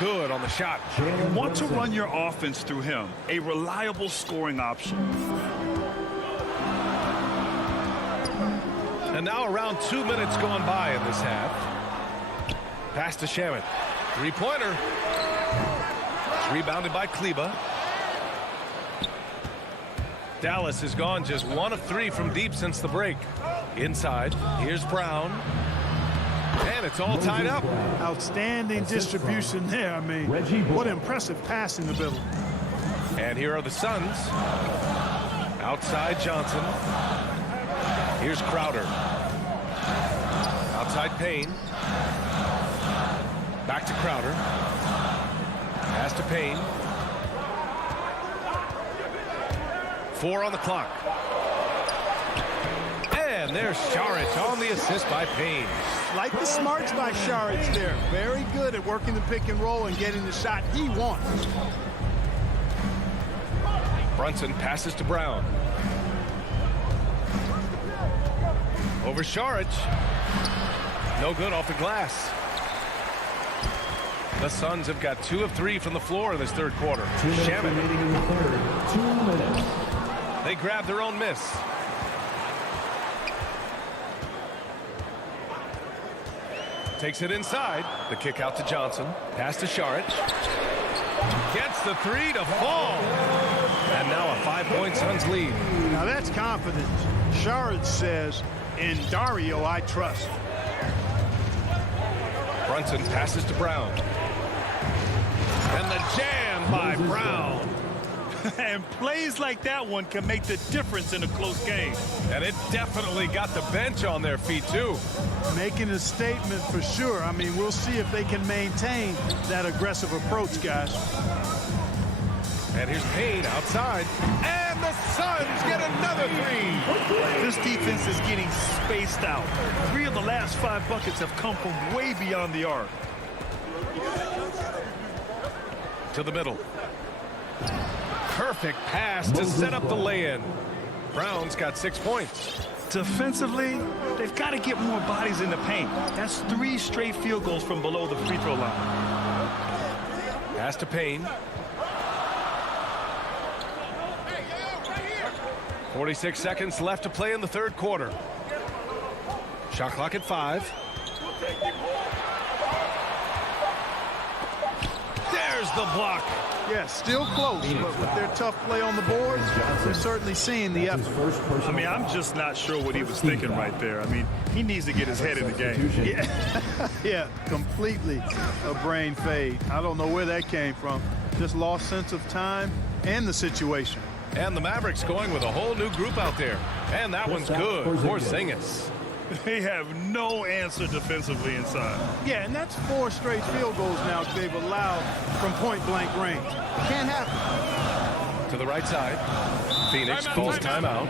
Good on the shot. You want to run your offense through him. A reliable scoring option. And now around 2 minutes gone by in this half. Pass to Shamet. Three-pointer. It's rebounded by Kleba. Dallas has gone just 1 of 3 from deep since the break. Inside, here's Brown. And it's all tied up. Outstanding distribution there. I mean, what impressive passing ability. And here are the Suns. Outside Johnson. Here's Crowder. Outside Payne. Back to Crowder. Pass to Payne. 4 on the clock. And there's Saric on the assist by Payne. Like the smarts by Saric there. Very good at working the pick and roll and getting the shot he wants. Brunson passes to Brown. Over Saric. No good off the glass. The Suns have got 2 of 3 from the floor in this third quarter. Shamet. 2 minutes. They grab their own miss. Takes it inside. The kick out to Johnson. Pass to Saric. Gets the 3 to fall. And now a 5-point Suns lead. Now that's confidence. Saric says, in Dario I trust. Brunson passes to Brown. And the jam by Brown. And plays like that one can make the difference in a close game. And it definitely got the bench on their feet, too. Making a statement for sure. I mean, we'll see if they can maintain that aggressive approach, guys. And here's Payne outside. And the Suns get another 3. This defense is getting spaced out. 3 of the last 5 buckets have come from way beyond the arc. To the middle. Perfect pass to set up the lay-in. Brown's got 6 points. Defensively, they've got to get more bodies in the paint. That's 3 straight field goals from below the free throw line. Pass to Payne. 46 seconds left to play in the third quarter. Shot clock at 5. There's the block. Yeah, still close, but with their tough play on the boards, they're certainly seeing the effort. I mean, I'm just not sure what he was thinking right there. I mean, he needs to get his head in the game. Yeah, completely a brain fade. I don't know where that came from. Just lost sense of time and the situation. And the Mavericks going with a whole new group out there. And that one's good. Porzingis. They have no answer defensively inside. Yeah, and that's 4 straight field goals now they've allowed from point-blank range. Can't happen. To the right side. Phoenix calls timeout.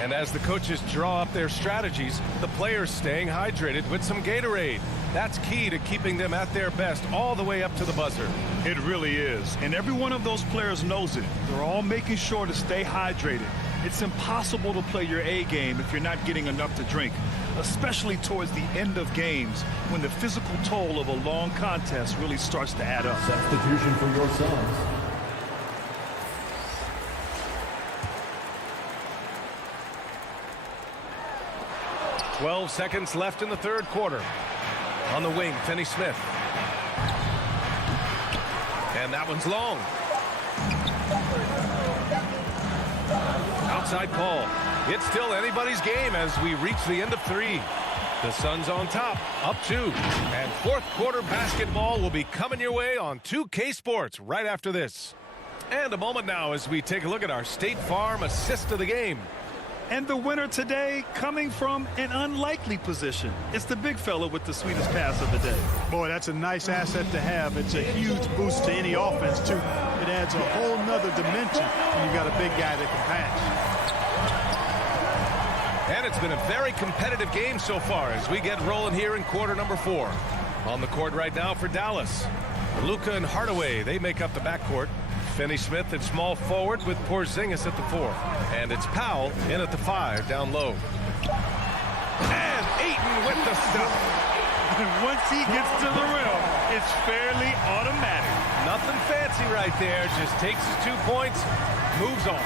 And as the coaches draw up their strategies, the players staying hydrated with some Gatorade. That's key to keeping them at their best all the way up to the buzzer. It really is. And every one of those players knows it. They're all making sure to stay hydrated. It's impossible to play your A game if you're not getting enough to drink, especially towards the end of games when the physical toll of a long contest really starts to add up. Substitution for your Suns. "12 seconds left in the third quarter. On the wing, Finney-Smith. And that one's long. Outside Paul. It's still anybody's game as we reach the end of 3. The Suns on top, up 2. And fourth quarter basketball will be coming your way on 2K Sports right after this. And a moment now as we take a look at our State Farm assist of the game. And the winner today coming from an unlikely position. It's the big fella with the sweetest pass of the day. Boy, that's a nice asset to have. It's a huge boost to any offense, too. It adds a whole nother dimension when you've got a big guy that can pass. And it's been a very competitive game so far as we get rolling here in quarter number 4. On the court right now for Dallas. Luka and Hardaway, they make up the backcourt. Finney-Smith at small forward with Porzingis at the 4. And it's Powell in at the 5 down low. And Ayton with the stop. Once he gets to the rim, it's fairly automatic. Nothing fancy right there. Just takes his 2 points, moves on.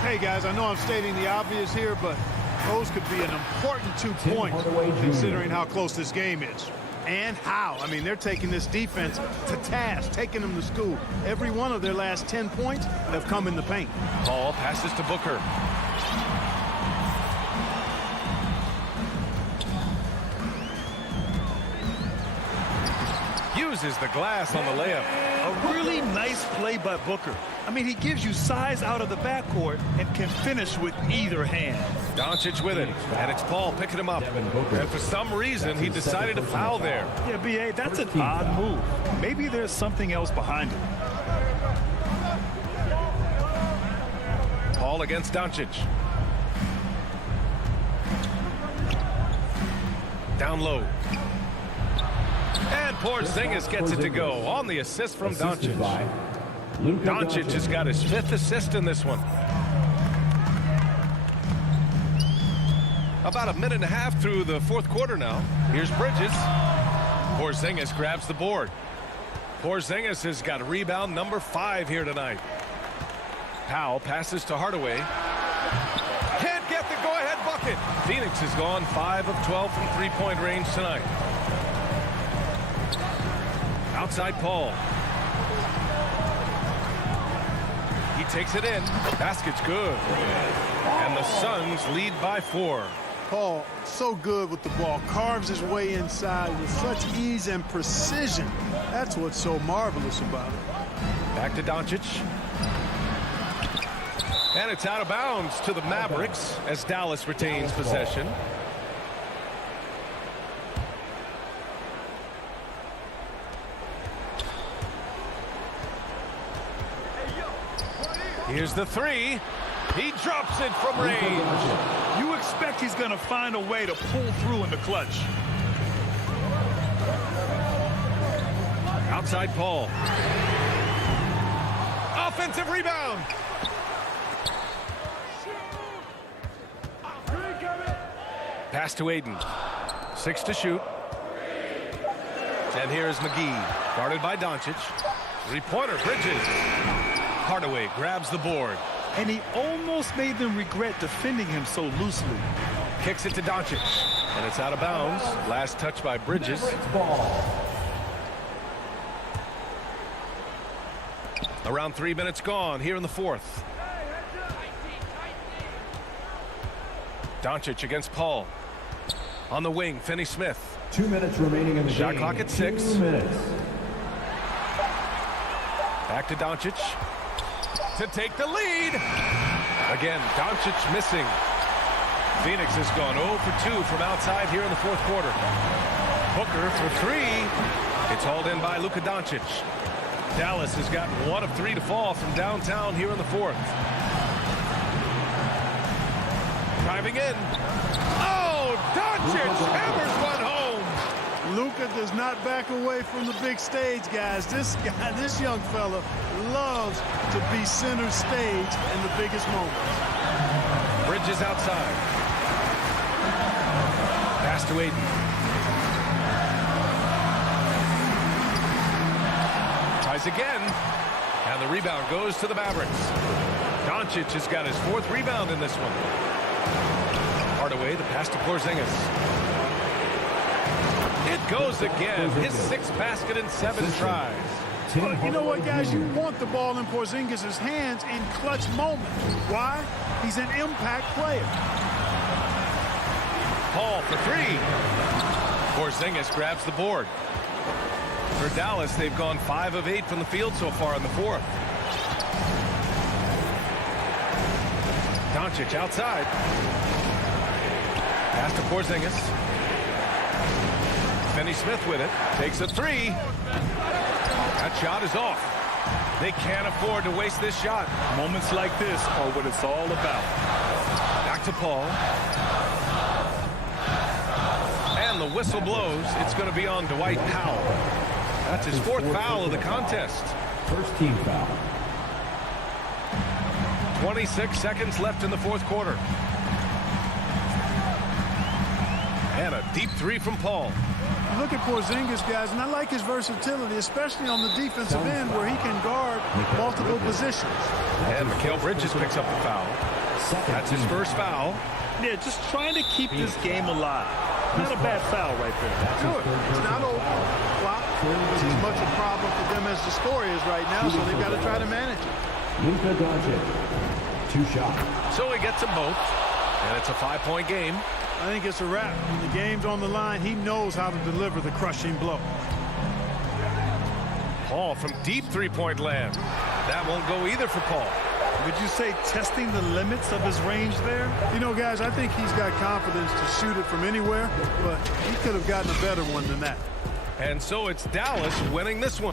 Hey, guys, I know I'm stating the obvious here, but those could be an important 2 points considering how close this game is. And how. I mean, they're taking this defense to task, taking them to school. Every one of their last 10 points have come in the paint. Paul passes to Booker. Uses the glass on the layup. A really nice play by Booker. I mean, he gives you size out of the backcourt and can finish with either hand. Doncic with it, and it's Paul picking him up. And for some reason, he decided to foul there. Yeah, B.A., that's an odd move. Maybe there's something else behind it. Paul against Doncic. Down low. And Porzingis gets it to go on the assist from Doncic. Doncic has got his 5th assist in this one. About a minute and a half through the fourth quarter now. Here's Bridges. Porzingis grabs the board. Porzingis has got rebound number 5 here tonight. Powell passes to Hardaway. Can't get the go-ahead bucket. Phoenix has gone 5 of 12 from three-point range tonight. Outside Paul. He takes it in. Basket's good. And the Suns lead by 4. Paul, so good with the ball. Carves his way inside with such ease and precision. That's what's so marvelous about it. Back to Doncic. And it's out of bounds to the Mavericks as Dallas retains possession. Here's the 3. He drops it from range. You expect he's going to find a way to pull through in the clutch. Outside Paul. Offensive rebound. Pass to Aiden. 6 to shoot. And here's McGee. Guarded by Doncic. 3-pointer, Bridges. Hardaway grabs the board. And he almost made them regret defending him so loosely. Kicks it to Doncic. And it's out of bounds. Last touch by Bridges. Around 3 minutes gone here in the fourth. Doncic against Paul. On the wing, Finney-Smith. 2 minutes remaining in the Shot game. clock at 6. 2 minutes. Back to Doncic to take the lead. Again, Doncic missing. Phoenix has gone 0 for 2 from outside here in the fourth quarter. Booker for 3. It's hauled in by Luka Doncic. Dallas has got 1 of 3 to fall from downtown here in the fourth. Driving in. Oh, Doncic hammers one home. Luka does not back away from the big stage, guys. This young fella loves to be center stage in the biggest moments. Bridges outside. Pass to Aiden. Tries again. And the rebound goes to the Mavericks. Doncic has got his 4th rebound in this one. Hardaway, the pass to Porzingis. It goes again. His 6th basket in 7 tries. Well, you know what, guys? You want the ball in Porzingis' hands in clutch moments. Why? He's an impact player. Paul for 3. Porzingis grabs the board. For Dallas, they've gone 5 of 8 from the field so far in the fourth. Doncic outside. Pass to Porzingis. Finney-Smith with it. Takes a 3. That shot is off. They can't afford to waste this shot. Moments like this are what it's all about. Back to Paul. And the whistle blows. It's going to be on Dwight Powell. That's his 4th foul of the contest. First team foul. 26 seconds left in the fourth quarter. And a deep 3 from Paul. Look at Porzingis, guys, and I like his versatility, especially on the defensive end where he can guard multiple positions. And Mikal Bridges picks up the foul. That's his 1st foul. Yeah, just trying to keep this game alive. Not a bad foul right there. Good. It's not over. Wow. It's as much a problem for them as the score is right now, so they've got to try to manage it. Luka Doncic. 2 shots. So he gets them both, and it's a 5-point game. I think it's a wrap. When the game's on the line, he knows how to deliver the crushing blow. Paul from deep 3-point land. That won't go either for Paul. Would you say testing the limits of his range there? You know, guys, I think he's got confidence to shoot it from anywhere, but he could have gotten a better one than that. And so it's Dallas winning this one.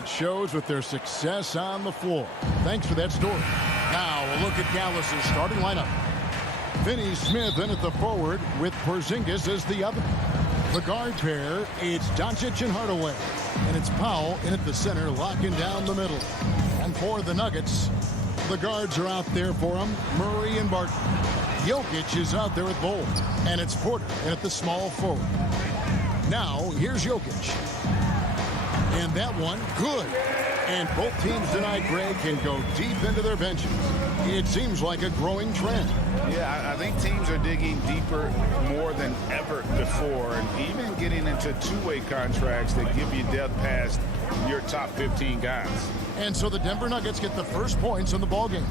it shows with their success on the floor. Thanks for that story. Now a look at Dallas's starting lineup. Finney Smith in at the forward with Porzingis as the other. The guard pair, it's Doncic and Hardaway. And it's Powell in at the center, locking down the middle. And for the Nuggets, the guards are out there for them, Murray and Barton. Jokic is out there at Bol. And it's Porter in at the small forward. Now, here's Jokic. And that one, good. And both teams tonight, Greg, can go deep into their benches. It seems like a growing trend. Yeah, I think teams are digging deeper more than ever before, and even getting into two-way contracts that give you depth past your top 15 guys. And so the Denver Nuggets get the first points in the ballgame.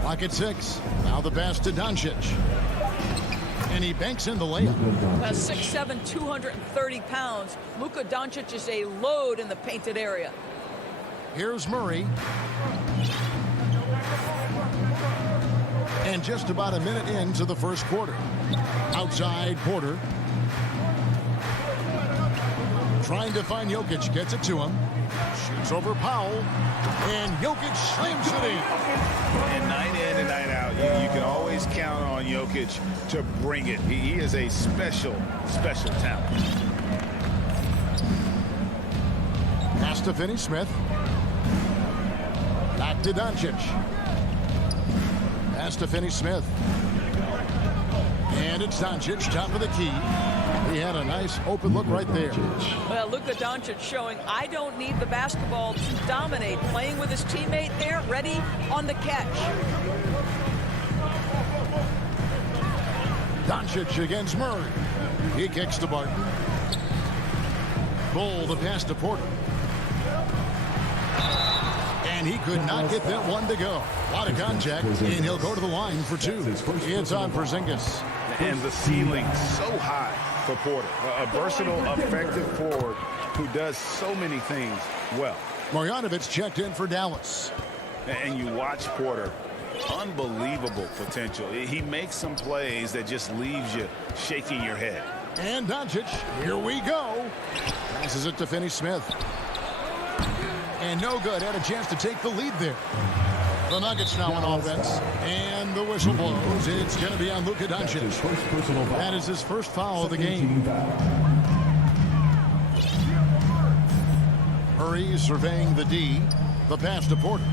Clock at 6. Now the pass to Doncic. And he banks in the layup. 6'7", 230 pounds. Luka Doncic is a load in the painted area. Here's Murray. And just about a minute into the first quarter. Outside Porter. Trying to find Jokic. Gets it to him. Shoots over Powell. And Jokic slams it in. And night in and night out, you can always count on Jokic to bring it. He is a special, special talent. Pass to Finney Smith. Back to Doncic. Pass to Finney Smith. And it's Doncic, top of the key. He had a nice open look right there. Well, Luka Doncic showing I don't need the basketball to dominate. Playing with his teammate there, ready on the catch. Doncic against Murray. He kicks to Barton. Bol the pass to Porter. And he could not get that one to go. A lot of contact, and he'll go to the line for two. It's on Porzingis. And the ceiling so high for Porter. A versatile, effective forward who does so many things well. Marjanovic checked in for Dallas. And you watch Porter. Unbelievable potential. He makes some plays that just leaves you shaking your head. And Doncic, here we go. Passes it to Finney Smith. And no good. Had a chance to take the lead there. The Nuggets now on offense. And the whistle blows. It's going to be on Luka Doncic. That is his first foul of the game. Murray surveying the D. The pass to Porter.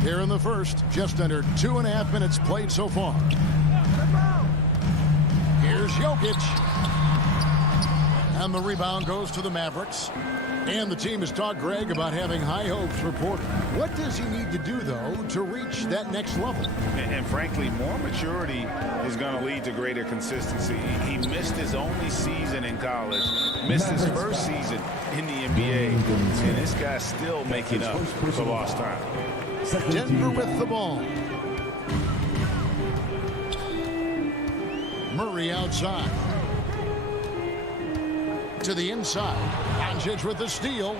Here in the first, just under 2.5 minutes played so far. Here's Jokic. And the rebound goes to the Mavericks. And the team has talked, Greg, about having high hopes for Porter. What does he need to do, though, to reach that next level? And frankly, more maturity is going to lead to greater consistency. He missed his only season in college, missed his first season in the NBA, and this guy's still making up for lost time. Denver with the ball. Murray outside. To the inside. Doncic with the steal.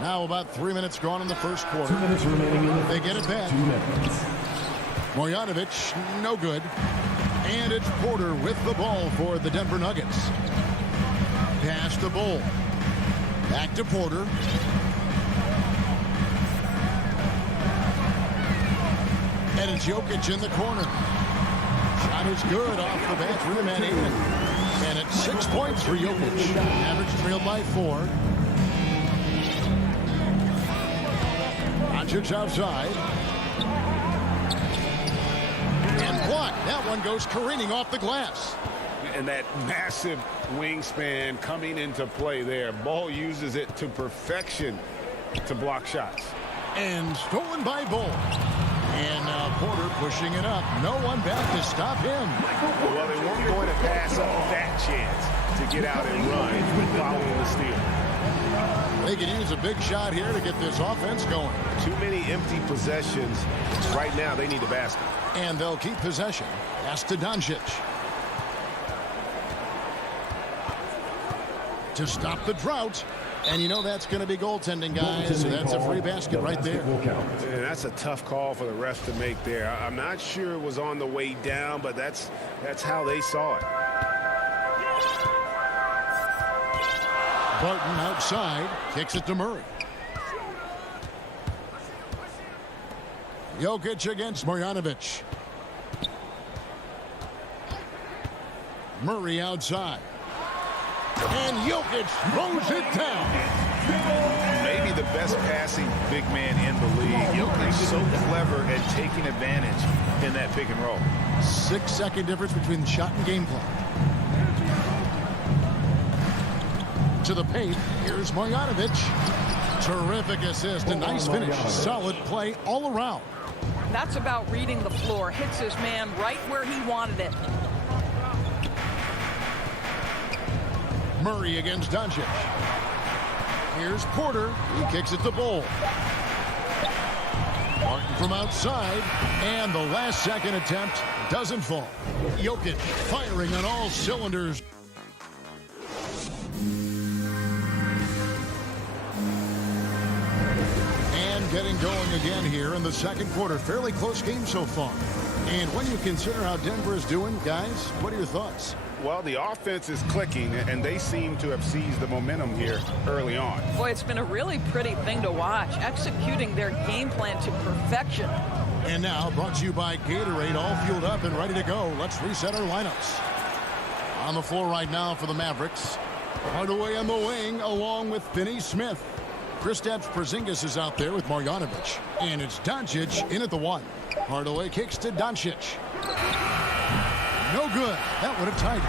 Now about 3 minutes gone in the first quarter. 2 minutes remaining in the They get it back. 2 minutes. Marjanovic, no good. And it's Porter with the ball for the Denver Nuggets. Pass to Bol. Back to Porter. And it's Jokic in the corner. Shot is good off the bat, rim and in. And it's 6 points for Jokic. Average trailed by 4. Doncic outside. And blocked. That one goes careening off the glass. And that massive wingspan coming into play there. Ball uses it to perfection to block shots. And stolen by Bol. And now Porter pushing it up. No one back to stop him. Well, they weren't going to pass up that chance to get out and run following the steal. They can use a big shot here to get this offense going. Too many empty possessions. Right now, they need a basket. And they'll keep possession. Pass to Doncic. to stop the drought. And you know that's going to be goaltending, guys. So that's a free basket right there. And that's a tough call for the ref to make there. I'm not sure it was on the way down, but that's how they saw it. Barton outside, kicks it to Murray. Jokic against Marjanovic. Murray outside. And Jokic throws it down. Maybe the best passing big man in the league. Jokic so clever at taking advantage in that pick and roll. 6-second difference between the shot and game clock. To the paint, here's Marjanovic. Terrific assist, a nice finish. Solid play all around. That's about reading the floor. Hits his man right where he wanted it. Murray against Doncic. Here's Porter. He kicks it to Bull. Martin from outside. And the last second attempt doesn't fall. Jokic firing on all cylinders. And getting going again here in the second quarter. Fairly close game so far. And when you consider how Denver is doing, guys, what are your thoughts? Well, the offense is clicking, and they seem to have seized the momentum here early on. Boy, it's been a really pretty thing to watch, executing their game plan to perfection. And now, brought to you by Gatorade, all fueled up and ready to go. Let's reset our lineups. On the floor right now for the Mavericks. Hardaway on the wing, along with Finney Smith. Kristaps Porzingis is out there with Marjanovic. And it's Doncic in at the 1. Hardaway kicks to Doncic. No good. That would have tied it.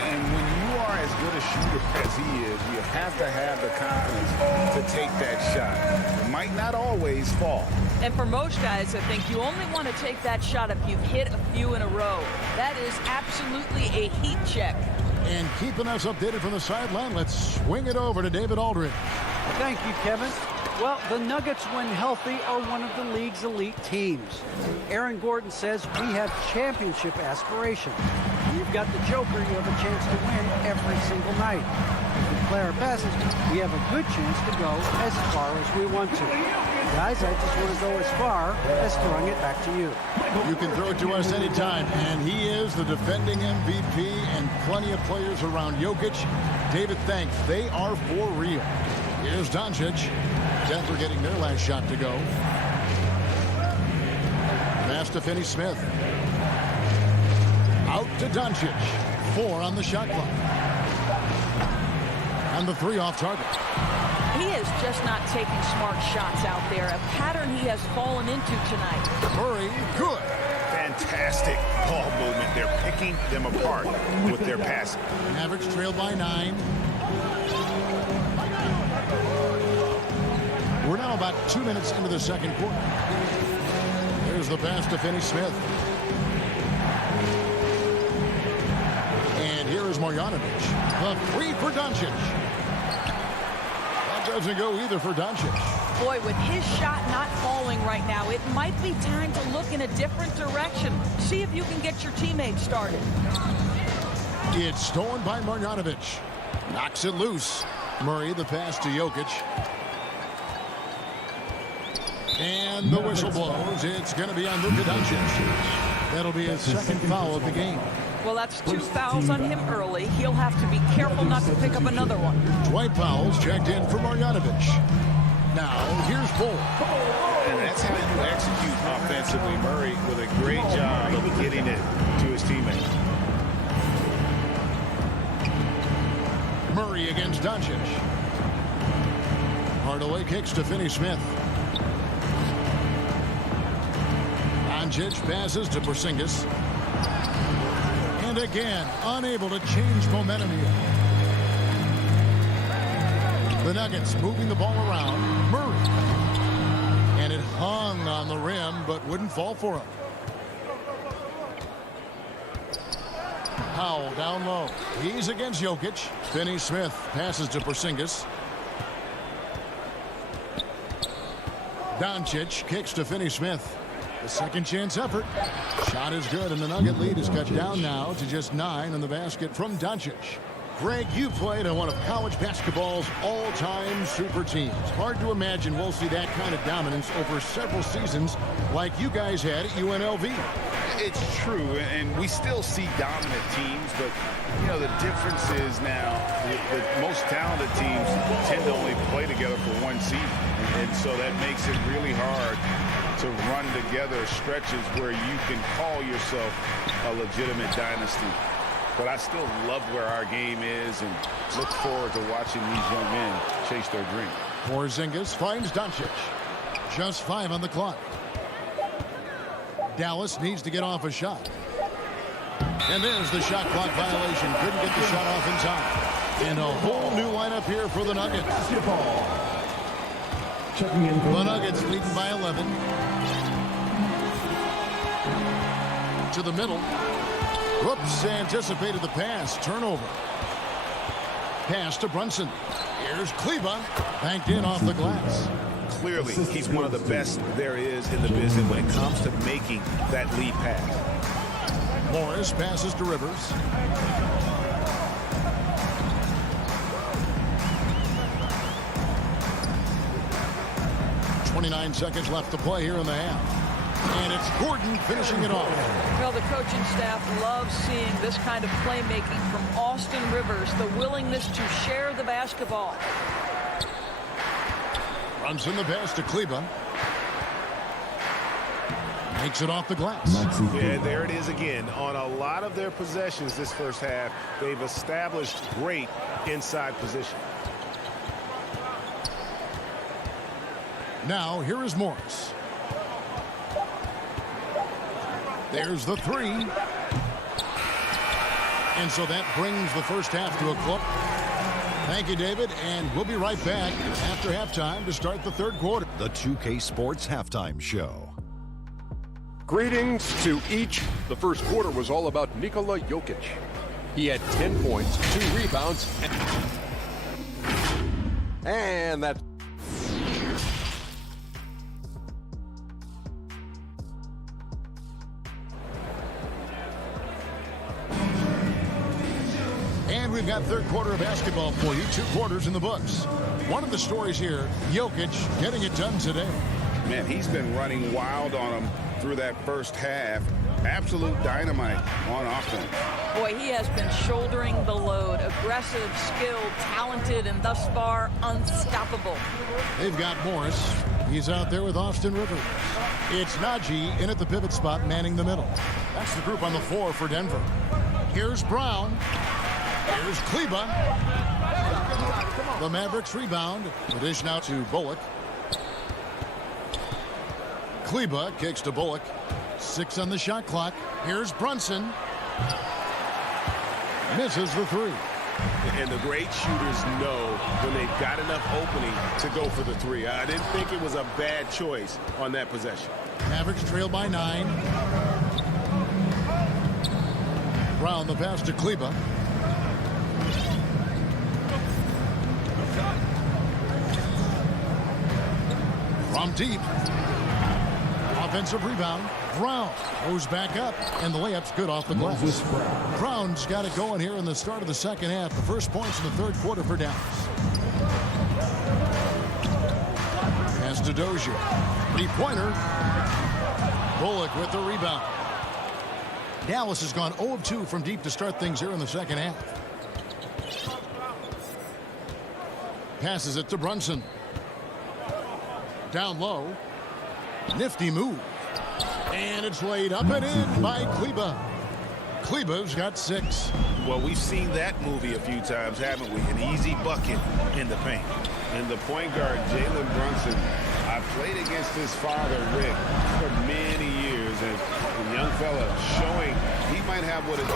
And when you are as good a shooter as he is, you have to have the confidence to take that shot. It might not always fall. And for most guys, I think you only want to take that shot if you've hit a few in a row. That is absolutely a heat check. And keeping us updated from the sideline, let's swing it over to David Aldridge. Thank you, Kevin. Well, the Nuggets, when healthy, are one of the league's elite teams. Aaron Gordon says we have championship aspirations. When you've got the Joker, you have a chance to win every single night. If we play our best, we have a good chance to go as far as we want to. Guys, I just want to go as far as throwing it back to you. You can throw it to us anytime, and he is the defending MVP and plenty of players around Jokic. David, thanks. They are for real. Here's Doncic. Denver getting their last shot to go. Pass to Finney Smith. Out to Doncic. 4 on the shot clock. And the 3 off target. He is just not taking smart shots out there, a pattern he has fallen into tonight. Murray, good. Fantastic ball movement. They're picking them apart with their passing. Mavericks trail by 9. We're now about 2 minutes into the second quarter. Here's the pass to Finney Smith. And here is Marjanovic. The 3 for Doncic. That doesn't go either for Doncic. Boy, with his shot not falling right now, it might be time to look in a different direction. See if you can get your teammates started. It's stolen by Marjanovic. Knocks it loose. Murray, the pass to Jokic. And the whistle blows. It's going to be on Luka Doncic. That'll be his second foul of the game. Well, that's 2 fouls on him early. He'll have to be careful not to pick up another one. Dwight Powell's checked in for Marjanovic. Now, here's Bull. And that's how you execute offensively. Murray with a great job of getting it to his teammate. Murray against Doncic. Hardaway kicks to Finney Smith. Doncic passes to Porzingis. And again, unable to change momentum here. The Nuggets moving the ball around. Murray. And it hung on the rim, but wouldn't fall for him. Powell down low. He's against Jokic. Finney Smith passes to Porzingis. Doncic kicks to Finney Smith. The second chance effort. Shot is good, and the Nugget lead is cut down now to just 9 in the basket from Doncic. Greg, you played on one of college basketball's all-time super teams. Hard to imagine we'll see that kind of dominance over several seasons like you guys had at UNLV. It's true, and we still see dominant teams, but, you know, the difference is now the most talented teams tend to only play together for one season, and so that makes it really hard to run together stretches where you can call yourself a legitimate dynasty. But I still love where our game is and look forward to watching these young men chase their dream. Porzingis finds Doncic. Just 5 on the clock. Dallas needs to get off a shot. And there's the shot clock violation. Couldn't get the shot off in time. And a whole new lineup here for the Nuggets. The Nuggets leading by 11. To the middle. Whoops, anticipated the pass. Turnover. Pass to Brunson. Here's Kleba. Banked in off the glass. Clearly, he's one of the best there is in the business when it comes to making that lead pass. Morris passes to Rivers. .29 seconds left to play here in the half. And it's Gordon finishing it off. Well, the coaching staff loves seeing this kind of playmaking from Austin Rivers, the willingness to share the basketball. Runs in the pass to Kleba. Makes it off the glass. Yeah, there it is again. On a lot of their possessions this first half, they've established great inside position. Now, here is Morris. There's the three. And so that brings the first half to a close. Thank you, David, and we'll be right back after halftime to start the third quarter. The 2K Sports Halftime Show. Greetings to each. The first quarter was all about Nikola Jokic. He had 10 points, 2 rebounds, and that's we've got third quarter of basketball for you. 2 quarters in the books. One of the stories here, Jokic getting it done today. Man, he's been running wild on him through that first half. Absolute dynamite on offense. Boy, he has been shouldering the load. Aggressive, skilled, talented, and thus far unstoppable. They've got Morris. He's out there with Austin Rivers. It's Najee in at the pivot spot, manning the middle. That's the group on the floor for Denver. Here's Brown. Here's Kleba. The Mavericks rebound. The dish now to Bullock. Kleba kicks to Bullock. 6 on the shot clock. Here's Brunson. Misses the 3. And the great shooters know when they've got enough opening to go for the 3. I didn't think it was a bad choice on that possession. Mavericks trail by 9. Brown the pass to Kleba. From deep. Offensive rebound. Brown goes back up, and the layup's good off the glass. Brown's got it going here in the start of the second half. The first points in the third quarter for Dallas. Pass to Dozier. 3-pointer. Bullock with the rebound. Dallas has gone 0 of 2 from deep to start things here in the second half. Passes it to Brunson. Down low. Nifty move. And it's laid up and in by Kleba. Kleba's got 6. Well, we've seen that movie a few times, haven't we? An easy bucket in the paint. And the point guard, Jalen Brunson, I played against his father, Rick, for many years. And the young fella showing he might have what it is.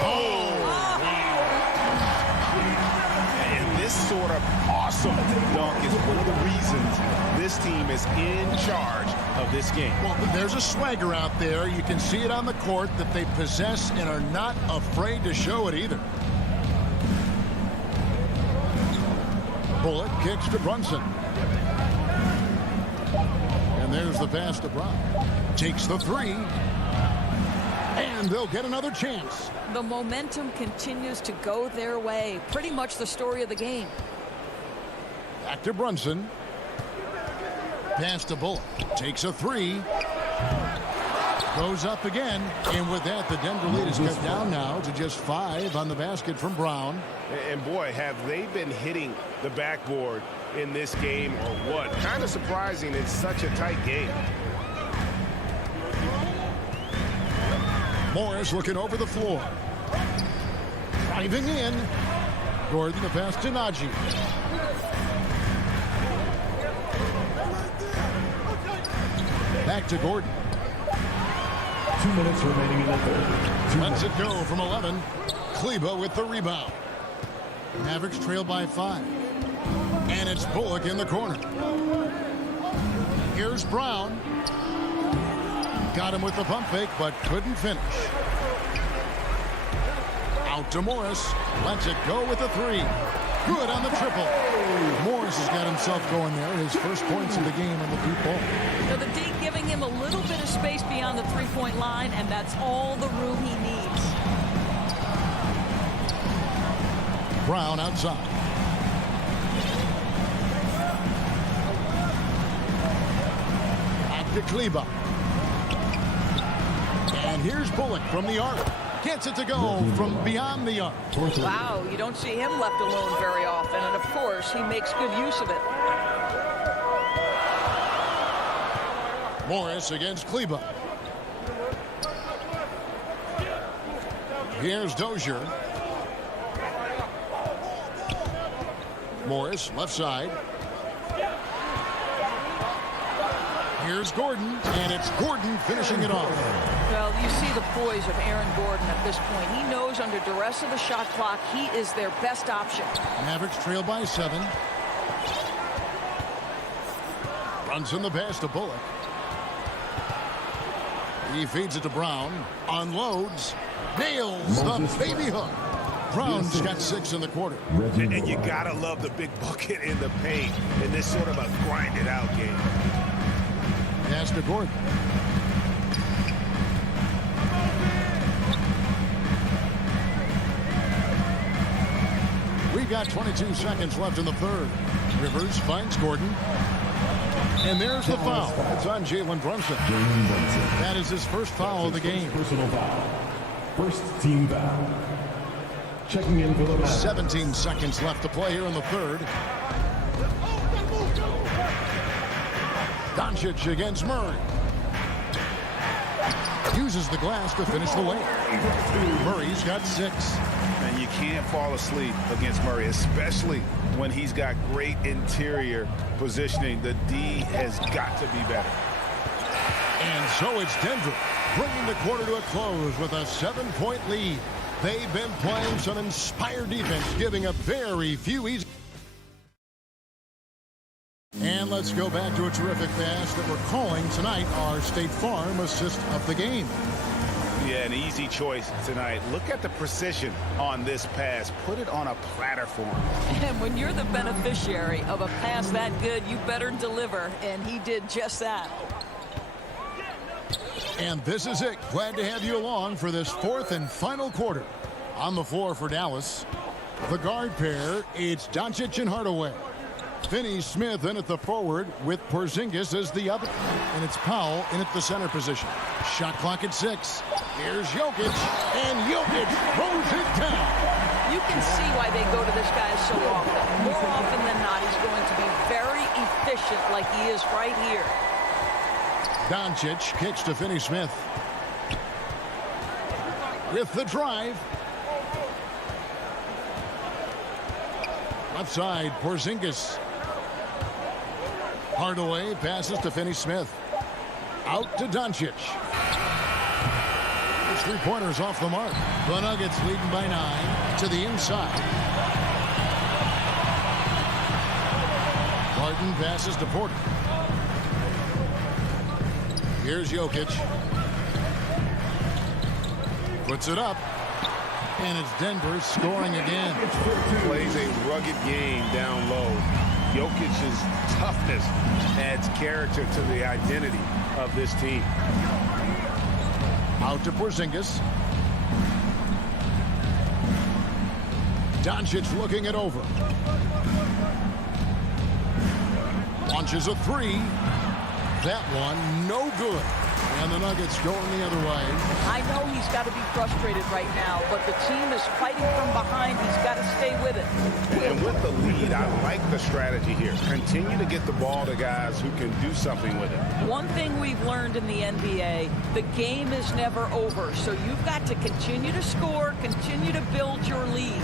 And this sort of awesome dunk is one of the reasons this team is in charge of this game. Well, there's a swagger out there. You can see it on the court that they possess and are not afraid to show it either. Bullock kicks to Brunson. And there's the pass to Brown. Takes the 3. And they'll get another chance. The momentum continues to go their way. Pretty much the story of the game. Back to Brunson. Pass to Bullock. Takes a three. Goes up again. And with that, the Denver lead is cut down now to just 5 on the basket from Brown. And boy, have they been hitting the backboard in this game or what? Kind of surprising. It's such a tight game. Morris looking over the floor. Driving in. Gordon the pass to Najee. Back to Gordon. 2 minutes remaining in the third. Lets it go from 11. Kleba with the rebound. Mavericks trail by 5. And it's Bullock in the corner. Here's Brown. Got him with the pump fake, but couldn't finish. Out to Morris. Lets it go with the 3. Good on the triple. Morris has got himself going there. His first points of the game on the deep ball. So the D giving him a little bit of space beyond the three-point line, and that's all the room he needs. Brown outside. Back to Kleba. And here's Bullock from the arc. Gets it to go from beyond the arc. Wow, you don't see him left alone very often, and of course, he makes good use of it. Morris against Kleba. Here's Dozier. Morris, left side. Here's Gordon, and it's Gordon finishing it off. Well, you see the poise of Aaron Gordon at this point. He knows under duress of the shot clock, he is their best option. Mavericks trail by 7. Runs in the pass to Bullock. He feeds it to Brown. Unloads. Nails the baby hook. Brown's got 6 in the quarter. And you gotta love the big bucket in the paint in this sort of a grinded out game. Pass to Gordon. We've got 22 seconds left in the third. Rivers finds Gordon. And there's the foul. It's on Jalen Brunson. That is his first foul of the game. Personal foul. First team foul. Checking in for the Mavericks. 17 seconds left to play here in the third. Doncic against Murray. Uses the glass to finish the way. Murray's got 6. And you can't fall asleep against Murray, especially when he's got great interior positioning. The D has got to be better. And so it's Denver bringing the quarter to a close with a 7-point lead. They've been playing some inspired defense, giving up very few easy. And let's go back to a terrific pass that we're calling tonight our State Farm assist of the game. Yeah, an easy choice tonight. Look at the precision on this pass. Put it on a platter for him. And when you're the beneficiary of a pass that good, you better deliver, and he did just that. And this is it. Glad to have you along for this fourth and final quarter. On the floor for Dallas, the guard pair, it's Doncic and Hardaway. Finney-Smith in at the forward with Porzingis as the other. And it's Powell in at the center position. Shot clock at 6. Here's Jokic, and Jokic throws it down. You can see why they go to this guy so often. More often than not, he's going to be very efficient like he is right here. Doncic kicks to Finney-Smith. With the drive. Left side, Porzingis. Hardaway passes to Finney-Smith. Out to Doncic. His three-pointers off the mark. The Nuggets leading by 9 to the inside. Harden passes to Porter. Here's Jokic. Puts it up. And it's Denver scoring again. Plays a rugged game down low. Jokic's toughness adds character to the identity of this team. Out to Porzingis. Doncic looking it over. Launches a three. That one, no good. And the Nuggets going the other way. I know he's got to be frustrated right now, but the team is fighting from behind. He's got to stay with it. And with the lead, I like the strategy here. Continue to get the ball to guys who can do something with it. One thing we've learned in the NBA, the game is never over. So you've got to continue to score, continue to build your lead.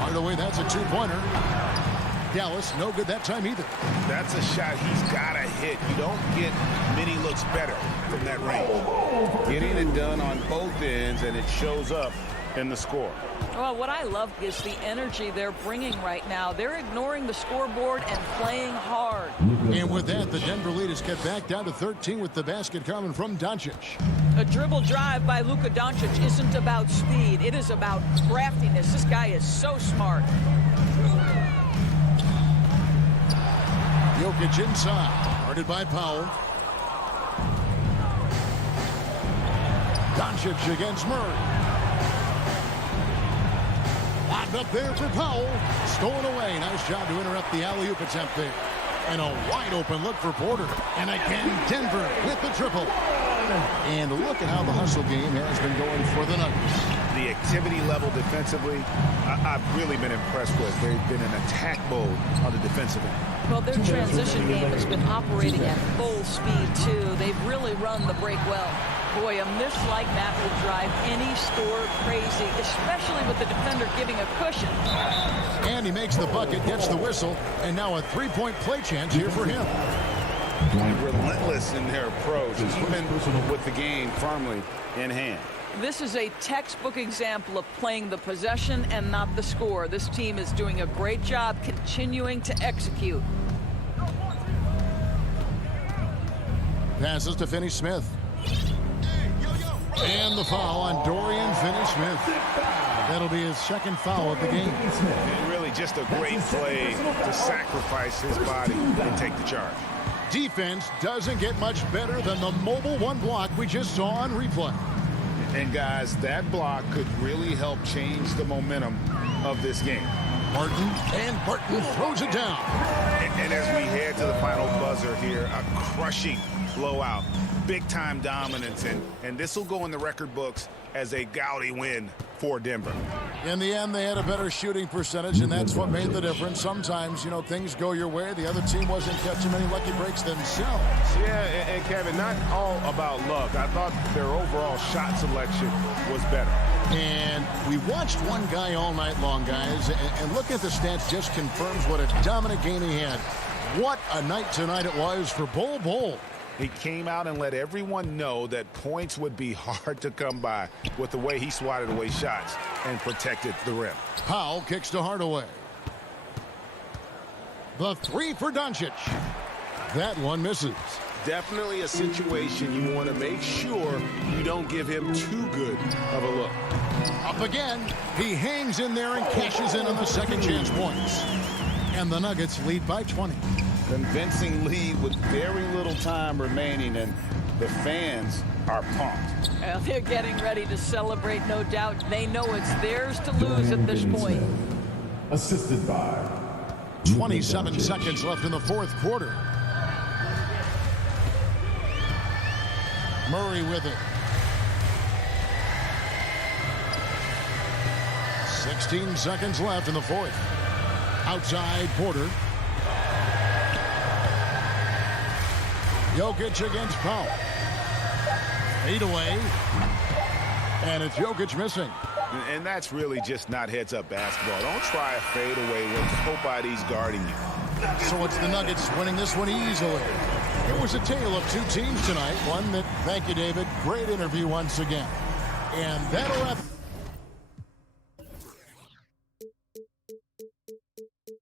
Hardaway, that's a two-pointer. Dallas, no good that time either. That's a shot he's got to hit. You don't get many looks better from that range. Getting it done on both ends, and it shows up in the score. Well, what I love is the energy they're bringing right now. They're ignoring the scoreboard and playing hard. And with that, the Denver lead is kept back down to 13 with the basket coming from Doncic. A dribble drive by Luka Doncic isn't about speed. It is about craftiness. This guy is so smart. Jokic inside, guarded by Powell. Doncic against Murray. Locked up there for Powell. Stolen away. Nice job to interrupt the alley-oop attempt there. And a wide-open look for Porter. And again, Denver with the triple. And look at how the hustle game has been going for the Nuggets. The activity level defensively, I've really been impressed with. They've been in attack mode on the defensive end. Well, their transition game has been operating at full speed, too. They've really run the break well. Boy, a miss like that will drive any scorer crazy, especially with the defender giving a cushion. And he makes the bucket, gets the whistle, and now a three-point play chance here for him. Relentless in their approach, even with the game firmly in hand. This is a textbook example of playing the possession and not the score. This team is doing a great job continuing to execute. Passes to Finney-Smith. And the foul on Dorian Finney-Smith. That'll be his second foul of the game. And really just a great play to sacrifice his body and take the charge. Defense doesn't get much better than the mobile one block we just saw on replay. And guys, that block could really help change the momentum of this game. Barton throws it down. And as we head to the final buzzer here, a crushing blowout, big-time dominance, and this will go in the record books as a gaudy win for Denver. In the end, they had a better shooting percentage, and that's what made the difference. Sometimes, you know, things go your way. The other team wasn't catching many lucky breaks themselves. Yeah, and Kevin, not all about luck. I thought their overall shot selection was better. And we watched one guy all night long, guys, and look at the stats just confirms what a dominant game he had. What a night tonight it was for Bol Bol. He came out and let everyone know that points would be hard to come by with the way he swatted away shots and protected the rim. Powell kicks to Hardaway. The three for Doncic. That one misses. Definitely a situation you want to make sure you don't give him too good of a look. Up again. He hangs in there and cashes in on the second chance points. And the Nuggets lead by 20. Convincing lead with very little time remaining, and the fans are pumped. Well, they're getting ready to celebrate, no doubt. They know it's theirs to lose at this point. Assisted by 27 seconds left in the fourth quarter. Murray with it. 16 seconds left in the fourth. Outside Porter. Jokic against Powell. 8 away. And it's Jokic missing. And that's really just not heads-up basketball. Don't try a fadeaway when nobody's guarding you. So it's the Nuggets winning this one easily. It was a tale of two teams tonight. One that, thank you, David. Great interview once again. And that'll wrap